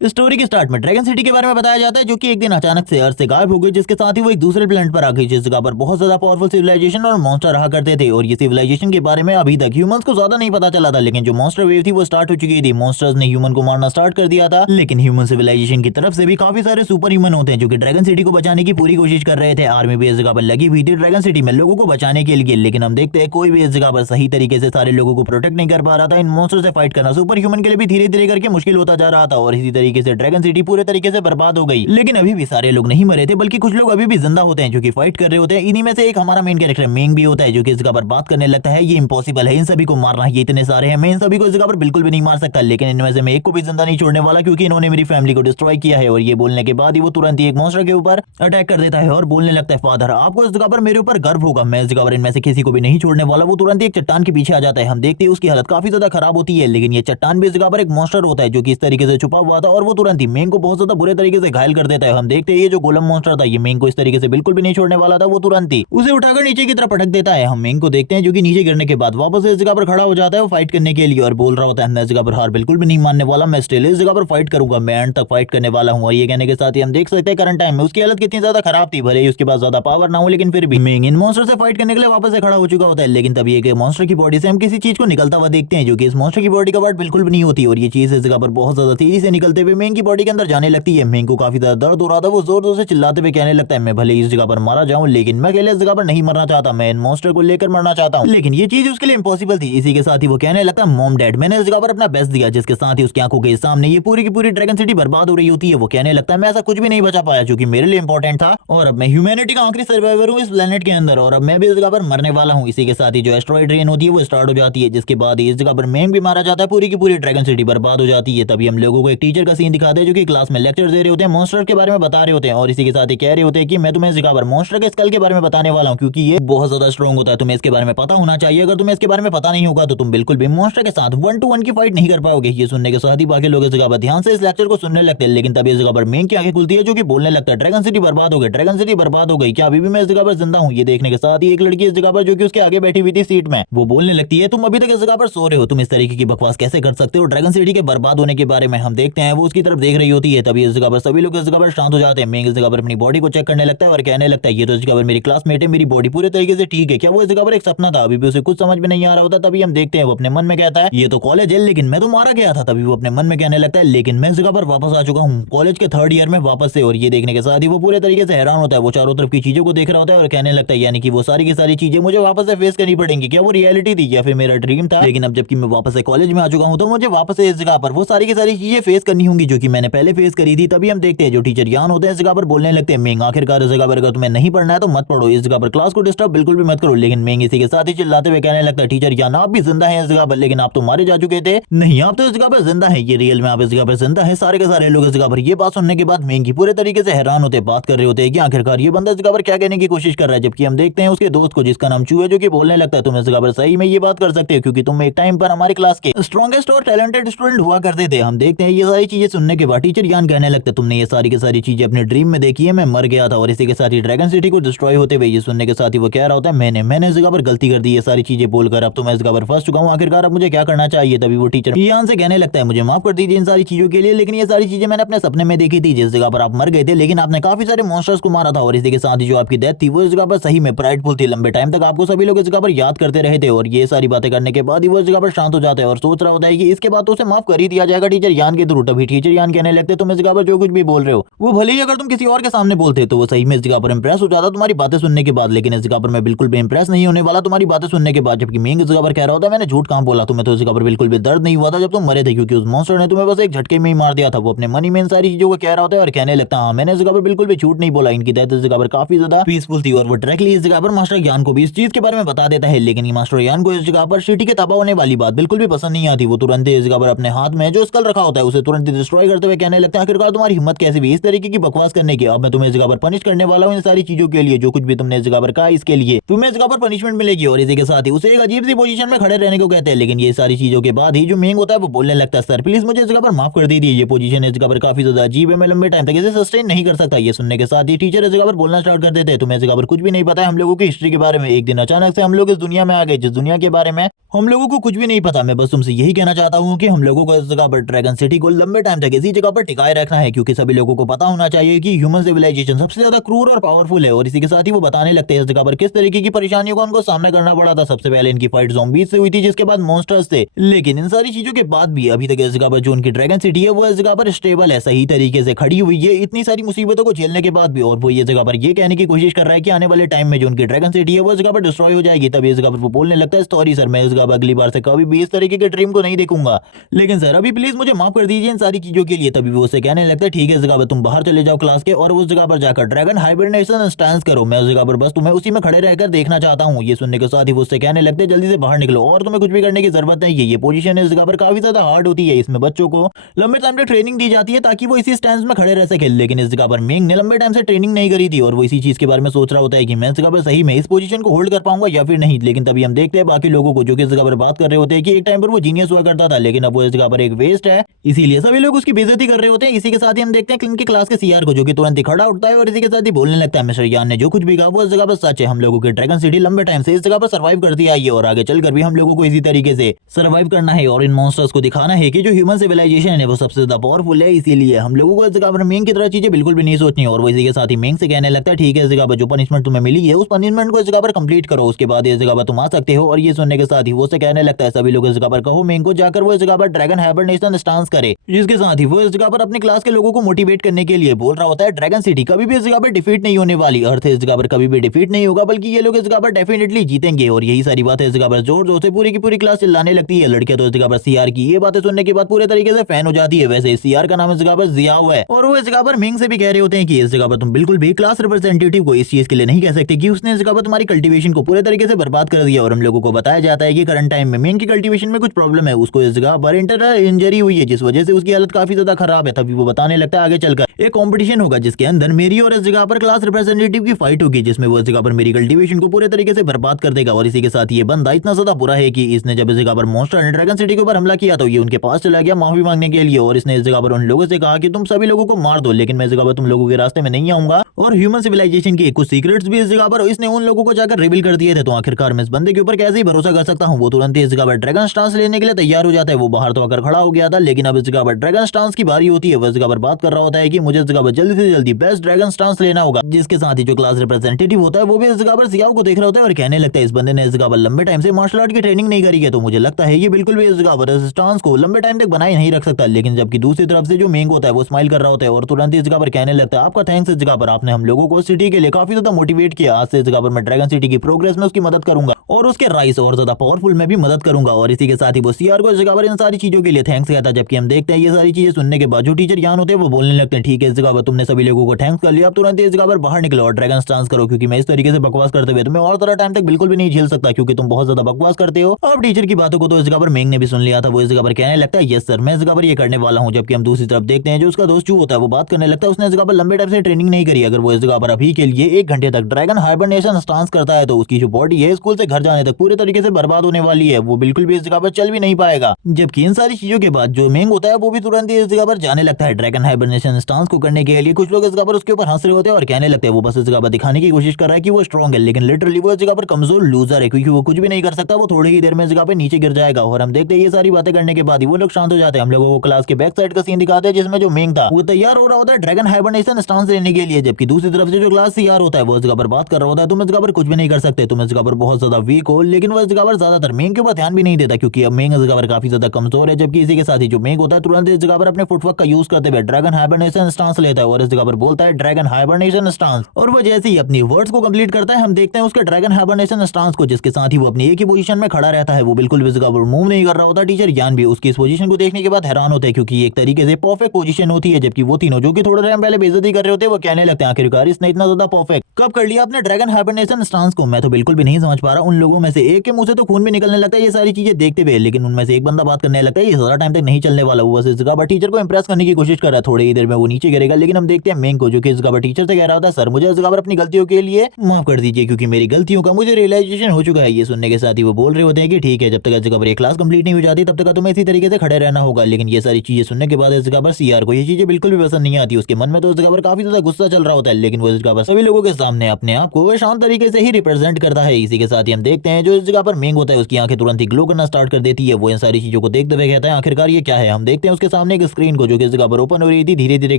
Story के start में dragon city के बारे में बताया जाता है, जो कि एक दिन अचानक से अर्थ से गायब हो गई, जिसके साथ ही वो एक दूसरे प्लेनेट पर आ गई, जिस जगह पर बहुत ज्यादा पावरफुल सिविलाइजेशन और मॉन्स्टर रहा करते थे। और ये सिविलाइजेशन के बारे में अभी तक ह्यूमंस को ज्यादा नहीं पता चला था, लेकिन जो मॉन्स्टर वेव थी वो स्टार्ट हो चुकी थी। मॉन्स्टर्स ने ह्यूमन को मारना स्टार्ट कर दिया था, लेकिन ह्यूमन सिविलाइजेशन की तरफ से भी काफी सारे सुपर ह्यूमन होते हैं जो कि ड्रैगन सिटी को बचाने की पूरी कोशिश कर रहे थे। आर्मी भी इस जगह पर लगी हुई थी ड्रैगन सिटी में लोगों को बचाने के लिए, लेकिन हम देखते हैं कोई भी इस जगह पर सही तरीके से सारे लोगों को प्रोटेक्ट नहीं कर पा रहा था। इन मॉन्स्टर से फाइट करना सुपर ह्यूमन के लिए भी धीरे धीरे करके मुश्किल होता जा रहा था, और इसी तरीके से ड्रैगन सिटी पूरे तरीके से बर्बाद हो गई। लेकिन अभी भी सारे लोग नहीं मरे थे, बल्कि कुछ लोग अभी भी जिंदा होते हैं जो कि फाइट कर रहे होते हैं। इन्हीं में से एक हमारा मेन कैरेक्टर मेंग भी होता है, जो कि इस जगह पर बात करने लगता है, ये इम्पॉसिबल है इन सभी को मारना, ये इतने सारे हैं, मैं इन सभी को इस जगह पर बिल्कुल भी नहीं मार सकता, लेकिन इनमें से मैं एक को भी जिंदा नहीं छोड़ने वाला, क्योंकि इन्होंने मेरी फैमिली को डिस्ट्रॉय किया है। और ये बोलने के बाद ही वो तुरंत ही एक मॉन्स्टर के ऊपर अटैक कर देता है और बोलने लगता है, फादर आपको इस जगह पर मेरे ऊपर गर्व होगा, मैं इस जगह पर इनमें से किसी को भी नहीं छोड़ने वाला। वो तुरंत ही एक चट्टान के पीछे आ जाता है। हम देखते हैं उसकी हालत काफी ज्यादा खराब होती है, लेकिन ये चट्टान भी इस जगह पर एक मॉन्स्टर होता है जो कि इस तरीके से छुपा हुआ था, और वो तुरंत ही मेंग को बहुत ज्यादा बुरे तरीके से घायल कर देता है। हम देखते हैं ये जो गोलम मॉन्स्टर था, ये मेंग को इस तरीके से बिल्कुल भी नहीं छोड़ने वाला था, वो तुरंत ही उसे उठाकर नीचे की तरफ पटक देता है। हम मेंग को देखते हैं जो कि नीचे गिरने के बाद वापस इस जगह पर खड़ा हो जाता है वो फाइट करने के लिए, और बोल रहा होता है मैं इस जगह पर हार बिल्कुल भी नहीं मानने वाला, मैं स्टिल इस जगह पर फाइट करूंगा, मैं एंड तक फाइट करने वाला हूं। और ये कहने के साथ ही हम देख सकते हैं करंट टाइम में उसकी हालत कितनी ज्यादा खराब थी। भले ही उसके पास ज्यादा पावर ना हो, लेकिन फिर भी मेंग इन मॉन्स्टर से फाइट करने के लिए वापस से खड़ा हो चुका होता है। लेकिन तभी एक मॉन्स्टर की बॉडी से हम किसी चीज को निकलता हुआ देखते हैं, जो कि इस मॉन्स्टर की बॉडी का पार्ट बिल्कुल भी नहीं होती, और ये चीज इस जगह पर बहुत ज्यादा तेजी से निकलते हुए मेंग की बॉडी के अंदर जाने लगती है। मेंग को काफी ज्यादा दर्द हो रहा था, वो जोर जोर से चिल्लाते हुए कहने लगता है, मैं भले इस जगह पर मारा जाऊं, लेकिन मैं अकेले इस जगह पर नहीं मरना चाहता, मैं इन मॉन्स्टर को लेकर मरना चाहता हूं। लेकिन ये चीज उसके लिए इम्पॉसिबल थी। इसी के साथ ही वो कहने लगता है, मॉम डैड मैंने इस जगह पर अपना बेस्ट दिया, जिसके साथ ही उसकी आंखों के सामने ये पूरी की पूरी ड्रैगन सिटी बर्बाद हो रही होती है। वो कहने लगता है, मैं ऐसा कुछ भी नहीं बचा पाया जो कि मेरे लिए इंपॉर्टेंट था, और अब मैं ह्यूमैनिटी का आखिरी सर्वाइवर हूँ इस प्लेनेट के अंदर, और अब मैं भी इस जगह पर मरने वाला हूँ। इसी के साथ ही जो एस्ट्रॉइड रेन होती है वो स्टार्ट हो जाती है, जिसके बाद इस जगह पर मेंग भी मारा जाता है, पूरी की पूरी ड्रैगन सिटी बर्बाद हो जाती है। तभी हम लोगों को एक टीचर का सीन दिखाते हैं जो कि क्लास में लेक्चर दे रहे होते हैं, मॉन्स्टर के बारे में बता रहे होते हैं, और इसी के साथ ही कह रहे होते हैं कि मैं तुम्हें इस जगह पर मॉन्स्टर के स्कल के बारे में बताने वाला हूँ, क्योंकि ये बहुत ज्यादा स्ट्रॉन्ग होता है, तुम्हें इसके बारे में पता होना चाहिए। अगर तुम्हें इसके बारे में पता नहीं होगा तो तुम बिल्कुल भी मॉन्स्टर के साथ 1-to-1 की फाइट नहीं कर पाओगे। ये सुनने के साथ ही बाकी लोग इस जगह पर ध्यान से इस लेक्चर को सुनने लगते हैं, लेकिन तभी इस जगह पर मेंग की आंखें खुलती है जो कि बोलने लगता है, ड्रैगन सिटी बर्बाद हो गई, ड्रैगन सिटी बर्बाद हो गई, क्या अभी भी मैं इस जगह पर जिंदा हूँ? ये देखने के साथ ही एक लड़की इस जगह पर जो कि उसके आगे बैठी हुई थी सीट में, वो बोलने लगती है, तुम अभी तक इस जगह पर सो रहे हो, तुम इस तरीके की बकवास कैसे कर सकते हो ड्रैगन सिटी के बर्बाद होने के बारे में? हम देखते हैं वो उसकी तरफ देख रही होती है। तभी इस जगह पर सभी लोग इस जगह पर शांत हो जाते हैं। मेंग इस जगह पर अपनी बॉडी को चेक करने लगता है और कहने लगता है, ये तो इस जगह पर मेरी क्लासमेट है, मेरी बॉडी पूरे तरीके से ठीक है, क्या वो इस जगह पर एक सपना था? अभी भी उसे कुछ समझ में नहीं आ रहा होता। तभी हम देखते हैं वो अपने मन में कहता है, ये तो कॉलेज है, लेकिन मैं तो मारा गया था। तभी वो अपने मन में कहने लगता है, लेकिन मैं इस जगह पर वापस आ चुका हूँ कॉलेज के 3rd ईयर में वापस से। और ये देखने के साथ ही वो पूरे तरीके से हैरान होता है, वो चारों तरफ की चीजों को देख रहा होता है और कहने लगता है, यानी कि वो सारी की सारी चीजें मुझे वापस से फेस करनी पड़ेंगी, क्या वो रियलिटी थी या फिर मेरा ड्रीम था? लेकिन अब जबकि मैं वापस से कॉलेज में आ चुका हूँ तो मुझे वापस से इस जगह पर वो सारी की सारी चीजें फेस करनी होंगी जो कि मैंने पहले फेस करी थी। तभी हम देखते हैं जो टीचर यान होते हैं इस जगह पर बोलने लगते हैं, मेंग आखिरकार इस जगह पर अगर तुम्हें नहीं पढ़ना है तो मत पढ़ो, इस जगह पर क्लास को डिस्टर्ब बिल्कुल भी मत करो। लेकिन मेंग इसी के साथ ही चिल्लाते हुए कहने लगता है, टीचर यान आप भी जिंदा है इस जगह पर, लेकिन आप तो मारे जा चुके थे। नहीं, आप तो इस जगह पर जिंदा है, ये रियल में आप इस जगह पर जिंदा है। सारे के सारे लोग इस जगह पर ये बात सुनने के बाद मेंग की पूरे तरीके से हैरान होते बात कर रहे होते हैं कि आखिरकार ये बंदा इस जगह पर क्या कहने की कोशिश कर रहा है। जबकि हम देखते हैं उसके दोस्त को जिसका नाम चू है, जो कि बोलने लगता है, तुम इस जगह पर सही में ये बात कर सकते हो क्योंकि तुम एक टाइम पर हमारी क्लास के स्ट्रॉन्गेस्ट और टैलेंटेड स्टूडेंट हुआ करते थे। हम देखते हैं ये सारी चीजें सुनने के बाद टीचर यान कहने लगता है, तुमने ये सारी की सारी चीजें अपने ड्रीम में देखी है, मैं मर गया था। और इसी के साथ ही ड्रैगन सिटी को डिस्ट्रॉय होते हुए ये सुनने के साथ ही वो कह रहा होता है, मैंने इस जगह पर गलती कर दी, ये सारी चीजें बोलकर अब तो मैं इस जगह पर फंस चुका हूँ, आखिरकार अब मुझे क्या करना चाहिए? तभी वो टीचर यान से कहने लगता है, मुझे माफ कर दीजिए इन सारी चीजों के लिए, लेकिन ये सारी चीजें मैंने अपने सपने में देखी थी, जिस जगह पर आप मर गए थे, लेकिन आपने काफी सारे मॉन्स्टर्स को मारा था। और इसी के साथ ही जो आपकी डेथ थी वो इस जगह पर सही में प्राइडफुल थी, लंबे टाइम तक आपको सभी लोग इस जगह पर याद करते रहे थे। और ये सारी बातें करने के बाद ही वो इस जगह पर शांत हो जाता है और सोच रहा होता है कि इसके बाद तो उसे माफ कर ही दिया जाएगा टीचर यान के थ्रू। तभी टीचर यान कहने लगते, तुम इस जगह पर जो कुछ भी बोल रहे हो वो भले ही अगर तुम किसी और के सामने बोलते तो वो सही में इस जगह पर इंप्रेस हो जाता तुम्हारी बातें सुनने के बाद, लेकिन इस जगह पर मैं बिल्कुल भी इंप्रेस नहीं होने वाला तुम्हारी बातें सुनने के बाद। जबकि मेंग इस जगह पर कह रहा होता है, मैंने झूठ कहां बोला, तुम्हें तो इस जगह पर बिल्कुल भी दर्द नहीं हुआ था जब तुम मरे थे, क्योंकि उस मॉन्स्टर ने तुम्हें बस एक झटके में ही मार दिया था। वो अपने मन में इन सारी चीजों को कह रहा होता है और कहने लगता है, हाँ मैंने इस जगह पर बिल्कुल भी झूठ नहीं बोला, इनकी डेथ इस जगह पर काफी ज्यादा पीसफुल थी। और वो डायरेक्टली इस जगह पर मास्टर ज्ञान को भी इस चीज के बारे में बता देता है, लेकिन मास्टर ज्ञान को इस जगह पर सिटी के तबाह होने वाली बात बिल्कुल भी पसंद नहीं आती। वो तुरंत इस जगह पर अपने हाथ में जो स्कल रखा होता है उसे तुरंत डिस्ट्रॉय करते हुए कहने लगता है, आखिरकार तुम्हारी हिम्मत कैसे भी इस तरीके की बकवास करने की? अब मैं तुम्हें इस जगह पर पनिश करने वाला हूँ इन सारी चीजों के लिए, जो कुछ भी तुमने इस जगह पर कहा इसके लिए तुम्हें इस जगह पर पनिशमेंट मिलेगी। और इसी के साथ ही उसे एक अजीब सी पोजीशन में खड़े रहने को कहते हैं। लेकिन ये सारी चीजों के बाद ही जो मेंग होता है वो बोलने लगता है, सर प्लीज मुझे इस जगह पर माफ कर दीजिए, ये पोजीशन इस जगह पर काफी ज्यादा अजीब है, मैं लंबे टाइम तक इसे सस्टेन नहीं कर सकता। ये सुनने के साथ ही टीचर इस जगह पर बोलना स्टार्ट कर देते हैं, तुम्हें इस जगह पर कुछ भी नहीं पता है हम लोगों की हिस्ट्री के बारे में। एक दिन अचानक से हम लोग इस दुनिया में आ गए जिस दुनिया के बारे में हम लोगों को कुछ भी नहीं पता। मैं बस तुमसे यही कहना चाहता हूँ कि हम लोगों को इस जगह पर ड्रैगन सिटी को लंबे टाइम तक इसी जगह पर टिकाए रखना है, क्योंकि सभी लोगों को पता होना चाहिए कि ह्यूमन सिविलाइजेशन सबसे ज्यादा क्रूर और पावरफुल है। और इसी के साथ ही वो बताने लगते हैं इस जगह पर किस तरीके की परेशानियों का उनको सामना करना पड़ा था। सबसे पहले इनकी फाइट ज़ॉम्बीज से हुई थी, जिसके बाद मॉन्स्टर्स से। लेकिन इन सारी चीजों के बाद भी अभी तक इस जगह पर जो उनकी ड्रैगन सिटी है वो इस जगह पर स्टेबल है, सही तरीके से खड़ी हुई है इतनी सारी मुसीबतों को झेलने के बाद भी। और वो ये जगह पर ये कहने की कोशिश कर रहा है कि आने वाले टाइम में जो उनकी ड्रैगन सिटी है वो इस जगह पर डिस्ट्रॉय हो जाएगी। तभी इस जगह पर वो बोलने लगता है सॉरी सर, मैं इस जगह पर अगली बार से कभी भी इस तरीके के ड्रीम को नहीं देखूंगा, लेकिन सर अभी प्लीज मुझे माफ कर दीजिए इन सारी चीजों के लिए। तभी वो उसे कहने लगता है ठीक है, इस जगह पर तुम बाहर चले जाओ क्लास के और उस जगह पर जाकर ड्रैगन हाइबरनेशन स्टांस करो। मैं उस जगह पर बस तुम्हें उसी में खड़े रहकर देखना चाहता हूँ। ये सुनने के साथ ही वो उससे कहने लगते हैं जल्दी से बाहर निकलो और तुम्हें कुछ भी करने की जरूरत नहीं है। ये पोजीशन इस जगह पर काफी ज्यादा हार्ड होती है, इसमें बच्चों को लंबे टाइम तक ट्रेनिंग दी जाती है ताकि वो इसी स्टैंड में खड़े रह सके। लेकिन इस जगह पर मिंग ने लंबे टाइम से ट्रेनिंग नहीं करी थी और वो इसी चीज के बारे में सोच रहा होता है कि मैं इस जगह पर सही में इस पोजीशन को होल्ड कर पाऊंगा या फिर नहीं। लेकिन तभी हम देखते हैं बाकी लोगों को जो कि इस जगह पर बात कर रहे होते हैं कि एक टाइम पर वो जीनियस हुआ करता था, लेकिन अब वो इस जगह पर एक वेस्ट है, इसीलिए सभी लोग उसकी बेइज्जती कर रहे होते हैं। इसी के साथ ही हम देखते हैं क्लिन की क्लास के सीआर को, जो कि तुरंत ही खड़ा उठता है और इसी के साथ ही बोलने लगता है मिस्टर यान ने जो कुछ भी कहा वो इस जगह पर सच है। हम लोगों की ड्रैगन सिटी लंबे टाइम से इस जगह पर सर्वाइव करती आई है और आगे चलकर भी हम लोगों को इसी तरीके से सर्वाइव करना है और इन मॉन्स्टर्स को दिखाना है कि जो ह्यूमन सिविलाइजेशन है वो सबसे ज्यादा पावरफुल है। इसीलिए हम लोगों को इस जगह पर मेंग की तरह चीजें बिल्कुल भी नहीं सोचनी। और वो इसी के साथ ही मेंग से कहने लगता है ठीक है, इस जगह पर जो पनिशमेंट तुम्हें मिली है उस पनिशमेंट को इस जगह पर कंप्लीट करो, उसके बाद इस जगह पर तुम आ सकते हो। और ये सुनने के साथ ही वो से कहने लगता है सभी लोग इस जगह पर कहो मेंग को जाकर वो इस जगह पर ड्रैगन हाइबरनेशन स्टांस करे, जिसके साथ ही वो इस जगह पर अपनी क्लास के लोगों को मोटिवेट करने के लिए बोल रहा होता है ड्रैगन सिटी कभी भी इस जगह पर डिफीट नहीं होने वाली, अर्थ इस जगह पर कभी भी डिफीट नहीं होगा, बल्कि ये लोग इस जगह पर डेफिनेटली जीतेंगे। और यही सारी बातें इस जगह पर जोर जोर से पूरी की पूरी क्लास चिल्लाने लगती है। लड़कियां तो इस जगह पर सीआर की ये बातें सुनने के बाद पूरे तरीके से फैन हो जाती है। वैसे सीआर का नाम इस जगह पर जियाओ है और वो इस जगह पर मिंग से भी कह रहे होते हैं कि इस जगह पर तुम बिल्कुल भी क्लास रिप्रेजेंटेटिव को इस चीज के लिए नहीं कह सकते कि उसने इस जगह पर तुम्हारी कल्टीवेशन को पूरे तरीके से बर्बाद कर दिया। और हम लोगों को बताया जाता है कि करंट टाइम में मिंग की कल्टीवेशन में कुछ प्रॉब्लम है, उसको इस जगह पर इंटरनल इंजरी हुई है जिस वजह से उसकी हालत काफी ज्यादा खराब है। तभी वो बताने लगता है आगे चलकर एक कंपटीशन होगा जिसके अंदर मेरी और इस जगह पर क्लास रिप्रेजेंटेटिव की फाइट होगी, जिसमें वो इस जगह पर मेरी कल्टीवेशन को पूरे तरीके से बर्बाद कर देगा। और इसी के साथ ये बंदा इतना ज्यादा बुरा है कि इसने जब इस जगह पर मॉन्स्टर एंड ड्रैगन सिटी के ऊपर हमला किया तो ये उनके पास चला गया माफी मांगने के लिए और इसने इस जगह पर उन लोगों से कहा कि तुम सभी लोगों को मार दो, लेकिन मैं इस जगह पर तुम लोगों के रास्ते में नहीं आऊंगा। और ह्यूमन सिविलाइजेशन के कुछ सीक्रेट्स भी इस जगह पर इसने उन लोगों को जाकर रिवील कर दिए थे। तो आखिरकार मैं इस बंदे के ऊपर कैसे ही भरोसा कर सकता हूँ। वो तुरंत ही इस जगह पर ड्रैगन स्टांस लेने के लिए तैयार हो जाता है। वो बाहर तो आकर खड़ा हो गया था, लेकिन अब इस जगह पर ड्रैगन स्टांस की बारी होती है। वो इस जगह पर बात कर रहा होता है कि मुझे इस जगह पर जल्दी से जल्दी बेस्ट ड्रैगन स्टांस लेना होगा, जिसके साथ ही जो क्लास रिप्रेजेंटेटिव होता है वो भी इस जगह पर सियाओ को देख रहा होता है और कहने लगता है इस बंदे ने इस जगह पर लंबे टाइम से मार्शल आर्ट की ट्रेनिंग नहीं करी है, तो मुझे लगता है ये बिल्कुल भी इस जगह पर इस स्टांस को लंबे टाइम तक बनाए नहीं रख सकता। लेकिन जबकि दूसरी तरफ से जो मेंग होता है वो स्माइल कर रहा होता है और तुरंत ही इस जगह पर कहने लगता है आपका थैंक्स, इस जगह पर आपने हम लोगों को सिटी के लिए काफी ज्यादा मोटिवेट किया। आज से इस जगह पर मैं ड्रैगन सिटी की प्रोग्रेस में उसकी मदद करूंगा और उसके राइस और ज्यादा पावरफुल में भी मदद करूंगा। और इसी के साथ ही वो सीआर को इस जगह पर इन सारी चीजों के लिए थैंक्स कहता है। जबकि हम देखते हैं ये सारी चीजें सुनने के बाद जो टीचर यान होते हैं वो बोलने लगते हैं ठीक है, इस जगह पर तुमने सभी लोगों को थैंक्स कर लिया, अब तुरंत इस जगह पर बाहर निकलो और ड्रैगन स्टांस करो, क्योंकि मैं इस तरीके से बकवास करते हुए तुम्हें और ज्यादा टाइम तक बिल्कुल भी नहीं झेल सकता, क्योंकि तुम बहुत ज्यादा बकवास करते हो। अब टीचर की बातों को तो इस जगह पर मेंग ने भी सुन लिया था। वो इस जगह पर कहने लगता है यस सर, मैं इस जगह पर ये करने वाला हूँ। जबकि हम दूसरी तरफ देखते हैं जो उसका दोस्त चू होता है वो बात करने लगता है उसने इस जगह पर लंबे टाइम से ट्रेनिंग नहीं करी, अगर वो इस जगह पर अभी के लिए 1 घंटे तक ड्रैगन हाइबरनेशन स्टांस करता है तो उसकी जो बॉडी है स्कूल से घर जाने तक पूरे तरीके से बर्बाद होने वाली है, वो बिल्कुल भी इस जगह पर चल भी नहीं पाएगा। जबकि इन सारी चीजों के बाद जो मेंग होता है वो भी तुरंत इस जगह पर जाने लगता है ड्रैगन हाइबरनेशन स्टांस को करने के लिए। कुछ लोग इस जगह पर उसके ऊपर हंस रहे होते हैं और कहने लगते हैं वो बस इस जगह पर दिखाने की कोशिश कर रहा है कि वो स्ट्रॉन्ग है, लेकिन लिटरली वो इस जगह पर कमजोर लूजर है, क्योंकि वो कुछ भी नहीं कर सकता, वो थोड़ी ही देर में इस जगह पे नीचे गिर जाएगा। और हम देखते हैं ये सारी बातें करने के बाद ही वो लोग शांत हो जाते हैं। हम लोगों को क्लास के बैक साइड का सीन दिखाते हैं जिसमें जो मेंग था वो तैयार हो रहा होता है ड्रैगन हाइबरनेशन स्टांस लेने के लिए, जबकि दूसरी तरफ से जो क्लास सीआर होता है वो इस जगह पर बात कर रहा होता है तुम इस जगह पर कुछ भी नहीं कर सकते, तुम इस जगह पर बहुत ज्यादा वीक हो। लेकिन वो इस जगह पर ज्यादातर मेंग के ऊपर ध्यान भी नहीं देता, क्योंकि अब मेंग इस जगह पर काफी ज्यादा कमजोर है। जबकि इसी के साथ ही जो मेंग होता है तुरंत इस जगह पर अपने फुटवर्क का यूज करते हुए ड्रैगन हाइबरनेशन स्टांस लेता है और इस जगह पर बोलता है ड्रैगन हाइबरनेशन स्टांस। और वो जैसे ही अपनी वर्ड्स को कंप्लीट करता है हम देखते हैं उसके ड्रैगन हाइबरनेशन स्टांस को, जिसके साथ ही वो अपनी एक ही पोजीशन में खड़ा रहता है, वो बिल्कुल भी इस जगह पर मूव नहीं कर रहा होता। टीचर यान भी उसकी इस पोजीशन को देखने के बाद हैरान होते हैं, क्योंकि ये एक तरीके से परफेक्ट पोजीशन होती है। जबकि वो तीनों जो कि थोड़े टाइम पहले बेइज्जती कर रहे होते हैं वो कहने लगते हैं आखिरकार इसने इतना ज्यादा परफेक्ट कब कर लिया अपने ड्रैगन हाइबरनेशन स्टांस को। मैं तो बिल्कुल भी नहीं समझ पा रहा। उन लोगों में से एक के मुंह से तो खून भी निकलने लगता है ये सारी चीजें देखते हुए, लेकिन उनमें से एक बंदा बात करने लगता है ये ज्यादा टाइम तक नहीं चलने वाला। वो बस इस जगह पर टीचर को इंप्रेस करने की कोशिश कर रहा है, थोड़ी ही देर में वो नीचे गिरेगा। लेकिन हम देखते हैं मेंग को जो कि इस जगह पर टीचर से कह रहा था सर मुझे इस जगह पर अपनी गलतियों के लिए माफ कर दीजिए, क्योंकि मेरी गलतियों का मुझे रियलाइजेशन हो चुका है। ये सुनने के साथ ही वो बोल रहे होते हैं कि ठीक है, जब तक इस जगह पर ये क्लास कंप्लीट नहीं हो जाती तब तक तुम्हें इसी तरीके से खड़े रहना होगा। लेकिन ये सारी चीजें सुनने के बाद इस जगह पर सीआर को ये चीजें बिल्कुल भी पसंद नहीं आती। उसके मन में तो इस जगह पर काफी ज्यादा गुस्सा चल रहा होता है, लेकिन वो इस जगह पर सभी लोगों के सामने अपने आप को शांत तरीके से ही रिप्रेजेंट करता है। इसी के साथ ही हम देखते हैं जो इस जगह पर मेंग होता है उसकी आंखें तुरंत ही ग्लो करना स्टार्ट कर देती है। वो इन सारी चीजों को देखते हुए कहता है आखिरकार ये क्या है। हम देखते हैं उसके सामने एक स्क्रीन को जो कि इस जगह पर ओपन हो रही थी धीरे धीरे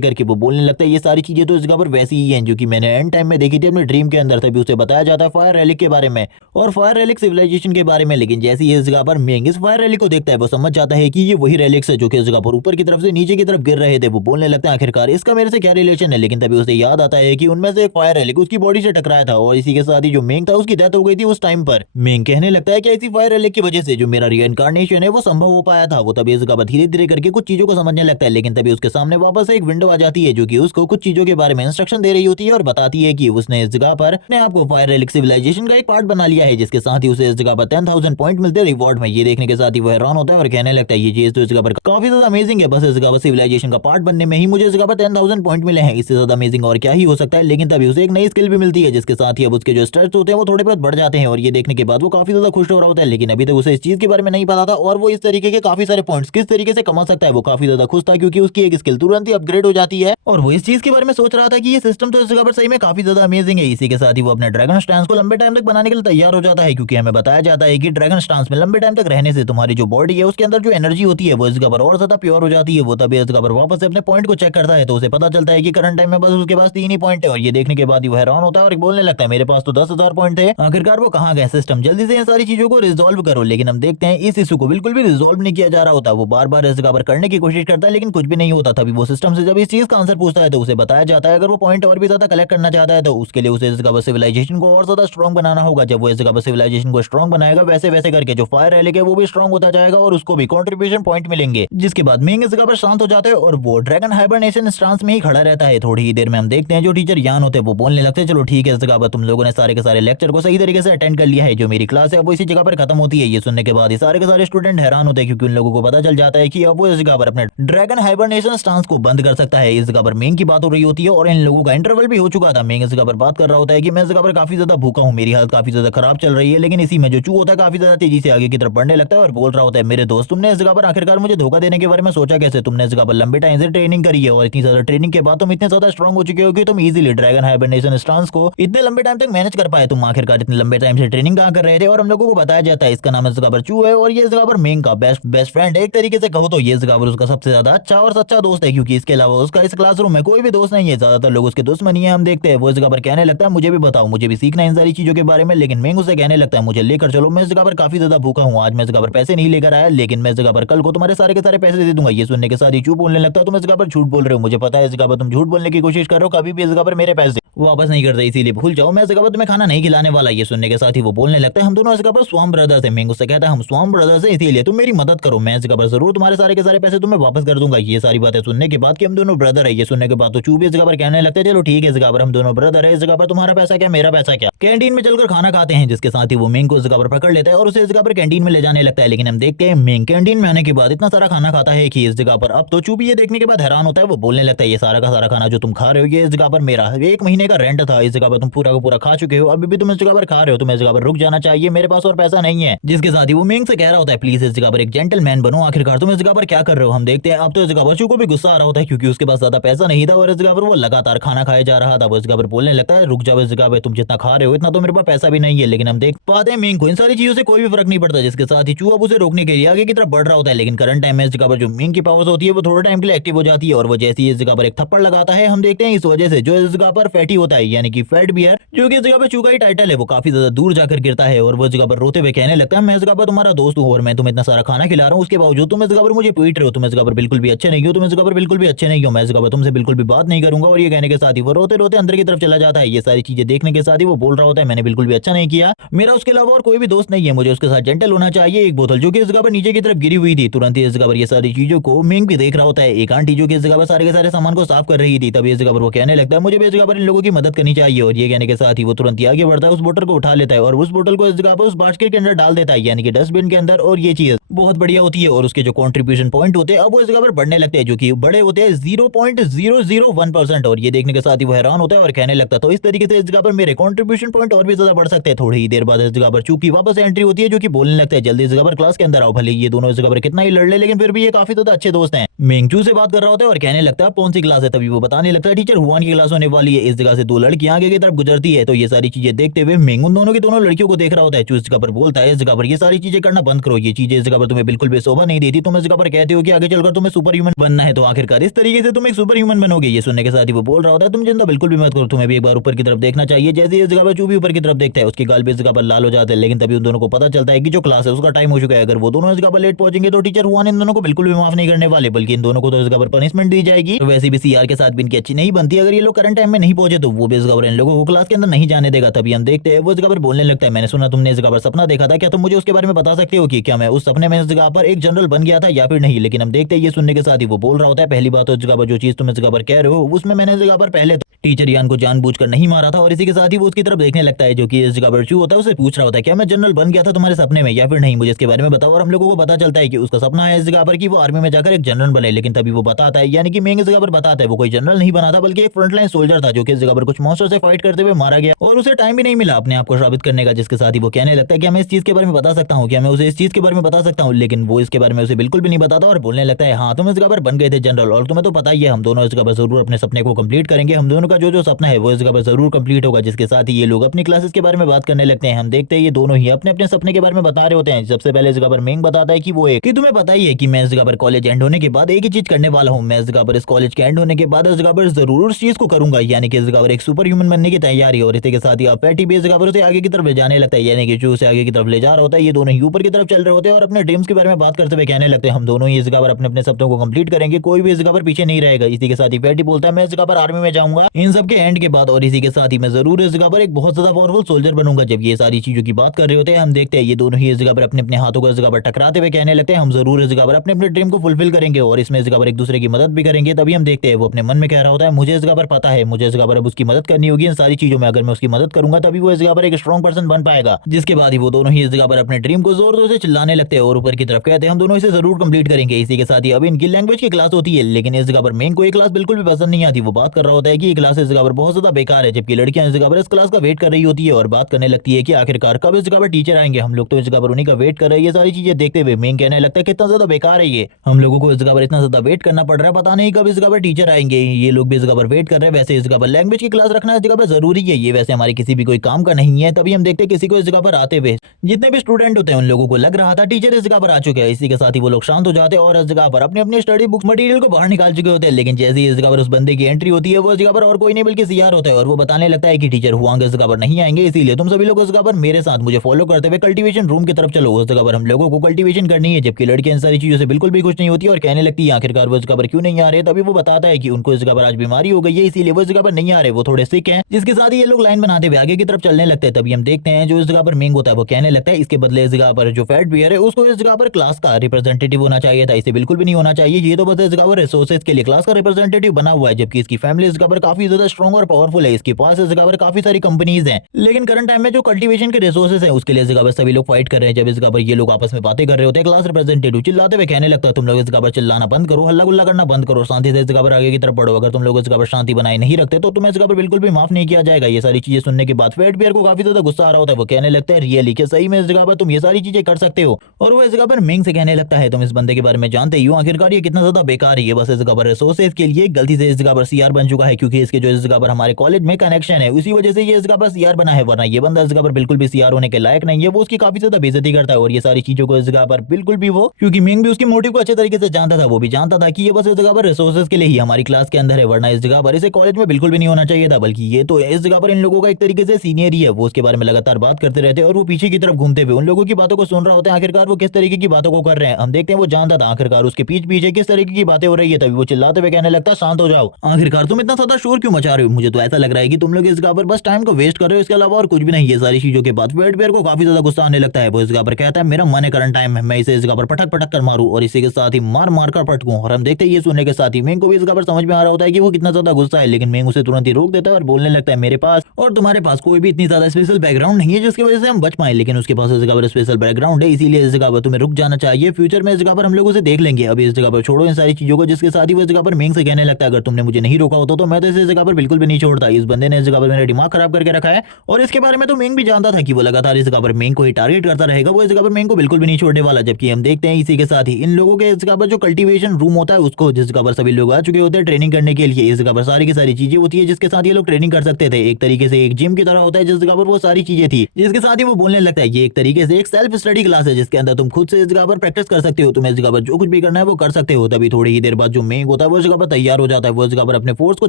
करके। वो बोलने लगता है ये सारी चीजें तो इस जगह पर वैसी ही हैं जो कि मैंने एंड टाइम में देखी थी अपने ड्रीम के अंदर। तभी उसे बताया जाता है फायर रेलिक के बारे में और फायर रेलिक सिविलाइजेशन के बारे में। लेकिन जैसे ही इस जगह पर मेंग इस फायर रेलिक को देखता है वो समझ जाता है कि ये वही रेलिक्स है जो कि इस जगह पर ऊपर की तरफ से नीचे की तरफ गिर रहे थे। वो बोलने लगता है आखिरकार इसका मेरे से क्या रिलेशन है। लेकिन तभी उसे याद आता है कि उनमें से एक फायर रेलिक उसकी बॉडी से टकराया था और इसी के साथ ही जो मेंग था उसकी डेथ हो गई थी उस टाइम पर। मेंग कहने लगता है कि ऐसी फायर रेलिक की वजह से जो मेरा रीइंकार्नेशन है वो संभव हो पाया था। वो तभी इस जगह पर धीरे धीरे करके कुछ चीजों को समझने लगता है। लेकिन तभी उसके सामने वापस से एक विंडो आ जाती है जो कि उसको कुछ चीजों के बारे में इंस्ट्रक्शन दे रही होती है और बताती है कि उसने इस जगह पर अपने आप को फायर रेलिक सिविलाइजेशन का एक पार्ट बना लिया है, जिसके साथ ही उसे इस जगह पर 10,000 पॉइंट मिलते हैं रिवॉर्ड में। ये देखने के साथ ही वो हैरान होता है और कहने लगता है ये चीज तो इस जगह पर काफी ज्यादा अमेजिंग है। बस इस जगह पर सिविलाइजेशन का पार्ट बनने में ही मुझे इस जगह पर 10,000 पॉइंट मिले हैं, इससे ज्यादा अमेजिंग और क्या ही हो सकता है। लेकिन तभी उसे एक नई स्किल भी मिलती है जिसके साथ ही अब उसके जो स्टेट्स होते हैं वो थोड़े बहुत बढ़ जाते हैं और ये देखने के बाद वो काफी ज्यादा खुश हो रहा होता है। लेकिन अभी तक उसे इस चीज के बारे में नहीं पता था और वो इस तरीके के काफी सारे पॉइंट्स किस तरीके से कमा सकता है वो काफी ज्यादा खुश था, क्योंकि उसकी एक स्किल तुरंत ही अपग्रेड हो जाती है और वो इस चीज के बारे में सोच रहा था कि ये सिस्टम तो इस जगह पर सही में काफी ज्यादा अमेजिंग है। इसी के साथ ही वो अपने ड्रैगन स्टांस को लंबे टाइम तक बनाने के लिए तैयार हो जाता है, क्योंकि हमें बताया जाता है कि ड्रैगन स्टांस में लंबे टाइम तक रहने से तुम्हारी जो बॉडी है उसके अंदर जो एनर्जी होती है वो इस जगह पर और ज्यादा प्योर हो जाती है। वो तभी इस जगह पर वापस से अपने पॉइंट को चेक करता है तो उसे पता चलता है कि करंट टाइम में बस उसके पास 3 ही पॉइंट है और ये देखने के बाद ही वो हैरान होता है और बोलने लगता है मेरे पास तो 10,000 पॉइंट थे, आखिरकार वो कहाँ गए। सिस्टम जल्दी से इन सारी चीजों को रिजॉल्व करो। लेकिन हम देखते हैं इस इशू को बिल्कुल भी रिजॉल्व नहीं किया जा रहा होता। वो बार बार इस जगह पर करने की कोशिश करता है लेकिन कुछ भी नहीं होता। तभी वो सिस्टम से जब इस चीज का आंसर पूछता है तो उसे बताया जाता है अगर वो पॉइंट और भी ज्यादा कलेक्ट करना चाहता है तो उसके लिए उसे इस जगह पर सिविलाइजेशन को और ज्यादा स्ट्रॉन्ग बनाना होगा। जब वो इस जगह पर सिविलाइजेशन को स्ट्रॉन्ग बनाएगा वैसे वैसे करके जो फायर रेलिक है वो भी स्ट्रॉन्ग होता जाएगा और उसको भी कंट्रीब्यूशन पॉइंट मिलेंगे, जिसके बाद मेंग इस जगह पर शांत हो जाता है और वो ड्रैगन हाइबरनेशन स्टांस में ही खड़ा रहता है। थोड़ी ही देर में हम देखते हैं जो टीचर यान होते हैं वो बोलने लगते हैं चलो ठीक है, इस जगह पर तुम लोगों ने सारे के सारे लेक्चर को सही तरीके से अटेंड कर लिया है, जो मेरी क्लास है वो इसी जगह पर खत्म होती है। ये सुनने के बाद सारे के सारे स्टूडेंट हैरान होते हैं क्योंकि उन लोगों को पता चल जाता है कि अब वो इस जगह पर अपने ड्रैगन हाइबरनेशन स्टांस को बंद कर सकता है। इस जगह पर मेंग की बात हो रही होती है और इन लोगों का इंटरवल भी हो चुका था। मेंग इस जगह पर बात कर रहा होता है कि मैं इस जगह पर काफी ज्यादा भूखा हूँ, मेरी हालत काफी ज्यादा खराब चल रही है। लेकिन इसी में जो चू होता है काफी ज्यादा तेजी से आगे की तरफ बढ़ने लगता है और बोल रहा होता है मेरे दोस्त तुमने इस जगह पर आखिरकार मुझे धोखा देने के बारे में सोचा कैसे? तुमने इस जगह पर लंबे टाइम से ट्रेनिंग करी है और इतनी ज्यादा ट्रेनिंग के बाद तुम इतने ज्यादा स्ट्रॉन्ग हो चुके हो कि तुम इजीली ड्रैगन हाइबरनेशन स्टांस को इतने लंबे टाइम तक मैनेज कर पाए। तुम आखिरकार इतने लंबे टाइम से ट्रेनिंग कहाँ कर रहे थे? और हम लोगों को बताया जाता है इसका नाम इस जगह पर चू है और ये इस जगह पर मेंग का बेस्ट फ्रेंड है। एक तरीके से कहो तो ये इस जगह पर उसका सबसे ज्यादा अच्छा और सच्चा दोस्त है, क्योंकि इसके अलावा उसका इस क्लासरूम में कोई भी दोस्त नहीं है, ज्यादातर लोग उसके दुश्मनी है। हम देखते हैं वो इस जगह पर कहने लगता है मुझे भी बताओ, मुझे भी सीखना है इन सारी चीजों के बारे में। लेकिन मेंग उसे कहने लगता है मुझे लेकर चलो, मैं इस जगह पर काफी ज्यादा भूखा हूँ, आज मैं इस जगह पर पैसे नहीं लेकर आया, लेकिन मैं इस जगह पर कल को तुम्हारे सारे के सारे पैसे दे दूंगा। ये सुनने के साथ ही चू बोलने लगता है तुम इस जगह पर झूठ बोल रहे हो, मुझे पता है इस जगह पर तुम झूठ बोलने की कोशिश कर रहे हो, कभी भी इस जगह पर मेरे पैसे वापस नहीं करते, इसीलिए भूल जाओ, मैं इस जगह पर तुम्हें खाना नहीं खिलाने वाला। ये सुनने के साथ ही वो बोलने लगता है हम दोनों इस जगह पर स्वाम ब्रदर्स हैं। मेंग उससे कहता है हम स्वाम ब्रदर्स हैं इसीलिए तुम मेरी मदद करो, मैं इस जगह पर जरूर तुम्हारे सारे के सारे पैसे तुम्हें वापस कर दूंगा। ये सारी बातें सुनने के बाद कि हम दोनों ब्रदर है, ये सुनने के बाद तो चू भी इस जगह पर कहने लगते हैं चलो ठीक है, इस जगह पर हम दोनों ब्रदर है, इस जगह पर तुम्हारा पैसा क्या मेरा पैसा क्या, कैंटीन में चलकर खाना खाते हैं। जिसके साथ ही वो मेंग को इस जगह पर पकड़ लेता है और उसे इस जगह पर कैंटीन में ले जाने लगता है। लेकिन हम देखते हैं मेंग कैंटीन में आने के बाद इतना सारा खाना खाता है कि इस जगह पर अब तो चू भी ये देखने के बाद हैरान होता है। वो बोलने लगता है ये सारा का सारा खाना जो तुम खा रहे हो ये इस जगह पर मेरा 1 महीने का रेंट था, इस जगह पर तुम पूरा का पूरा खा चुके हो, अभी भी तुम इस जगह पर खा रहे हो, तुम्हें इस जगह पर रुक जाना चाहिए, मेरे पास और पैसा नहीं है। जिसके साथ ही वो मेंग से कह रहा होता है प्लीज इस जगह पर एक जेंटलमैन बनो, आखिरकार तुम इस जगह पर क्या कर रहे हो। हम देखते हैं अब तो इस जगह पर चू को भी गुस्सा आ रहा होता है क्योंकि उसके पास ज्यादा पैसा नहीं था और इस जगह पर वो लगातार खाना खाया जा रहा था। वो इस जगह पर बोलने लगता है रुक जाओ, इस जगह पर तुम जितना खा रहे हो इतना तो मेरे पास पैसा भी नहीं है। लेकिन हम देख पाते हैं मेंग को इन सारी चीजों से कोई भी फर्क नहीं पड़ता, जिसके साथ ही चू अब उसे रोकने के लिए आगे की तरफ बढ़ रहा होता है। लेकिन करंट टाइम में इस जगह पर जो मेंग की पावर्स होती है वो थोड़े टाइम के लिए एक्टिव हो जाती है और वो जैसे ही इस जगह पर एक थप्पड़ लगाता है हम देखते हैं इस वजह से जो इस जगह पर फैटी होता है यानी कि फैट बियर जो कि इस जगह पर चू का ही टाइटल है वो काफी ज्यादा दूर जाकर गिरता है और वो इस जगह पर रोते हुए कहने लगता है मैं इस जगह पर तुम्हारा दोस्त हूँ और मैं तुम्हें इतना सारा खाना खिला रहा हूँ, उसके बावजूद तुम इस जगह पर मुझे पीट रहे हो, तुम इस जगह पर बिल्कुल भी अच्छे नहीं हो, तुम इस जगह पर बिल्कुल भी अच्छे नहीं हो, मैं इस जगह पर तुमसे बिल्कुल भी बात नहीं करूंगा। और ये कहने के साथ ही वो रोते रोते अंदर की तरफ चला जाता है। ये सारी चीजें देखने के साथ ही वो बोल रहा होता है मैंने बिल्कुल भी अच्छा नहीं किया, मेरा उसके अलावा और कोई भी दोस्त नहीं है, मुझे उसके साथ जेंटल होना चाहिए। एक बोतल जो कि इस जगह पर नीचे की तरफ गिरी हुई थी, तुरंत ही इस जगह पर ये सारी चीजों को मेंग भी देख रहा होता है। एक आंटी जो कि इस जगह पर सारे के सारे सामान को साफ कर रही थी, तभी इस जगह पर वो कहने लगता है मुझे भी इस जगह पर इन लोगों की मदद करनी चाहिए। और ये कहने के साथ ही वो तुरंत ही आगे बढ़ता है, उस बोतल को उठा लेता है और उस बोतल को इस जगह पर उस बास्केट के अंदर डाल देता है यानी कि डस्टबिन के अंदर। और ये चीज बहुत बढ़िया होती है और उसके जो कंट्रीब्यूशन पॉइंट होते हैं अब वो इस जगह पर बढ़ने लगते हैं जो कि बड़े होते हैं 0.001%। और ये देखने के साथ ही वो हैरान होता है और कहने लगता है तो इस तरीके से इस जगह पर मेरे कंट्रीब्यूशन पॉइंट और भी ज्यादा बढ़ सकते हैं। थोड़ी ही देर बाद इस जगह पर चूकी वापस एंट्री होती है जो कि बोलने लगता है जल्दी इस जगह पर क्लास के अंदर आओ। भले ये दोनों इस जगह पर कितना ही लड़ ले लेकिन फिर भी ये काफी ज्यादा अच्छे दोस्त हैं। मेंग चू से बात कर रहा होता है और कहने लगता है कौन सी क्लास है, तभी वो बताने लगता है टीचर हुआन की क्लास होने वाली है। इस जगह से 2 लड़कियां आगे की तरफ गुजरती है तो ये सारी चीजें देखते हुए मेंग उन दोनों की दोनों लड़कियों को देख रहा होता है। चू इस जगह पर बोलता है इस जगह पर ये सारी चीजें करना बंद करो, ये चीजें इस जगह पर तुम्हें बिल्कुल भी शोभा नहीं देती, तुम इस जगह पर कहते हो कि आगे चलकर तुम्हें सुपर ह्यूमन बनना है, तो आखिरकार इस तरीके से तुम एक सुपर ह्यूमन बनोगे। ये सुनने के साथ ही वो बोल रहा होता है तुम चिंता बिल्कुल भी मत करो, तुम्हें भी एक बार ऊपर की तरफ देखना चाहिए। जैसे इस जगह पर चूभी ऊपर की तरफ देखता है उसकी गाल भी इस जगह पर लाल हो जाते हैं, लेकिन तभी उन दोनों को पता चलता है कि जो क्लास है उसका टाइम हो चुका है। अगर वो दोनों इस जगह पर लेट पहुंचेंगे तो टीचर हुआन इन दोनों को बिल्कुल भी माफ नहीं करने वाले, बल्कि इन दोनों को तो इस जगह पर पनिशमेंट दी जाएगी। तो वैसे भी सीआर के साथ भी इनकी अच्छी नहीं बनती, अगर ये लोग करंट टाइम में नहीं पहुंचे तो वो भी इस जगह पर इन लोगों को क्लास के अंदर नहीं जाने देगा। तभी हम देखते हैं वो इस जगह पर बोलने लगता है मैंने सुना तुमने इस जगह पर सपना देखा था, क्या तुम मुझे उसके बारे में बता सकते हो कि क्या मैं उस सपने में इस जगह पर एक जनरल बन गया था या फिर नहीं। लेकिन हम देखते हैं ये सुनने के साथ ही वो बोल रहा होता है पहली बात तो इस जगह पर जो चीज तुम इस जगह पर कह रहे हो उसमें मैंने इस जगह पर पहले टीचर यान को जानबूझकर नहीं मारा था। और इसी के साथ ही वो उसकी तरफ देखने लगता है जो कि इस जगह पर चू होता है, उसे पूछ रहा होता है क्या मैं जनरल बन गया था तुम्हारे सपने में या फिर नहीं, मुझे इसके बारे में बताओ। और हम लोगों को पता चलता है कि उसका सपना है इस जगह पर कि वो आर्मी में जाकर एक जनरल बने। लेकिन तभी वो बताता है यानी कि मेंग इस जगह पर बताता है वो कोई जनरल नहीं बना था बल्कि एक फ्रंटलाइन सोल्जर था जो कि इस जगह पर कुछ मॉन्स्टर से फाइट करते हुए मारा गया और उसे टाइम भी नहीं मिला अपने आप को साबित करने का। जिसके साथ ही वो कहने लगता है कि मैं इस चीज के बारे में बता सकता हूँ, क्या मैं उसे इस चीज के बारे में बता सकता हूँ। लेकिन वो इसके बारे में उसे बिल्कुल भी नहीं बताता और बोलने लगता है हाँ तुम इस जगह पर बन गए थे जनरल और तुम्हें तो पता ही है हम दोनों इस जगह पर जरूर अपने सपने को कंप्लीट करेंगे, हम दोनों का जो सपना है वो इस जगह पर जरूर कंप्लीट होगा। जिसके साथ ही ये लोग अपनी क्लासेस के बारे में बात करने लगते हैं। हम देखते हैं ये दोनों ही अपने अपने सपने के बारे में बता रहे होते हैं। सबसे पहले इस जगह पर मेंग बताता है कि वो एक कि तुम्हें पता ही है कि मैं इस जगह पर कॉलेज एंड होने के बाद एक ही चीज करने वाला हूँ, मैं इस जगह पर इस कॉलेज के एंड होने के बाद इस जगह पर जरूर उस चीज को करूंगा यानी कि इस जगह पर एक सुपर ह्यूमन बनने की तैयारी। और इसी के साथ ही पैटी भी इस जगह पर उसे आगे की तरफ ले जाने लगता है यानी कि जो उसे आगे की तरफ ले जा रहा होता है। ये दोनों ही ऊपर की तरफ चल रहे होते हैं और अपने ड्रीम्स के बारे में बात करते हुए कहने लगते हैं हम दोनों ही इस जगह पर अपने अपने सपनों को कंप्लीट करेंगे, कोई भी इस जगह पर पीछे नहीं रहेगा। इसी के साथ ही पैटी बोलता है मैं इस जगह पर आर्मी में जाऊंगा इन सब के एंड के बाद और इसी के साथ ही मैं जरूर इस जगह पर एक बहुत ज्यादा पावरफुल सोल्जर बनूंगा। जब ये सारी चीजों की बात कर रहे होते हैं हम देखते हैं ये दोनों ही इस जगह पर अपने अपने हाथों को इस जगह पर टकराते हुए कहने लगते हैं हम जरूर इस जगह पर अपने अपने ड्रीम को फुलफिल करेंगे और इसमें इस जगह पर एक दूसरे की मदद भी करेंगे। तभी हम देखते हैं वो अपने मन में कह रहा होता है मुझे इस जगह पर पता है मुझे इस जगह पर अब उसकी मदद करनी होगी इन सारी चीजों में, अगर मैं उसकी मदद करूंगा तभी वो इस जगह पर एक स्ट्रॉन्ग पर्सन बन पाएगा। जिसके बाद ही वो दोनों ही इस जगह पर अपने ड्रीम को जोर जोर से चिल्लाने लगते हैं और ऊपर की तरफ कहते हैं हम दोनों इसे जरूर कंप्लीट करेंगे। इसी के साथ ही अभी इनकी लैंग्वेज की क्लास होती है लेकिन इस जगह पर मेन को ये क्लास बिल्कुल भी पसंद नहीं आती। वो बात कर रहा होता है कि ये क्लास इस जगह पर बहुत ज्यादा बेकार है, जबकि लड़कियां इस जगह पर इस क्लास का वेट कर रही होती है और बात करने लगती है कि आखिरकार कब इस जगह पर टीचर आएंगे, हम लोग तो इस जगह पर उन्हीं का वेट कर रहे हैं। ये सारी चीजें देखते हुए मेन कहने लगता है कितना ज्यादा बेकार है ये, हम लोगों को इस जगह पर इतना ज्यादा वेट करना पड़ रहा है, पता नहीं कब इस जगह पर टीचर आएंगे। ये लोग भी इस जगह पर वेट कर रहे हैं। वैसे इस जगह पर लैंग्वेज की क्लास रखना इस जगह पर जरूरी है, ये वैसे हमारे किसी भी कोई काम का नहीं है। तभी हम देखते हैं किसी को इस जगह पर आते हुए जितने भी स्टूडेंट होते हैं उन लोगों को लग रहा था टीचर इस जगह पर आ चुके हैं। इसी के साथ ही वो लोग शांत हो जाते हैं और इस जगह पर अपने अपने स्टडी बुक्स मटेरियल को बाहर निकाल चुके होते हैं। लेकिन जैसे ही इस जगह पर उस बंदे की एंट्री होती है वो इस जगह पर और कोई नहीं बल्कि सीआर होता है और वो बताने लगता है कि टीचर हुआंग इस जगह पर नहीं आएंगे, इसीलिए तुम सभी लोग इस जगह पर मेरे साथ मुझे फॉलो करते हुए कल्टीवेशन रूम की तरफ चलो। उस जगह पर हम लोगों को कल्टीवेशन करनी है। जबकि लड़कियां इन सारी चीजों से बिल्कुल भी खुश नहीं होती और कहने लगती है आखिरकार वो इस जगह पर क्यों नहीं आ रहे। तभी वो बताता है कि उनको इस जगह पर आज बीमारी हो गई है इसीलिए वो इस जगह पर नहीं आ रहे, वो थोड़े सिक हैं। जिसके साथ ही ये लोग लाइन बनाते हुए आगे की तरफ चलने लगते हैं। तभी हम देखते हैं जो इस जगह पर मेंग होता है वो कहने लगता है इसके बदले इस जगह पर जो फैट बियर है उसको इस जगह पर क्लास का रिप्रेजेंटेटिव होना चाहिए था, इसे बिल्कुल भी नहीं होना चाहिए। ये तो बस इस जगह पर रिसोर्सेज के लिए क्लास का रिप्रेजेंटेटिव बना हुआ है, जबकि इसकी फैमिली इस जगह पर काफी ज्यादा स्ट्रॉन्ग और पावरफुल है। इसके पास इस जगह पर काफी सारी कंपनीज हैं, लेकिन करंट टाइम में जो कल्टीवेशन के रिसोर्सेज हैं उसके लिए इस जगह पर सभी लोग फाइट कर रहे हैं। जब इस जगह पर ये लोग आपस में बातें कर रहे होते हैं क्लास रिप्रेजेंटेटिव चिल्लाते हुए कहने लगता है तुम लोग इस जगह पर चिल्लाना बंद करो, हल्ला गुल्ला करना बंद करो, शांति से इस जगह पर आगे की तरफ बढ़ो। अगर तुम लोग इस जगह पर शांति बनाए नहीं रखते तो तुम्हें इस जगह पर बिल्कुल भी माफ नहीं किया जाएगा। ये सारी चीजें सुनने के बाद फैट बियर को काफी ज्यादा गुस्सा आ रहा होता है। वो कहने लगता है रियली कि सही में इस जगह पर तुम ये सारी चीजें कर सकते हो। और वो इस जगह पर मेंग से कहने लगता है तुम इस बंदे के बारे में जानते ही हो, आखिरकार ये कितना ज्यादा बेकार है, ये बस इस जगह पर रिसोर्सेज के लिए गलती से इस जगह पर सीआर बन चुका है क्योंकि इसके जो इस जगह पर हमारे कॉलेज में कनेक्शन है उसी वजह से ये इस जगह पर सीआर बना है, वरना ये बंदा इस जगह पर बिल्कुल भी सीआर होने के लायक नहीं है। वो उसकी काफी ज्यादा बेइज्जती करता है और ये सारी चीजों को इस जगह पर बिल्कुल भी वो क्योंकि मेंग भी उसके मोटिव को अच्छे तरीके से जानता था, वो भी जानता था कि ये बस इस जगह पर रिसोर्सेज के लिए ही हमारी क्लास के अंदर है, वरना इस जगह पर इसे कॉलेज में बिल्कुल भी नहीं होना चाहिए था। बल्कि ये तो इस जगह पर इन लोगों का एक तरीके से सीनियर ही है, वो उसके बारे में लगातार बात करते रहते हैं और वो पीछे की तरफ घूमते हुए उन लोगों की बातों को सुन रहा होता है आखिरकार वो किस तरीके की बातों को कर रहे हैं। हम देखते हैं वो जानता था आखिरकार उसके पीछे किस तरीके की बातें हो रही है। तभी वो चिल्लाते हुए कहने लगता शांत हो जाओ, आखिरकार तुम इतना ज्यादा शोर क्यों मचा रहे हो, मुझे तो ऐसा लग रहा है कि तुम लोग इस जगह पर बस टाइम को वेस्ट कर रहे हो, इसके अलावा और कुछ भी नहीं। ये सारी चीजों के बाद वेट बेयर को काफी ज्यादा गुस्सा आने लगता है। वो इस जगह पर कहता है मेरा मन है करंट टाइम में मैं इसे इस जगह पर पटक पटक कर मारूं और इसी के साथ ही मार मार कर पटकूं। और हम देखते हैं ये सुनने के साथ ही मेंग को भी इस जगह पर समझ में आ रहा होता है कि वो कितना ज्यादा गुस्सा है, लेकिन मेंग उसे तुरंत ही रोक देता है और बोलने लगता है मेरे पास और तुम्हारे पास कोई भी इतनी ज्यादा स्पेशल बैकग्राउंड नहीं है जिसकी वजह से हम बच पाए, लेकिन उसके पास इस जगह पर स्पेशल बैकग्राउंड है, इसीलिए इस जगह पर तुम्हें रुक जाना चाहिए, फ्यूचर में इस जगह पर हम लोग उसे देख लेंगे, अभी इस जगह पर छोड़ो इन सारी चीजों को। जिसके साथ ही वो इस जगह पर मेंग से कहने लगता है अगर तुमने मुझे नहीं रोका होता तो मैं तो इसे जगह पर बिल्कुल भी नहीं छोड़ता। इस बंदे ने इस जगह पर मेरा दिमाग खराब करके रखा है और इसके बारे में तो मिंग भी जानता था कि वो लगातार इस जगह पर मिंग को ही टारगेट करता रहेगा। वो इस जगह पर मिंग को बिल्कुल भी नहीं छोड़ने वाला। जबकि हम देखते हैं इसी के साथ ही इन लोगों के इस जगह पर जो कल्टीवेशन रूम होता है उसको, जिस जगह पर सभी लोग आ चुके होते हैं ट्रेनिंग करने के लिए, इस जगह पर सारी की सारी चीजें होती है जिसके साथ ये लोग ट्रेनिंग कर सकते थे। एक तरीके से एक जिम की तरह होता है जिस जगह पर वो सारी चीजें थी, जिसके साथ ही वो बोलने लगता है ये एक तरीके से एक सेल्फ स्टडी क्लास है जिसके अंदर तुम खुद से इस जगह पर प्रैक्टिस कर सकते हो। तुम इस जगह पर जो कुछ भी करना है वो कर सकते हो। तभी थोड़ी ही देर बाद जो मेंग होता है वो इस जगह पर तैयार हो जाता है। वो इस जगह पर अपने फोर्स को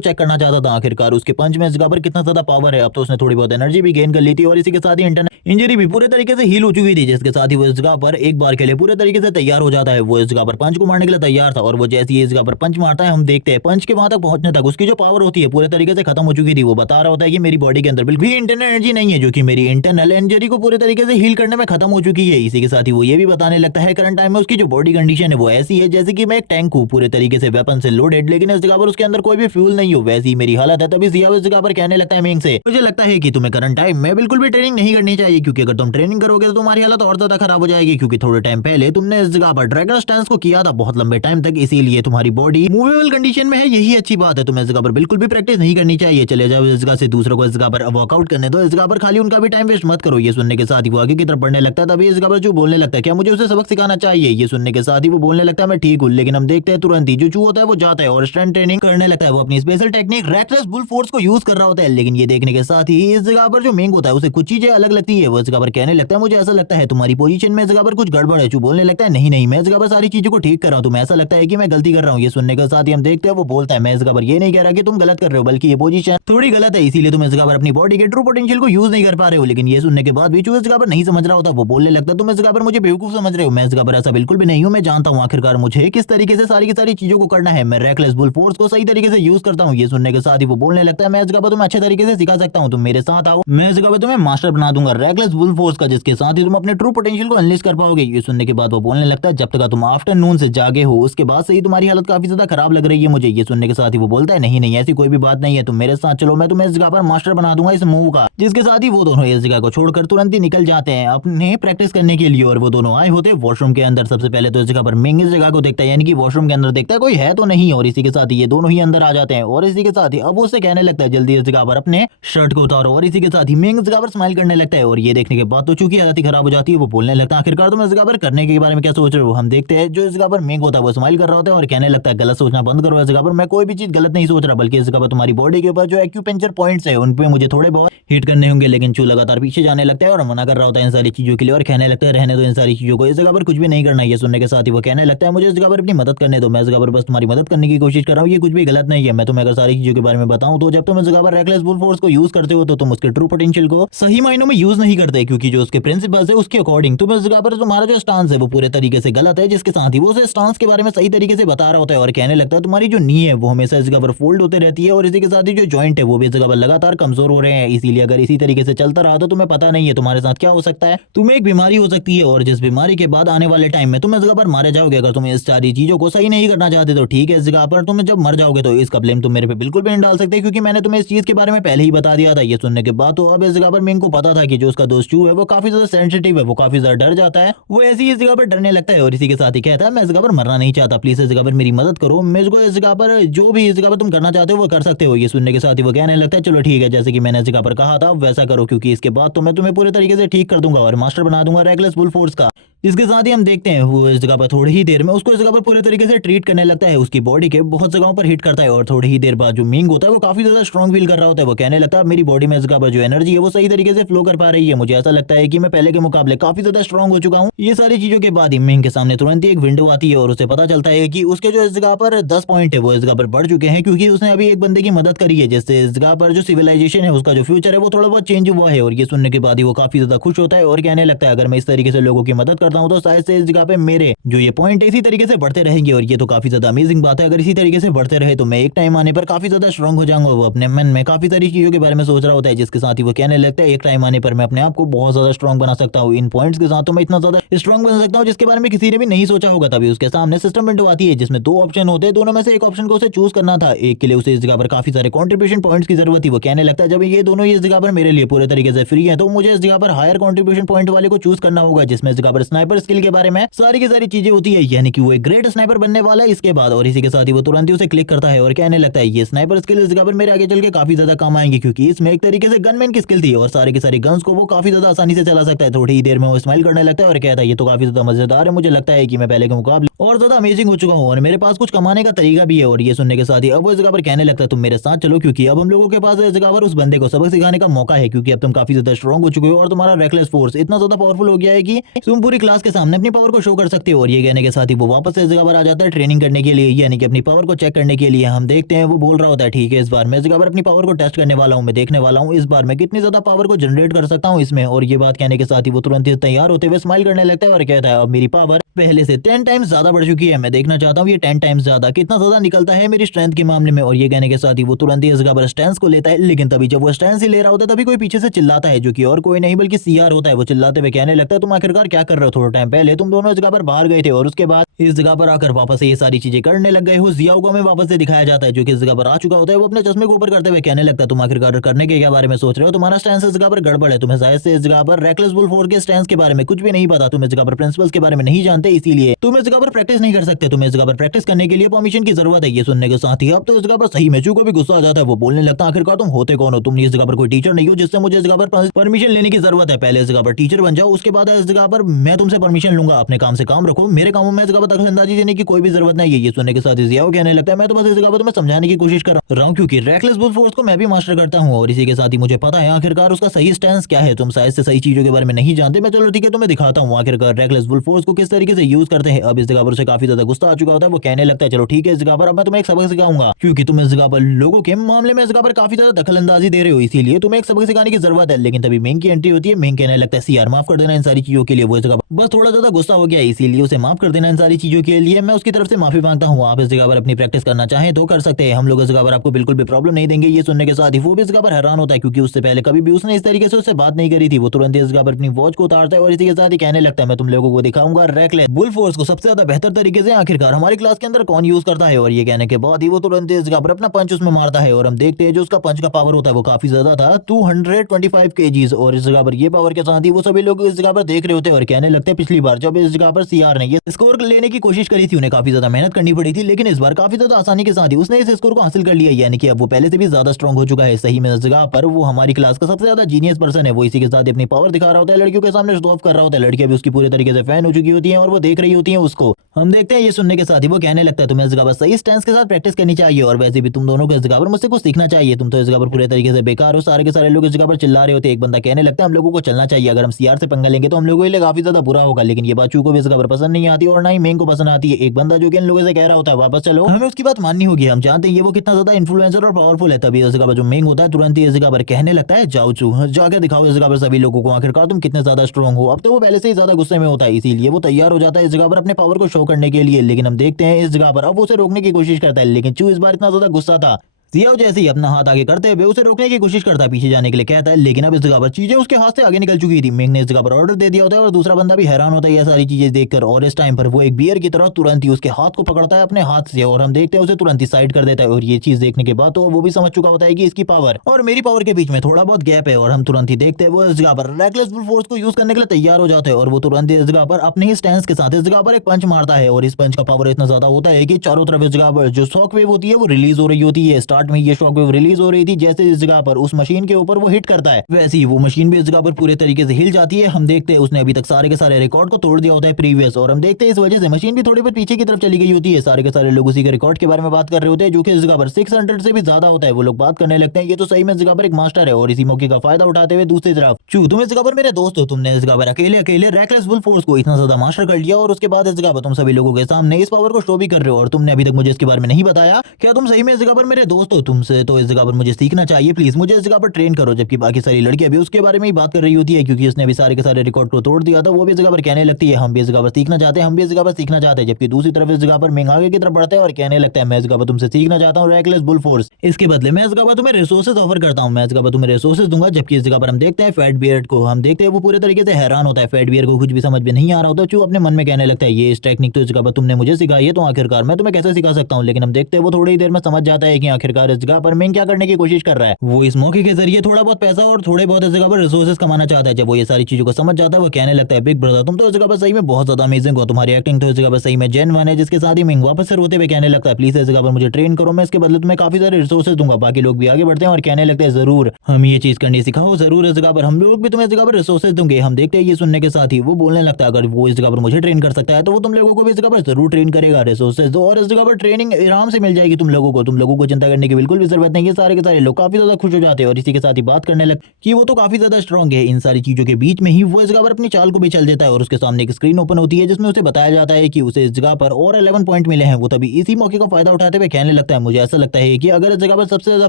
चेक करना चाहता था। आखिरकार उसके पंच में इस जगह पर कितना ज्यादा पावर है। अब तो उसने थोड़ी बहुत एनर्जी भी गेन कर ली थी और इसी के साथ ही इंटरनल इंजरी भी पूरे तरीके से हील हो चुकी थी, जिसके साथ ही वो इस जगह पर एक बार के लिए पूरे तरीके से तैयार हो जाता है। वो इस जगह पर पंच को मारने के लिए तैयार था और वो जैसे ही इस जगह पर पंच मारता है हम देखते हैं पंच के वहां तक पहुंचने तक उसकी जो पावर होती है पूरे तरीके से खत्म हो चुकी थी। वो बता रहा होता है कि मेरी बॉडी के अंदर बिल्कुल भी इंटरनल एनर्जी नहीं है जो कि मेरी इंटरनल इंजरी को पूरे तरीके से हील करने में खत्म हो चुकी है। इसी के साथ ही वो ये भी बताने लगता है करंट टाइम में उसकी जो बॉडी कंडीशन है वो ऐसी है जैसे कि मैं एक टैंक हूँ पूरे तरीके से वेपन से लोडेड, लेकिन इस जगह पर उसके अंदर कोई भी फ्यूल नहीं हो, वैसी मेरी हालत है। तभी जिया इस जगह पर कहने लगता है मिंग से, मुझे लगता है कि तुम्हें करंट टाइम में बिल्कुल भी ट्रेनिंग नहीं करनी चाहिए, क्योंकि अगर तुम ट्रेनिंग करोगे तो तुम्हारी हालत और ज्यादा खराब हो जाएगी। क्योंकि थोड़े टाइम पहले तुमने इस जगह पर ड्रैगन स्टैंस को किया था बहुत लंबे टाइम तक, इसीलिए तुम्हारी बॉडी मूवेबल कंडीशन में है। यही अच्छी बात है, तुम्हें इस जगह पर बिल्कुल भी प्रैक्टिस नहीं करनी चाहिए। चले जाओ इस जगह से दूसरों को इस जगह पर वर्कआउट करने दो, इस जगह पर खाली उनका भी टाइम वेस्ट मत करो। ये सुनने के साथ ही वो आगे की तरफ बढ़ने लगता है। तभी इस जगह पर जो बोलने लगता है क्या मुझे उसे सबक सिखाना चाहिए। ये सुनने के साथ ही वो बोलने लगता है मैं ठीक हूँ, लेकिन हम देखते हैं तुरंत ही जो चू होता है वो जाता है और स्ट्रेंथ ट्रेनिंग करने लगता है। वो अपनी special technique reckless bull force को यूज कर रहा होता है। लेकिन ये देखने के साथ ही इस जगह पर जो मिंग होता है उसे कुछ चीजें अलग लगती है। वो इस जगह पर कहने लगता है मुझे ऐसा लगता है तुम्हारी पोजीशन में इस जगह पर कुछ गड़बड़ है। चू बोलने लगता है नहीं नहीं, मैं इस जगह पर सारी चीजों को ठीक कर रहा हूँ, तुम्हें ऐसा लगता है कि मैं गलती कर रहा हूँ। ये सुनने के साथ ही हम देखते हैं वो बोलता है मैं इस जगह पर ये नहीं कह रहा कि तुम गलत कर रहे हो, बल्कि ये पोजीशन थोड़ी गलत है, इसीलिए तुम इस जगह पर अपनी बॉडी के ट्रू पोटेंशियल को यूज नहीं कर पा रहे हो। लेकिन ये सुनने के बाद भी चू इस जगह पर नहीं समझ रहा होता। वो बोलने लगता है तुम इस जगह पर मुझे बेवकूफ समझ रहे हो, मैं इस जगह पर ऐसा बिल्कुल भी नहीं हूँ। मैं जानता हूँ आखिरकार मुझे किस तरीके से सारी की सारी चीजों को करना है। मैं रेकलेस बुल फोर्स को सही तरीके से यूज करता हूँ। ये सुनने के साथ ही वो बोलने लगता है मैं इस जगह पर तुम्हें अच्छे तरीके से सिखा सकता हूँ, तुम मेरे साथ आओ, मैं इस जगह पर तुम्हें मास्टर बना दूंगा रेकलेस बुल फोर्स का, जिसके साथ ही तुम अपने ट्रू पोटेंशियल को अनलीश कर पाओगे। ये सुनने के बाद वो बोलने लगता है जब तक तुम आफ्टरनून से जागे हो उसके बाद से ही तुम्हारी हालत काफी ज्यादा खराब लग रही है मुझे। ये सुनने के साथ ही वो बोलता है नहीं नहीं ऐसी कोई भी बात नहीं है, तुम मेरे साथ चलो, मैं तुम्हें इस जगह पर मास्टर बना दूंगा इस मूव का। जिसके साथ ही वो दोनों इस जगह को छोड़कर तुरंत ही निकल जाते हैं अपने प्रैक्टिस करने के लिए। और वो दोनों आए होते वॉशरूम के अंदर। सबसे पहले तो इस जगह पर मिंग इस जगह को देखता है, यानी कि वॉशरूम के अंदर देखता है कोई है तो नहीं, और इसी के साथ ही ये दोनों ही अंदर आ जाते हैं। और इसी के साथ ही अब उससे कहने लगता है जल्दी इस जगह पर अपने शर्ट को उतारो। और इसी के साथ ही मिंग इस जगह पर स्माइल करने लगता है। और ये देखने के बाद तो चूंकि हालत ही खराब हो जाती है। वो बोलने लगता है आखिरकार तुम इस जगह पर करने के बारे में क्या सोच रहे हो। हम देखते हैं जो इस जगह पर मिंग होता है वो स्माइल कर रहा होता है और कहने लगता है गलत सोचना बंद करो। इस जगह पर मैं कोई भी चीज गलत नहीं सोच रहा, बल्कि इस जगह पर तुम्हारी बॉडी के ऊपर जो एक्यूपेंचर पॉइंट्स है उन पे मुझे थोड़े बहुत हिट करने होंगे। लेकिन चू लगातार पीछे जाने लगता है और मना कर रहा होता है इन सारी चीजों के लिए और कहने लगता है रहने दो इन सारी चीजों को, इस जगह पर कुछ भी नहीं करना है। ये सुनने के साथ ही वो कहने लगता है मुझे इस जगह पर अपनी मदद करने दो, मैं इस जगह पर बस तुम्हारी मदद करने की कोशिश कर रहा हूँ, ये कुछ भी गलत नहीं है। मैं तुम्हें अगर सारी चीजों के बारे में बताऊं तो जब तुम इस जगह पर रेकलेस बुल फोर्स को यूज करते हो तो तुम उसके ट्रू पोटेंशियल को सही मायनों में यूज नहीं करते, क्योंकि जो उसके प्रिंसिपल्स है उसके अकॉर्डिंग तुम इस जगह पर तुम्हारा जो स्टांस है वो पूरे तरीके से गलत है। जिसके साथ ही वो उसे स्टांस के बारे में सही तरीके से बता रहा होता है और कहने लगता है तुम्हारी जो नी है वो हमेशा इस जगह पर फोल्ड होते रहती है और इसी के साथ ही जो जॉइंट है वो भी इस जगह पर लगातार कमजोर हो रहे हैं। इसीलिए अगर इसी तरीके से चलता रहा तो तुम्हें पता नहीं है तुम्हारे साथ क्या हो सकता है, तुम्हें एक बीमारी हो सकती है और जिस बीमारी के बाद आने वाले टाइम में तुम इस जगह पर मारे जाओगे। अगर तुम इस सारी चीजों को सही नहीं करना चाहते तो ठीक है, इस जगह पर तुम जब मर जाओगे तो इसका ब्लेम तुम मेरे पे बिल्कुल भी नहीं डाल सकते, क्योंकि मैंने तुम्हें इस चीज के बारे में पहले ही बता दिया था। ये सुनने के बाद तो अब इस जगह पर मिंग को पता था कि जो उसका दोस्त चू है वो काफी ज्यादा सेंसिटिव है, वो काफी ज्यादा डर जाता है। वो ऐसी इस जगह पर डरने लगता है और इसी के साथ ही कहता है मैं इस जगह पर मरना नहीं चाहता, प्लीज इस जगह पर मेरी मदद करो, मुझको इस जगह पर जो भी इस जगह पर तुम करना चाहते हो वो कर सकते हो। ये सुनने के साथ ही वो कहने लगता है चलो ठीक है, जैसे कि मैंने इस जगह पर कहा था वैसा करो, क्योंकि इसके बाद तो मैं तुम्हें पूरे तरीके से ठीक कर दूंगा और मास्टर बना दूंगा रेकलेस बुल फोर्स का। इसके साथ ही हम देखते हैं वो इस जगह पर थोड़ी ही देर में उसको इस जगह पर पूरे तरीके से ट्रीट करने लगता है, उसकी बॉडी के बहुत जगहों पर हिट करता है और थोड़ी ही देर बाद जो मिंग होता है वो काफी ज्यादा स्ट्रॉन्ग फील कर रहा होता है। वो कहने लगता है मेरी बॉडी में इस जगह पर जो एनर्जी है वो सही तरीके से फ्लो कर पा रही है, मुझे ऐसा लगता है कि मैं पहले के मुकाबले काफी ज्यादा स्ट्रॉन्ग हो चुका हूँ। ये सारी चीजों के बाद ही मिंग के सामने तुरंत ही एक विंडो आती है और उसे पता चलता है कि उसके जो इस जगह पर 10 पॉइंट है वो इस जगह पर बढ़ चुके हैं, क्योंकि उसने अभी एक बंदे की मदद करी है, जिससे इस जगह पर जो सिविलाइजेशन है उसका जो फ्यूचर है वो थोड़ा बहुत चेंज हुआ है। और ये सुनने के बाद ही वो काफी ज्यादा खुश होता है और कहने लगता है अगर मैं इस तरीके से लोगों की मदद करता हूँ तो शायद से इस जगह पे मेरे जो ये पॉइंट है इसी तरीके से बढ़ते रहेंगे। और ये तो काफी ज्यादा अमेजिंग बात है, अगर इसी तरीके से बढ़ते रहे तो मैं एक टाइम आने पर काफी ज्यादा स्ट्रॉन्ग हो जाऊंगा। वो अपने मन में काफी सारी चीजों के बारे में सोच रहा होता है, जिसके साथ ही वो कहने लगता है एक टाइम आने पर मैं अपने आप को बहुत ज्यादा स्ट्रॉन्ग बना सकता हूँ, इन पॉइंट्स के साथ तो मैं इतना ज्यादा स्ट्रॉन्ग बन सकता हूँ जिसके बारे में किसी ने भी नहीं सोचा होगा। तभी उसके सामने सिस्टम विंडो आती है जिसमें 2 ऑप्शन होते हैं, दोनों में से एक ऑप्शन को उसे चूज करना था। एक के लिए उसे इस जगह पर काफी सारे कंट्रीब्यूशन पॉइंट्स की जरूरत थी। वो कहने लगता है जब ये दोनों इस जगह पर मेरे लिए पूरे तरीके से फ्री है तो मुझे इस जगह पर हायर कंट्रीब्यूशन पॉइंट वाले को चूज करना होगा, जिसमें इस जगह पर स्नाइपर स्किल के बारे में सारी की सारी चीजें होती है, यानी कि वो एक ग्रेट स्नाइपर बनने वाला है इसके बाद। और इसी के साथ ही वो तुरंत ही उसे क्लिक करता है और कहने लगता है ये स्नाइपर स्किल इस जगह पर मेरे आगे चल के काफी ज्यादा काम आएंगे, क्योंकि इसमें एक तरीके से गनमैन की स्किल थी और सारे के सारे गन्स को वो काफी ज्यादा आसानी से चला सकता है। थोड़ी ही देर में वो स्माइल करने लगता है और कहता है ये तो काफी ज्यादा मजेदार है, मुझे लगता है कि मैं पहले के मुकाबले और ज्यादा अमेजिंग हो चुका हूँ और मेरे पास कुछ कमाने का तरीका भी है। और ये सुनने के साथ ही अब वो इस जगह पर कहने लगता है तुम मेरे साथ चलो, क्योंकि अब हम लोगों के पास इस जगह पर उस बंदे को सबक सिखाने का मौका है, क्योंकि अब तुम काफी ज्यादा स्ट्रॉन्ग हो चुके हो और तुम्हारा रेकलेस फोर्स इतना ज्यादा पावरफुल हो गया है कि तुम पूरी क्लास के सामने अपनी पावर को शो कर सकते हो। और ये कहने के साथ ही वो वापस से इस जगह पर आ जाता है ट्रेनिंग करने के लिए, यानी कि अपनी पावर को चेक करने के लिए। हम देखते हैं वो बोल रहा होता है ठीक है इस बार मैं इस जगह पर अपनी पावर को टेस्ट करने वाला हूँ, मैं देखने वाला हूँ इस बार मैं कितनी ज्यादा पावर को जनरेट कर सकता हूँ इसमें। और ये बात कहने के साथ ही वो तुरंत ही तैयार होते हुए स्माइल करने लगता है और कहता है अब मेरी पावर पहले से 10 टाइम्स ज्यादा बढ़ चुकी है, मैं देखना चाहता हूँ ये 10 टाइम्स ज्यादा कितना ज्यादा निकलता है मेरी स्ट्रेंथ के मामले में। और ये कहने के साथ ही वो तुरंत ही इस जगह पर स्टैंस को लेता है, लेकिन तभी जब वो स्टैंस ही ले रहा होता है तभी कोई पीछे से चिल्लाता है, जो कि और कोई नहीं बल्कि सीआर होता है। वो चिल्लाते हुए कहने लगता है तुम आखिरकार क्या कर रहे हो, थोड़ा टाइम पहले तुम दोनों इस जगह पर बाहर गए थे और उसके बाद इस जगह पर आकर वापस से ये सारी चीजें करने लग गए हो। जियाओ को हमें वापस से दिखाया जाता है जो कि इस जगह पर आ चुका होता है। वो अपने चश्मे को ऊपर करते हुए कहने लगता है तुम आखिरकार करने के क्या बारे में सोच रहे हो, तुम्हारा स्टैंस इस जगह पर गड़बड़ है, तुम्हें शायद से इस जगह पर रेकलेस बुल फोर्स के स्टैंस के बारे में कुछ भी नहीं पता, तुम इस जगह पर प्रिंसिपल्स के बारे में नहीं जानते, इसीलिए तुम इस जगह पर प्रैक्टिस नहीं कर सकते, तुम्हें इस जगह पर प्रैक्टिस करने के लिए परमिशन की जरूरत है। ये सुनने के साथ ही अब तो इस जगह पर सही में चू को भी गुस्सा आ जाता है। वो बोलने लगता है आखिरकार तुम होते कौन हो, तुम इस जगह पर कोई टीचर नहीं हो जिससे मुझे इस जगह पर परमिशन लेने की जरूरत है, पहले इस जगह पर टीचर बन जाओ उसके बाद इस जगह पर मैं तुमसे परमिशन लूंगा, अपने काम से काम रखो, मेरे कामों में इस जगह पर दखलंदाजी देने की कोई भी जरूरत नहीं है। ये सुनने के साथ ही जियाओ कहने लगता है मैं तो बस इस जगह पर तुम्हें समझाने की कोशिश कर रहा हूँ, क्योंकि रेकलेस बुल फोर्स को मैं भी मास्टर करता हूँ और इसी के साथ ही मुझे पता है आखिरकार उसका सही स्टैंस क्या है, तुम शायद से सही चीजों के बारे में नहीं जानते, मैं चलो ठीक है तुम्हें दिखाता हूँ आखिरकार रेकलेस बुल फोर्स को किस तरीके से यूज करते हैं। अब इस जगह पर उसे काफी ज्यादा गुस्सा आ चुका होता है। वो कहने लगता है चलो ठीक है इस जगह पर अब मैं तुम्हें एक सबक सिखाऊंगा, क्योंकि तुम इस जगह पर लोगों के मामले में इस जगह पर काफी ज्यादा दखलंदाजी दे रहे हो, इसीलिए तुम्हें एक सबक सिखाने की जरूरत है। लेकिन तभी मेंग की एंट्री होती है। मेंग कहने लगता है सीआर माफ कर देना इन सारी चीजों के लिए, वो इस जगह बस थोड़ा ज्यादा गुस्सा हो गया इसीलिए उसे माफ कर देना इन सारी चीजों के लिए, मैं उसकी तरफ से माफी मांगता हूँ, आप इस जगह पर अपनी प्रैक्टिस करना चाहें तो कर सकते हैं, हम लोग इस जगह पर आपको बिल्कुल भी प्रॉब्लम नहीं देंगे। ये सुनने के साथ ही वो भी इस जगह पर हैरान होता है, क्योंकि उससे पहले कभी भी उसने इस तरीके से उससे बात नहीं करी थी। वो तुरंत इस जगह पर अपनी वॉच को उतारता है और इसी के साथ ही कहने लगता है मैं तुम लोगों को दिखाऊंगा रेकलेस बुल फोर्स को सबसे ज्यादा बेहतर तरीके से आखिरकार हमारी क्लास के अंदर कौन यूज करता है। और ये कहने के बाद ही वो तुरंत इस जगह पर अपना पंच उसमें मारता है और हम देखते हैं जो उसका पंच का पावर होता है वो काफी ज्यादा था 225 kgs। और इस जगह पर ये पावर के साथ ही वो सभी लोग इस जगह पर देख रहे होते हैं और कहने लगते हैं पिछली बार जब इस जगह पर सीआर ने ये स्कोर लेने की कोशिश करी थी उन्हें काफी ज्यादा मेहनत करनी पड़ी थी, लेकिन इस बार काफी ज्यादा आसानी के साथ ही उसने इस स्कोर को हासिल कर लिया, यानी कि अब वो पहले से भी ज्यादा स्ट्रॉन्ग हो चुका है। सही में इस जगह पर वो हमारी क्लास का सबसे ज्यादा जीनियस पर्सन है। वो इसी के साथ अपनी पावर दिखा रहा होता है, लड़कियों के सामने शो ऑफ कर रहा होता है, लड़कियां भी उसकी पूरे तरीके से फैन हो चुकी होती हैं और वो देख रही होती हैं उसको। हम देखते हैं ये सुनने के साथ ही वो कहने लगता है तुम्हें इस जगह पर सही स्टैंस के साथ प्रैक्टिस करनी चाहिए और वैसे भी तुम दोनों को इस जगह पर मुझसे कुछ सीखना चाहिए, तुम तो इस जगह पर पूरे तरीके से बेकार हो। सारे के सारे लोग इस जगह पर चिल्ला रहे होते हैं। एक बंदा कहने लगता है हम लोगों को चलना चाहिए, अगर हम सीआर से पंगा लेंगे तो हम लोगों के लिए काफी ज्यादा बुरा होगा, लेकिन ये बात चू को भी इस जगह पर पसंद नहीं आती और ना ही मेंग को पसंद आती है। एक बंदा जो कि इन लोगों से कह रहा होता है वापस चलो, हमें उसकी बात माननी होगी, हम जानते हैं ये वो कितना ज्यादा इन्फ्लुएंसर और पावरफुल है। तभी इस जगह पर जो मेंग होता है तुरंत ही इस जगह पर कहने लगता है जाओ चू जाके दिखाओ इस जगह पर सभी लोगों को आखिरकार तुम कितने ज्यादा स्ट्रॉन्ग हो। अब तो वो पहले से ही ज्यादा गुस्से में होता है, इसीलिए वो तैयार हो जाता है इस जगह पर अपने पावर को शो करने के लिए। लेकिन हम देखते हैं इस जगह पर अब उसे रोकने की कोशिश करता है, लेकिन चू इस बार इतना ज्यादा गुस्सा था जियाओ जैसे ही अपना हाथ आगे करते हुए उसे रोकने की कोशिश करता है, पीछे जाने के लिए कहता है, लेकिन अब इस जगह पर चीजें उसके हाथ से आगे निकल चुकी थी। मेंग ने इस जगह पर ऑर्डर दे दिया होता है और दूसरा बंदा भी हैरान होता है ये सारी चीजें देखकर और इस टाइम पर वो एक बियर की तरह तुरंत ही उसके हाथ को पकड़ता है अपने हाथ से और हम देखते हैं उसे तुरंत ही साइड कर देता है। और ये चीज देखने के बाद तो वो भी समझ चुका होता है कि इसकी पावर और मेरी पावर के बीच में थोड़ा बहुत गैप है और हम तुरंत ही देखते हैं वो इस जगह पर रेकलेस बुल फोर्स को यूज करने के लिए तैयार हो जाता है और वो तुरंत इस जगह पर अपने ही स्टैंस के साथ इस जगह पर एक पंच मारता है और इस पंच का पावर इतना ज्यादा होता है कि चारों तरफ इस जगह पर जो शॉक वेव होती है वो रिलीज हो रही होती है। स्टार्ट में ये शॉक वेव रिलीज हो रही थी, जैसे इस जगह पर उस मशीन के ऊपर वो हिट करता है वैसे ही वो मशीन भी इस जगह पर पूरे तरीके से हिल जाती है। हम देखते हैं उसने अभी तक सारे के सारे रिकॉर्ड को तोड़ दिया होता है प्रीवियस, और हम देखते हैं इस वजह से मशीन भी थोड़ी बहुत पीछे की तरफ चली गई होती है। सारे के सारे लोग उसी के रिकॉर्ड के बारे में बात कर रहे होते हैं जो कि इस जगह पर 600 से भी ज्यादा होता है। वो लोग बात करने लगते हैं ये तो सही में इस जगह पर एक मास्टर है। और इसी मौके का फायदा उठाते हुए दूसरी तरफ चू तुम इस जगह पर मेरे दोस्त हो, तुमने इस जगह पर अकेले अकेले रेकलेस बुल फोर्स को इतना ज्यादा मास्टर कर लिया और उसके बाद इस जगह पर तुम सभी लोगों के सामने इस पावर को शो भी कर रहे हो और तुमने अभी तक मुझे इसके बारे में नहीं बताया। क्या तुम सही में इस जगह पर मेरे दोस्त हो? तुमसे तो इस जगह पर मुझे सीखना चाहिए, प्लीज मुझे इस जगह पर ट्रेन करो। जबकि बाकी सारी लड़कियां भी उसके बारे में ही बात कर रही होती है क्योंकि उसने भी सारे के सारे रिकॉर्ड को तोड़ दिया था। वो भी इस जगह पर कहने लगती है हम भी इस जगह पर सीखना चाहते हैं, हम भी इस जगह पर सीखना चाहते हैं। जबकि दूसरी तरफ इस जगह पर मेंग आगे की तरफ बढ़ता है और कहने लगता है मैं इस जगह पर तुमसे सीखना चाहता हूँ रेकलेस बुल फोर्स, इसके बदले मैं इस जगह पर तुम्हें रिसोर्सेज ऑफर करता हूँ, मैं इस जगह पर तुम्हें रिसोर्सेज दूंगा। जबकि इस जगह पर हम देखते हैं फैट बियर्ड को, हम देखते हैं वो पूरे तरीके से हैरान होता है। फैट बियर्ड को कुछ भी समझ में नहीं आ रहा होता, चू अपने मन में कहने लगता है ये इस टेक्निक तो इस जगह पर तुमने मुझे सिखाई है तो आखिरकार मैं तुम्हें कैसे सिखा सकता हूँ। लेकिन हम देखते हैं वो थोड़ी देर में समझ जाता है कि आखिरकार और इस जगह पर मेंग क्या करने की कोशिश कर रहा है, वो इस मौके के जरिए थोड़ा बहुत पैसा और थोड़े बहुत इस जगह पर रिसोर्सेज कमाना चाहता है। जब वो ये सारी चीजों को समझ जाता है वो कहने लगता है, बिग ब्रदर तुम तो इस जगह पर सही में बहुत ज्यादा अमेजिंग हो, तुम्हारी एक्टिंग तो इस जगह पर सही में जेन्युइन है। जिसके साथ ही मेंग वापस से रोते हुए कहने लगता है, प्लीज इस जगह पर मुझे ट्रेन करो, मैं इसके बदले तुम्हें काफी सारे रिसोर्सेज दूंगा। बाकी लोग भी आगे बढ़ते हैं और कहने लगते हैं, जरूर हम ये चीज करनी सिखाओ, जरूर इस जगह पर हम लोग भी तुम्हें इस जगह पर रिसोर्सेज दूंगे। हम देखते हैं ये सुनने के साथ ही वो बोलने लगता है, अगर वो इस जगह पर मुझे ट्रेन कर सकता है तो वो तुम लोगों को भी इस जगह पर जरूर ट्रेन करेगा, रिसोर्सेज दो और इस जगह पर ट्रेनिंग आराम से मिल जाएगी तुम लोगों को चिंता करने की बिल्कुल भी जरूरत नहीं है। सारे के सारे लोग काफी ज्यादा खुश हो जाते हैं और इसी के साथ ही बात करने लग कि वो तो काफी ज्यादा स्ट्रांग है। इन सारी चीजों के बीच में ही वो इस जगह पर अपनी चाल को भी चल देता है और उसके सामने एक स्क्रीन ओपन होती है जिसमें उसे बताया जाता है कि उसे इस जगह पर और 11 पॉइंट मिले हैं। वो तभी इसी मौके का फायदा उठाते हुए कहने लगता है, मुझे ऐसा लगता है कि अगर इस जगह पर सबसे ज्यादा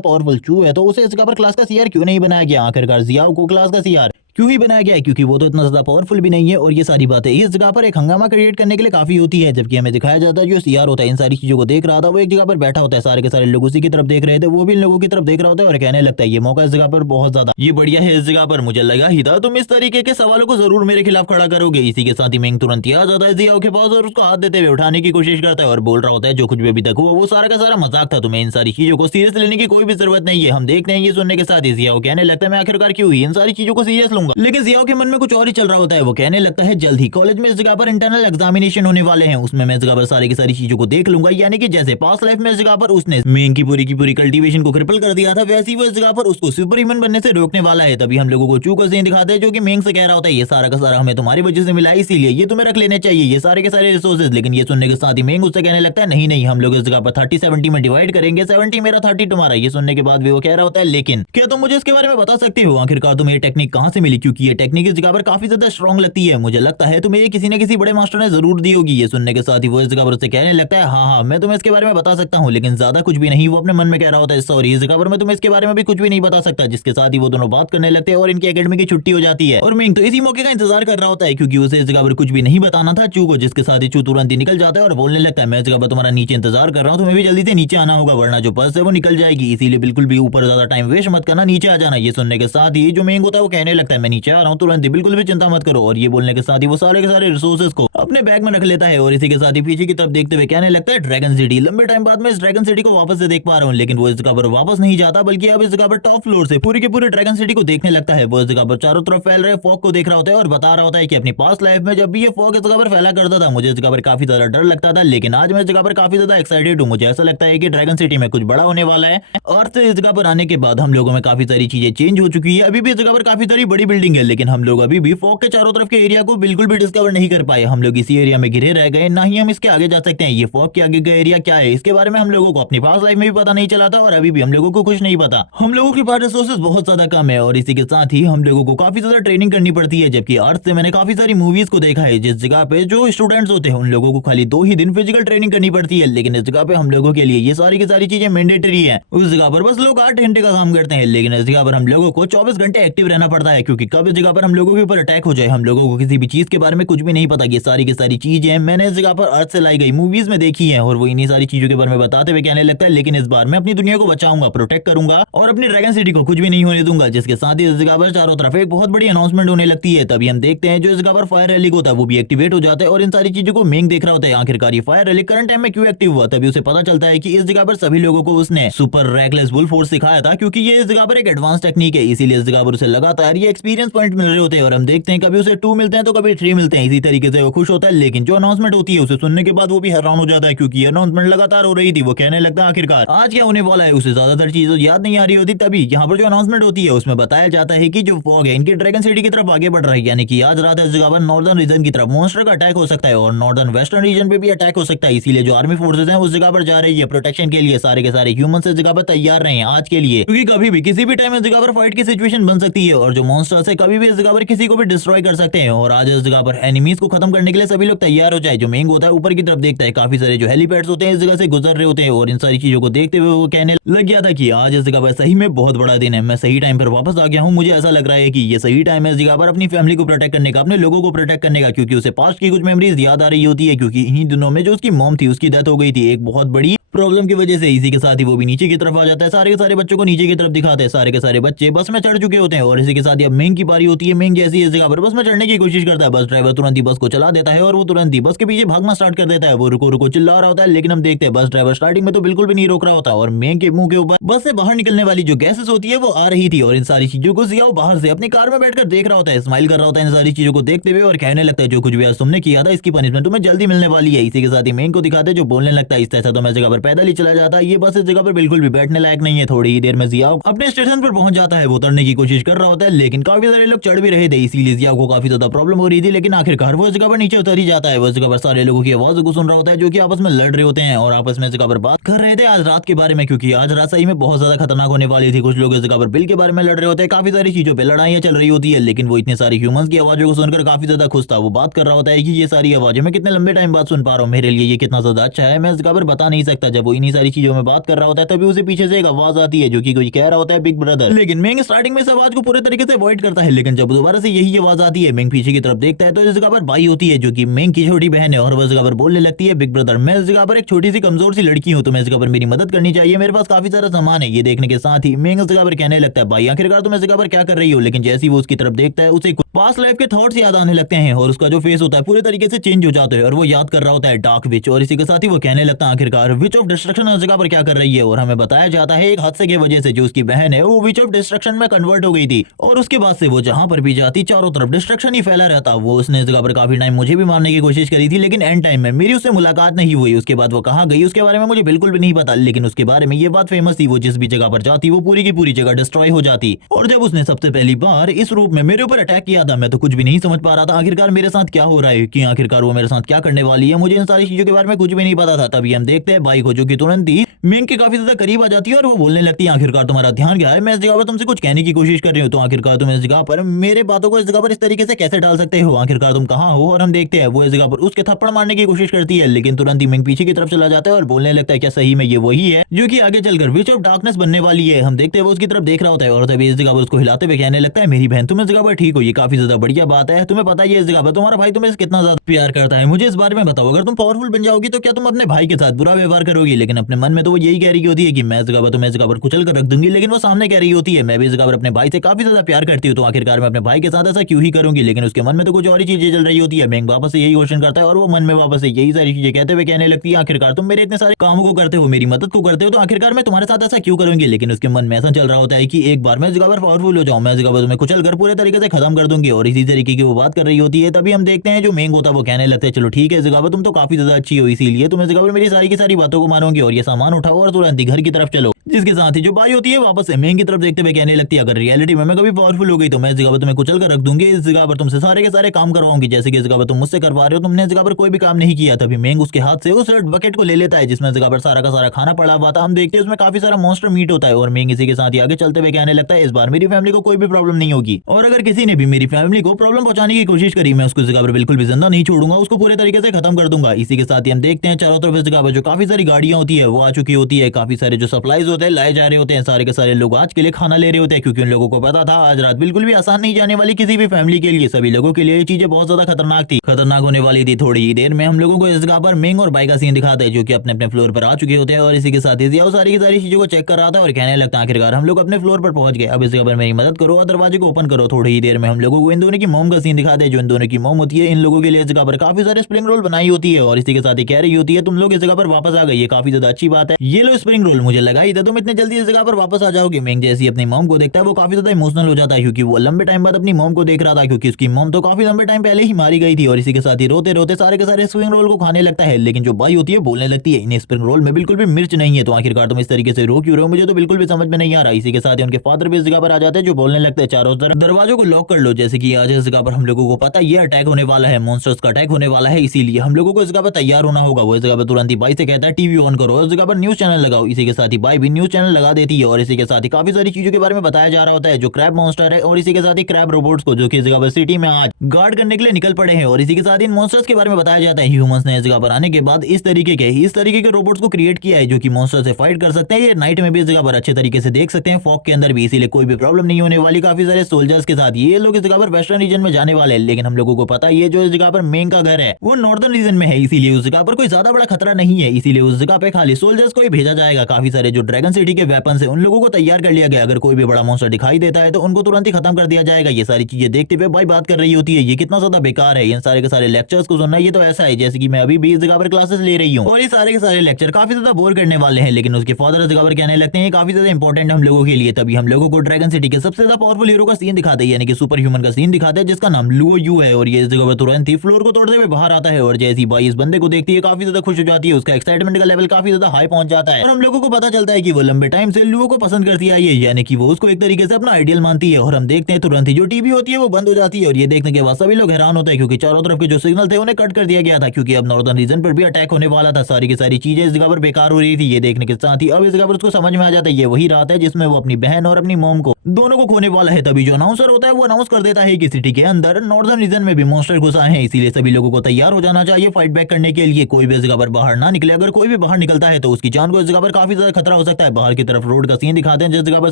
पावरफुल चू है तो उसे इस जगह पर क्लास का सीआर क्यों नहीं बनाया गया। आखिरकार जियाओ को क्लास का सीआर क्यों ही बनाया गया है, क्योंकि वो तो इतना ज्यादा पावरफुल भी नहीं है। और ये सारी बातें इस जगह पर एक हंगामा क्रिएट करने के लिए काफी होती है। जबकि हमें दिखाया जाता है जो सीआर होता है इन सारी चीजों को देख रहा था, वो एक जगह पर बैठा होता है, सारे के सारे लोग उसी की तरफ देख रहे थे, वो भी इन लोगों की तरफ देख रहा होता है और कहने लगता है, ये मौका इस जगह पर बहुत ज्यादा ये बढ़िया है, इस जगह पर मुझे लगा ही था तुम इस तरीके के सवालों को जरूर मेरे खिलाफ खड़ा करोगे। इसी के साथ ही मेंग तुरंत आ जाता है जियाओ के पास और उसको हाथ देते हुए उठाने की कोशिश करता है और बोल रहा होता है, जो कुछ भी अभी तक हुआ वो सारा का सारा मजाक था, तुम्हें इन सारी चीजों को सीरियस लेने की कोई भी जरूरत नहीं है। हम देखते हैं ये सुनने के साथ ही जियाओ कहने लगता है, मैं आखिरकार क्यों ही इन सारी चीजों को सीरियस लूंगा। लेकिन जियाओ के मन में कुछ और ही चल रहा होता है। वो कहने लगता है, जल्द ही कॉलेज में इस जगह पर इंटरनल एग्जामिनेशन होने वाले हैं, उसमें मैं इस जगह पर सारी की सारी चीजों को देख लूंगा। यानी कि जैसे पास्ट लाइफ में इस जगह पर उसने मेंग की पूरी कल्टीवेशन को क्रिपल कर दिया था, वैसे ही वो इस जगह पर उसको सुपर ह्यूमन बनने से रोकने वाला है। तभी हम लोगों को चू का सीन दिखाते हैं जो कि मेंग से कह रहा होता है, ये सारा का सारा हमें तुम्हारी वजह से मिला है, इसीलिए ये तुम्हें रख लेने चाहिए, ये सारे के सारे रिसोर्सेज। लेकिन ये सुनने के साथ ही मेंग उससे कहने लगता है, नहीं नहीं हम लोग इस जगह पर 30-70 में डिवाइड करेंगे, 70 मेरा 30 तुम्हारा। ये सुनने के बाद भी वो कह रहा होता है, लेकिन क्या तुम मुझे इसके बारे में बता सकते हो आखिरकार तुम्हें ये टेक्निक कहां से मिली, क्योंकि ये टेक्निक इस जगह पर काफी ज्यादा स्ट्रॉन्ग लगती है, मुझे लगता है तुम्हें ये किसी न किसी बड़े मास्टर ने जरूर दी होगी। ये सुनने के साथ ही वो इस जगह पर उससे कहने लगता है, हाँ हाँ मैं तुम्हें इसके बारे में बता सकता हूँ, लेकिन ज्यादा कुछ भी नहीं। वो अपने मन में कह रहा होता है, सॉरी इस जगह पर मैं तुम्हें इसके बारे में भी कुछ भी नहीं बता सकता। जिसके साथ ही वो दोनों बात करने लगते हैं और इनकी एकेडमी की छुट्टी हो जाती है और मेंग तो इसी मौके का इंतजार कर रहा होता है, क्योंकि उसे इस जगह पर कुछ भी नहीं बताना था चू को। जिसके साथ ही चू तुरंत ही निकल जाता है और बोलने लगता है, मैं इस जगह पर तुम्हारा नीचे इंतजार कर रहा हूँ, तुम्हें भी जल्दी से नीचे आना होगा वरना जो पर्स है वो निकल जाएगी, इसीलिए बिल्कुल भी ऊपर ज्यादा टाइम वेस्ट मत करना, नीचे आ जाना। ये सुनने के साथ ही जो मेंग होता है वो कहने लगता है, मैं नीचे आ रहा हूँ तुरंत ही, बिल्कुल भी चिंता मत करो। और ये बोलने के साथ ही वो सारे के सारे रिसोर्सेज को अपने बैग में रख लेता है और इसी के साथ ही पीछे की तरफ देखते हुए कहने लगता है, ड्रैगन सिटी, लंबे टाइम बाद मैं इस ड्रैगन सिटी को वापस से देख पा रहा हूँ। लेकिन वो इस जगह पर वापस नहीं जाता, बल्कि अब इस जगह पर टॉप फ्लोर से पूरी के पूरे ड्रैगन सिटी को देखने लगता है। वो इस जगह पर चारों तरफ फैल रहे फॉग को देख रहा होता है और बता रहा होता है कि अपनी पास्ट लाइफ में जब भी ये फॉग इस जगह पर फैला करता था मुझे इस जगह पर काफी ज्यादा डर लगता था, लेकिन आज मैं इस जगह पर काफी ज्यादा एक्साइटेड हूँ। मुझे ऐसा लगता है कि ड्रैगन सिटी में कुछ बड़ा होने वाला है। अर्थ से इस जगह पर आने के बाद हम लोगों में काफी सारी चीजें चेंज हो चुकी है। अभी भी इस जगह पर काफी सारी बड़ी बिल्डिंग है, लेकिन हम लोग अभी भी फॉग के चारों तरफ के एरिया को बिल्कुल भी डिस्कवर नहीं कर पाए। हम लोग इसी एरिया में घिरे रह गए, ना ही हम इसके आगे जा सकते हैं। ये फॉग के आगे का एरिया क्या है इसके बारे में हम लोगों को अपनी पास्ट लाइफ में भी पता नहीं चला था और अभी भी हम लोगों को कुछ नहीं पता। हम लोगों के पास रिसोर्सेज बहुत ज्यादा कम है और इसी के साथ ही हम लोगों को काफी ज्यादा ट्रेनिंग करनी पड़ती है। जबकि अर्थ से मैंने काफी सारी मूवीज को देखा है जिस जगह पे जो स्टूडेंट्स होते हैं उन लोगों को खाली 2 ही दिन फिजिकल ट्रेनिंग करनी पड़ती है, लेकिन इस जगह पे हम लोगों के लिए ये सारी की सारी चीजें मैंडेटरी है। उस जगह पर बस लोग 8 घंटे का काम करते हैं, लेकिन इस जगह पर हम लोगों को 24 घंटे एक्टिव रहना पड़ता है, क्योंकि कब इस जगह पर हम लोगों के ऊपर अटैक हो जाए हम लोगों को किसी भी चीज के बारे में कुछ भी नहीं पता। ये सारी की सारी चीजें मैंने इस जगह पर अर्थ से लाई गई मूवीज में देखी है और वो इन्हीं सारी चीजों के बारे में बताते हुए कहने लगता है, लेकिन इस बार मैं अपनी दुनिया को बचाऊंगा, प्रोटेक्ट करूंगा और अपनी ड्रैगन सिटी को कुछ भी नहीं होने दूंगा। जिसके साथ ही इस जगह पर चारों तरफ एक बहुत बड़ी अनाउंसमेंट होने लगती है। तभी हम देखते हैं जो इस जगह पर फायर रैली होता है वो भी एक्टिवेट हो जाता है और इन सारी चीजों को मेंग देख रहा होता है। आखिरकार ये फायर रैली करंट टाइम में क्यों एक्टिव हुआ, तभी उसे पता चलता है कि इस जगह पर सभी लोगों को उसने सुपर रैकलेस बुल फोर्स सिखाया था, क्योंकि ये इस जगह पर एक एडवांस टेक्निक है, इसीलिए इस जगह पर उसे लगातार ये एक्सपीरियंस पॉइंट मिल रहे होते हैं। और हम देखते हैं कभी उसे 2 मिलते हैं तो कभी 3 मिलते हैं। इसी तरीके से वो खुश होता है, लेकिन जो अनाउंसमेंट होती है उसे सुनने के बाद वो भी हैरान हो जाता है, क्योंकि ये अनाउंसमेंट लगातार हो रही थी। वो कहने लगता है आखिरकार आज क्या होने वाला है, उसे ज्यादातर चीजें याद नहीं आ रही होती। तभी यहाँ पर जो अनाउंसमेंट होती है उसमें बताया जाता है कि जो फॉग है इनकी ड्रैगन सिटी की तरफ आगे बढ़ रही है, यानी कि आज रात इस जगह पर नॉर्दर्न रीजन की तरफ मॉन्स्टर का अटैक हो सकता है और नॉर्दर्न वेस्टर्न रीजन पे भी अटैक हो सकता है। इसीलिए जो आर्मी फोर्सेज हैं उस जगह पर जा रही है प्रोटेक्शन के लिए। सारे के सारे ह्यूमंस इस जगह पर तैयार रहे हैं आज के लिए, क्योंकि कभी भी किसी भी टाइम इस जगह पर फाइट की सिचुएशन बन सकती है और जो मॉन्स्टर्स है कभी भी इस जगह पर किसी को भी डिस्ट्रॉय कर सकते हैं। और आज इस जगह पर एनिमीज को खत्म करने के लिए सभी लोग तैयार हो जाए। जो मेंग होता है ऊपर की तरफ देखता है, काफी सारे जो हेलीपैड्स होते हैं इस जगह से गुजर रहे होते हैं और इन सारी चीजों को देखते हुए वो कहने लग गया था कि आज इस जगह पर सही में बहुत बड़ा दिन है, मैं सही टाइम पर वापस आ गया हूँ। मुझे ऐसा लग रहा है कि ये सही टाइम है इस जगह पर अपनी फैमिली को प्रोटेक्ट करने का, अपने लोगों को प्रोटेक्ट करने का, क्योंकि उसे पास्ट की कुछ मेमोरीज याद आ रही होती है, क्योंकि इन्हीं दिनों में जो उसकी मॉम थी उसकी डेथ हो गई थी एक बहुत बड़ी प्रॉब्लम की वजह से इसी के साथ ही वो भी नीचे की तरफ आ जाता है। सारे के सारे बच्चों को नीचे की तरफ दिखाते हैं। सारे के सारे बच्चे बस में चढ़ चुके होते हैं और इसी के साथ ही अब मेंग की बारी होती है। मेंग जैसी इस जगह पर बस में चढ़ने की कोशिश करता है, बस ड्राइवर तुरंत ही बस को चला देता है और वो तुरंत ही बस के पीछे भागना स्टार्ट कर देता है। वो रुको रुको चिल्ला रहा होता है, लेकिन हम देखते हैं बस ड्राइवर स्टार्टिंग में तो बिल्कुल भी नहीं रोक रहा होता और मेंग के मुंह के ऊपर बस से बाहर निकलने वाली जो गैसेस होती है वो आ रही थी और इन सारी चीजों को जिया बाहर से अपनी कार में बैठकर देख रहा होता है, स्माइल कर रहा होता है इन सारी चीजों को देखते हुए और कहने लगता है जो कुछ भी आज तुमने किया था इसकी पनिशमेंट तुम्हें जल्दी मिलने वाली है। इसी के साथ ही मेंग को दिखाते हैं जो बोलने लगता है इस तरह तो मैं जगह पर पैदल ही चला जाता, ये बस इस जगह पर बिल्कुल भी बैठने लायक नहीं है। थोड़ी ही देर में जियाओ अपने स्टेशन पर पहुंच जाता है, वो उतरने की कोशिश कर रहा होता है लेकिन काफी सारे लोग चढ़ भी रहे थे, इसीलिए जिया को काफी ज्यादा प्रॉब्लम हो रही थी। लेकिन आखिरकार वो इस जगह पर नीचे उतर ही जाता है। वो इस जगह पर सारे लोगों की आवाज को सुन रहा होता है जो कि आपस में लड़ रहे होते हैं और आपस में इस जगह पर बात कर रहे थे आज रात के बारे में, क्योंकि आज रात सही में बहुत ज्यादा खतरनाक होने वाली थी। कुछ लोग इस जगह पर बिल के बारे में लड़ रहे होते हैं, काफी सारी चीजों पर लड़ाइयां चल रही होती है, लेकिन वो इतनी सारी ह्यूमंस की आवाजों को सुनकर काफी ज्यादा खुश था। वो बात कर रहा होता है कि ये सारी आवाजें मैं कितने लंबे टाइम बाद सुन पा रहा हूँ, मेरे लिए ये कितना ज्यादा अच्छा है, मैं इस जगह पर बता नहीं सकता। जब वो इन्हीं सारी चीजों में बात कर रहा होता है तभी उसे पीछे से एक आवाज आती है जो कि कोई कह रहा होता है बिग ब्रदर, लेकिन मेंग स्टार्टिंग में इस आवाज को पूरे तरीके से अवॉइड करता है। लेकिन जब दोबारा से यही आवाज आती है मेंग पीछे की तरफ देखता है तो इस जगह पर बाई होती है जो कि मेंग की छोटी बहन है और वो इस जगह पर बोलने लगती है बिग ब्रदर मैं इस जगह पर एक छोटी सी कमजोर सी लड़की हूँ, तो मैं इस जगह पर मेरी मदद करनी चाहिए, मेरे पास काफी सारा सामान है। ये देखने के साथ ही मेंग इस जगह पर कहने लगता है भाई आखिरकार तुम इस जगह पर क्या कर रही हो, लेकिन जैसे ही वो उसकी तरफ देखता है उसे पास्ट लाइफ के थॉट्स याद आने लगते हैं और उसका जो फेस होता है पूरे तरीके से चेंज हो जाता है और वो याद कर रहा होता है डार्क विच, और इसी के साथ ही वो कहने लगता है आखिरकार विच ऑफ डिस्ट्रक्शन इस जगह पर क्या कर रही है। और हमें बताया जाता है एक हादसे की वजह से जो उसकी बहन है वो विच ऑफ डिस्ट्रक्शन में कन्वर्ट हो गई थी और उसके बाद से वो जहां पर भी जाती चारों तरफ डिस्ट्रक्शन ही फैला रहता। वो उसने इस जगह पर काफी टाइम मुझे भी मारने की कोशिश करी थी, लेकिन एंड टाइम में मेरी उससे मुलाकात नहीं हुई। उसके बाद वो कहाँ गई उसके बारे में मुझे बिल्कुल भी नहीं पता, लेकिन उसके बारे में ये बात फेमस थी वो जिस भी जगह पर जाती वो पूरी की पूरी जगह डिस्ट्रॉय हो जाती। और जब उसने सबसे पहली बार इस रूप में मेरे ऊपर अटैक किया था मैं तो कुछ भी नहीं समझ पा रहा था आखिरकार मेरे साथ क्या हो रहा है, कि आखिरकार वो मेरे साथ क्या करने वाली है, मुझे इन सारी चीजों के बारे में कुछ भी नहीं पता था। तभी हम देखते हैं बाई को जो कि तुरंत ही मेंग के काफी ज्यादा करीब आ जाती है और वो बोलने लगती है आखिरकार तुम्हारा ध्यान क्या है, मैं इस जगह पर तुमसे कुछ कहने की कोशिश कर रही हूँ, तो आखिरकार तुम इस जगह पर मेरे बातों को इस जगह पर इस तरीके से कैसे डाल सकते हो, आखिरकार तुम कहाँ हो। और हम देखते हैं वो इस जगह पर उसके थप्पड़ मारने की कोशिश करती है, लेकिन तुरंत ही मेंग पीछे की तरफ चला जाता है और बोलने लगता है क्या सही में ये वही है जो कि आगे चलकर विच ऑफ डार्कनेस बनने वाली है। हम देखते हैं वो उसकी तरफ देख रहा होता है और तभी इस जगह पर उसको हिलाते हुए कहने लगता है मेरी बहन तुम इस जगह पर ठीक हो, ये काफी ज्यादा बढ़िया बात है, तुम्हें पता ही है इस जगह पर तुम्हारा भाई तुम्हें कितना ज्यादा प्यार करता है, मुझे इस बारे में बताओ अगर तुम पावरफुल बन जाओगी तो क्या तुम अपने भाई के साथ बुरा व्यवहार करोगी। लेकिन अपने मन में तो वो यही कह रही होती है कि मैं इस जगह पर तुम्हें इस जगह पर कुचल कर रख दूंगी, लेकिन वो सामने कह रही होती है मैं भी इस जगह पर अपने भाई से काफी ज्यादा प्यार करती हूँ, तो आखिरकार मैं अपने भाई के साथ ऐसा क्यों ही करूंगी। लेकिन उसके मन में तो कुछ और ही चीजें चल रही होती है। मेंग वापस से यही क्वेश्चन करता है और वो मन में वापस से यही सारी चीजें कहते हुए कहने लगती है आखिरकार तुम मेरे इतने सारे कामों को करते हो, मेरी मदद को करते हो, तो आखिरकार मैं तुम्हारे साथ ऐसा क्यों करूंगी। लेकिन उसके मन में ऐसा चल रहा होता है कि एक बार मैं इस जगह पर पावरफुल हो जाऊं, मैं इस जगह पर तुम्हें कुचल कर पूरे तरीके से खत्म कर दूंगी। और इसी तरीके की वो बात कर रही होती है। तभी हम देखते हैं जो मेंग होता है वो कहने लगता है चलो ठीक है इस जगह पर तुम तो काफी ज्यादा अच्छी हो, इसीलिए तुम इस जगह पर मेरी सारी की सारी बातों को मानोगे और ये सामान उठाओ और तुरंत ही घर की तरफ चलो। जिसके साथ ही जो बाई होती है वापस से मेंग की तरफ देखते हुए कहने लगती है अगर रियलिटी में मैं कभी पावरफुल हो गई तो मैं इस जगह पर तुम्हें कुचल कर रख दूंगी, इस जगह पर तुमसे सारे के सारे काम करवाऊंगी जैसे कि इस जगह पर तुम मुझसे करवा रहे हो, तुमने इस जगह पर कोई भी काम नहीं किया। तभी मेंग उसके हाथ से उस रेड बकेट को ले लेता है जिसमें इस जगह पर सारा का सारा खाना पड़ा हुआ था। हम देखते हैं उसमें काफी सारा मॉन्स्टर मीट होता है और मेंग इसी के साथ ही आगे चलते हुए कहने लगता है इस बार मेरी फैमिली को कोई भी प्रॉब्लम नहीं होगी और अगर किसी ने भी मेरी फैमिली को प्रॉब्लम पहुंचाने की कोशिश करी मैं उसको इस जगह पर बिल्कुल भी जिंदा नहीं छोड़ूंगा, उसको पूरे तरीके से खत्म कर दूंगा। इसी के साथ ही हम देखते हैं चारों तरफ इस जगह पर जो काफी सारी गाड़ियां होती है वो आ चुकी होती है, काफी सारे जो सप्लाईज होते हैं लाए जा रहे होते हैं, सारे के सारे लोग आज के लिए खाना ले रहे होते हैं क्योंकि उन लोगों को पता था आज रात बिल्कुल भी आसान नहीं जाने वाली किसी भी फैमिली के लिए, सभी लोगों के लिए ये चीजें बहुत ज्यादा खतरनाक होने वाली थी। थोड़ी ही देर में हम लोगों को इस जगह पर मेंग और बाई का सीन दिखाते हैं जो कि अपने अपने फ्लोर पर आ चुके होते हैं और इसी के साथ ही जिया सारी की सारी चीजों को चेक कर रहा था और कहने लगता है आखिरकार हम लोग अपने फ्लोर पर पहुंच गए, अब इस जगह पर मेरी मदद करो और दरवाजे को ओपन करो। थोड़ी ही देर में हम लोगों को इन दोनों की मोम का सीन दिखाते हैं, जो इन दोनों की मोम होती है इन लोगों के लिए इस जगह पर काफी सारे स्प्रिंग रोल बनाई होती है और इसी के साथ ही कह रही होती है तुम लोग इस जगह पर वापस आ गए, ये काफी ज्यादा अच्छी बात है, ये लो स्प्रिंग रोल, मुझे लगा ही था तुम इतने जल्दी इस जगह पर वापस आ जाओगे। मेंग जैसी अपनी मॉम को देखता है वो काफी ज्यादा इमोशनल हो जाता है क्योंकि वो लंबे टाइम बाद अपनी मॉम को देख रहा था, क्योंकि उसकी मॉम तो काफी लंबे टाइम पहले ही मारी गई थी। और इसी के साथ ही रोते रोते सारे के सारे स्प्रिंग रोल को खाने लगता है, लेकिन जो बाई होती है बोलने लगती है इन स्प्रिंग रोल में बिल्कुल भी मिर्च नहीं है, तो आखिरकार तुम इस तरीके से रो क्यों रहे हो, मुझे तो बिल्कुल भी समझ में नहीं आ रहा। इसी के साथ ही उनके फादर भी इस जगह पर आ जाते हैं जो बोलने लगते हैं चारों तरफ दरवाजों को लॉक कर लो, जैसे कि आज इस जगह पर हम लोगों को पता ये अटैक होने वाला है, मॉन्स्टर्स का अटैक होने वाला है, इसीलिए हम लोगों को इस जगह पर तैयार होना होगा। वो इस जगह पर तुरंत ही बाई से कहता है टीवी ऑन करो, इस जगह पर न्यूज चैनल लगाओ। इसी के साथ ही बाई भी न्यूज चैनल लगा देती है और इसी के साथ ही काफी सारी चीजों के बारे में बताया जा रहा होता है जो क्रैब मॉन्स्टर है और इसी के साथ ही क्रैब रोबोट्स को जो कि इस जगह पर सिटी में आज गार्ड करने के लिए निकल पड़े हैं और इसी के साथ इन मॉन्स्टर्स के बारे में बताया जाता है ह्यूमंस ने इस जगह पर आने के बाद इस तरीके के रोबोट्स को क्रिएट किया है जो कि मॉन्स्टर से फाइट कर सकते हैं। ये नाइट में भी इस जगह पर अच्छे तरीके से देख सकते हैं, फॉग के अंदर भी, इसीलिए कोई भी प्रॉब्लम नहीं होने वाली। काफी सारे सोल्जर्स के साथ ये लोग इस जगह पर वेस्टर्न रीजन में जाने वाले हैं, लेकिन हम लोगों को पता है ये जो इस जगह पर मेंग का घर है वो नॉर्दर्न रीजन में है, इसीलिए उस जगह पर कोई ज्यादा बड़ा खतरा नहीं है, इसीलिए उस जगह पे खाली सोल्जर्स को ही भेजा जाएगा। काफी सारे जो ड्रैगन सिटी के वेपन है उन लोगों को तैयार कर लिया गया, अगर कोई भी बड़ा मॉन्स्टर दिखाई देता है तो उनको तुरंत ही खत्म कर दिया जाएगा। ये सारी चीजें देखते हुए भाई बात कर रही होती है ये कितना ज्यादा बेकार है, इन सारे के सारे लेक्चर्स को सुनना। ये तो ऐसा है जैसे कि मैं अभी भी इस जगह पर क्लासेस ले रही हूँ और ये सारे के सारे लेक्चर काफी ज्यादा बोर करने वाले हैं, लेकिन उसके फादर इस जगह पर कहने लगते हैं काफी ज्यादा इंपॉर्टेंट हम लोगों के लिए। तभी हम लोगों को ड्रैगन सिटी के सबसे ज्यादा पावरफुल हीरो का सीन दिखाते हैं, यानी कि सुपर ह्यूमन का सीन दिखाते हैं जिसका नाम लुओ यू है और ये इस जगह पर तुरंत ही फ्लोर को तोड़ते हुए बाहर आता है और जैसी भाई इस बंदे को देखती है काफी ज्यादा खुश हो जाती है, उसका एक्साइटमेंट का लेवल काफी ज्यादा हाई पहुंच जाता है और हम लोगों को पता चलता है कि वो लंबे टाइम से लुओ को पसंद करती आई है, यानी कि वो उसको एक तरीके से अपना आइडियल मानती है। और हम देखते हैं तुरंत ही जो टीवी होती है वो बंद हो जाती है और ये देखने के बाद सभी लोग हैरान होते हैं क्योंकि चारों तरफ के जो सिग्नल थे उन्हें कट कर दिया गया था, क्योंकि अब नॉर्दर्न रीजन पर भी अटैक होने वाला था। सारी की सारी चीजें इस जगह पर बेकार हो रही थी। ये देखने के साथ ही अब इस जगह पर उसको समझ में आ जाता है ये वही रात है जिसमें वो अपनी बहन और अपनी मॉम को दोनों को खोने वाला है। तभी जो अनाउंसर होता है वो अनाउंस कर देता है कि सिटी के अंदर नॉर्दर्न रीजन में भी मॉन्स्टर घुस आए हैं, इसीलिए सभी लोगों को तैयार हो जाना चाहिए फाइट बैक करने के लिए। कोई भी इस जगह पर बाहर ना निकले, अगर कोई भी बाहर निकलता है तो उसकी जान को इस जगह पर काफी ज्यादा खतरा हो सकता है। बाहर की तरफ रोड का सीन दिखाते हैं जिस जगह पर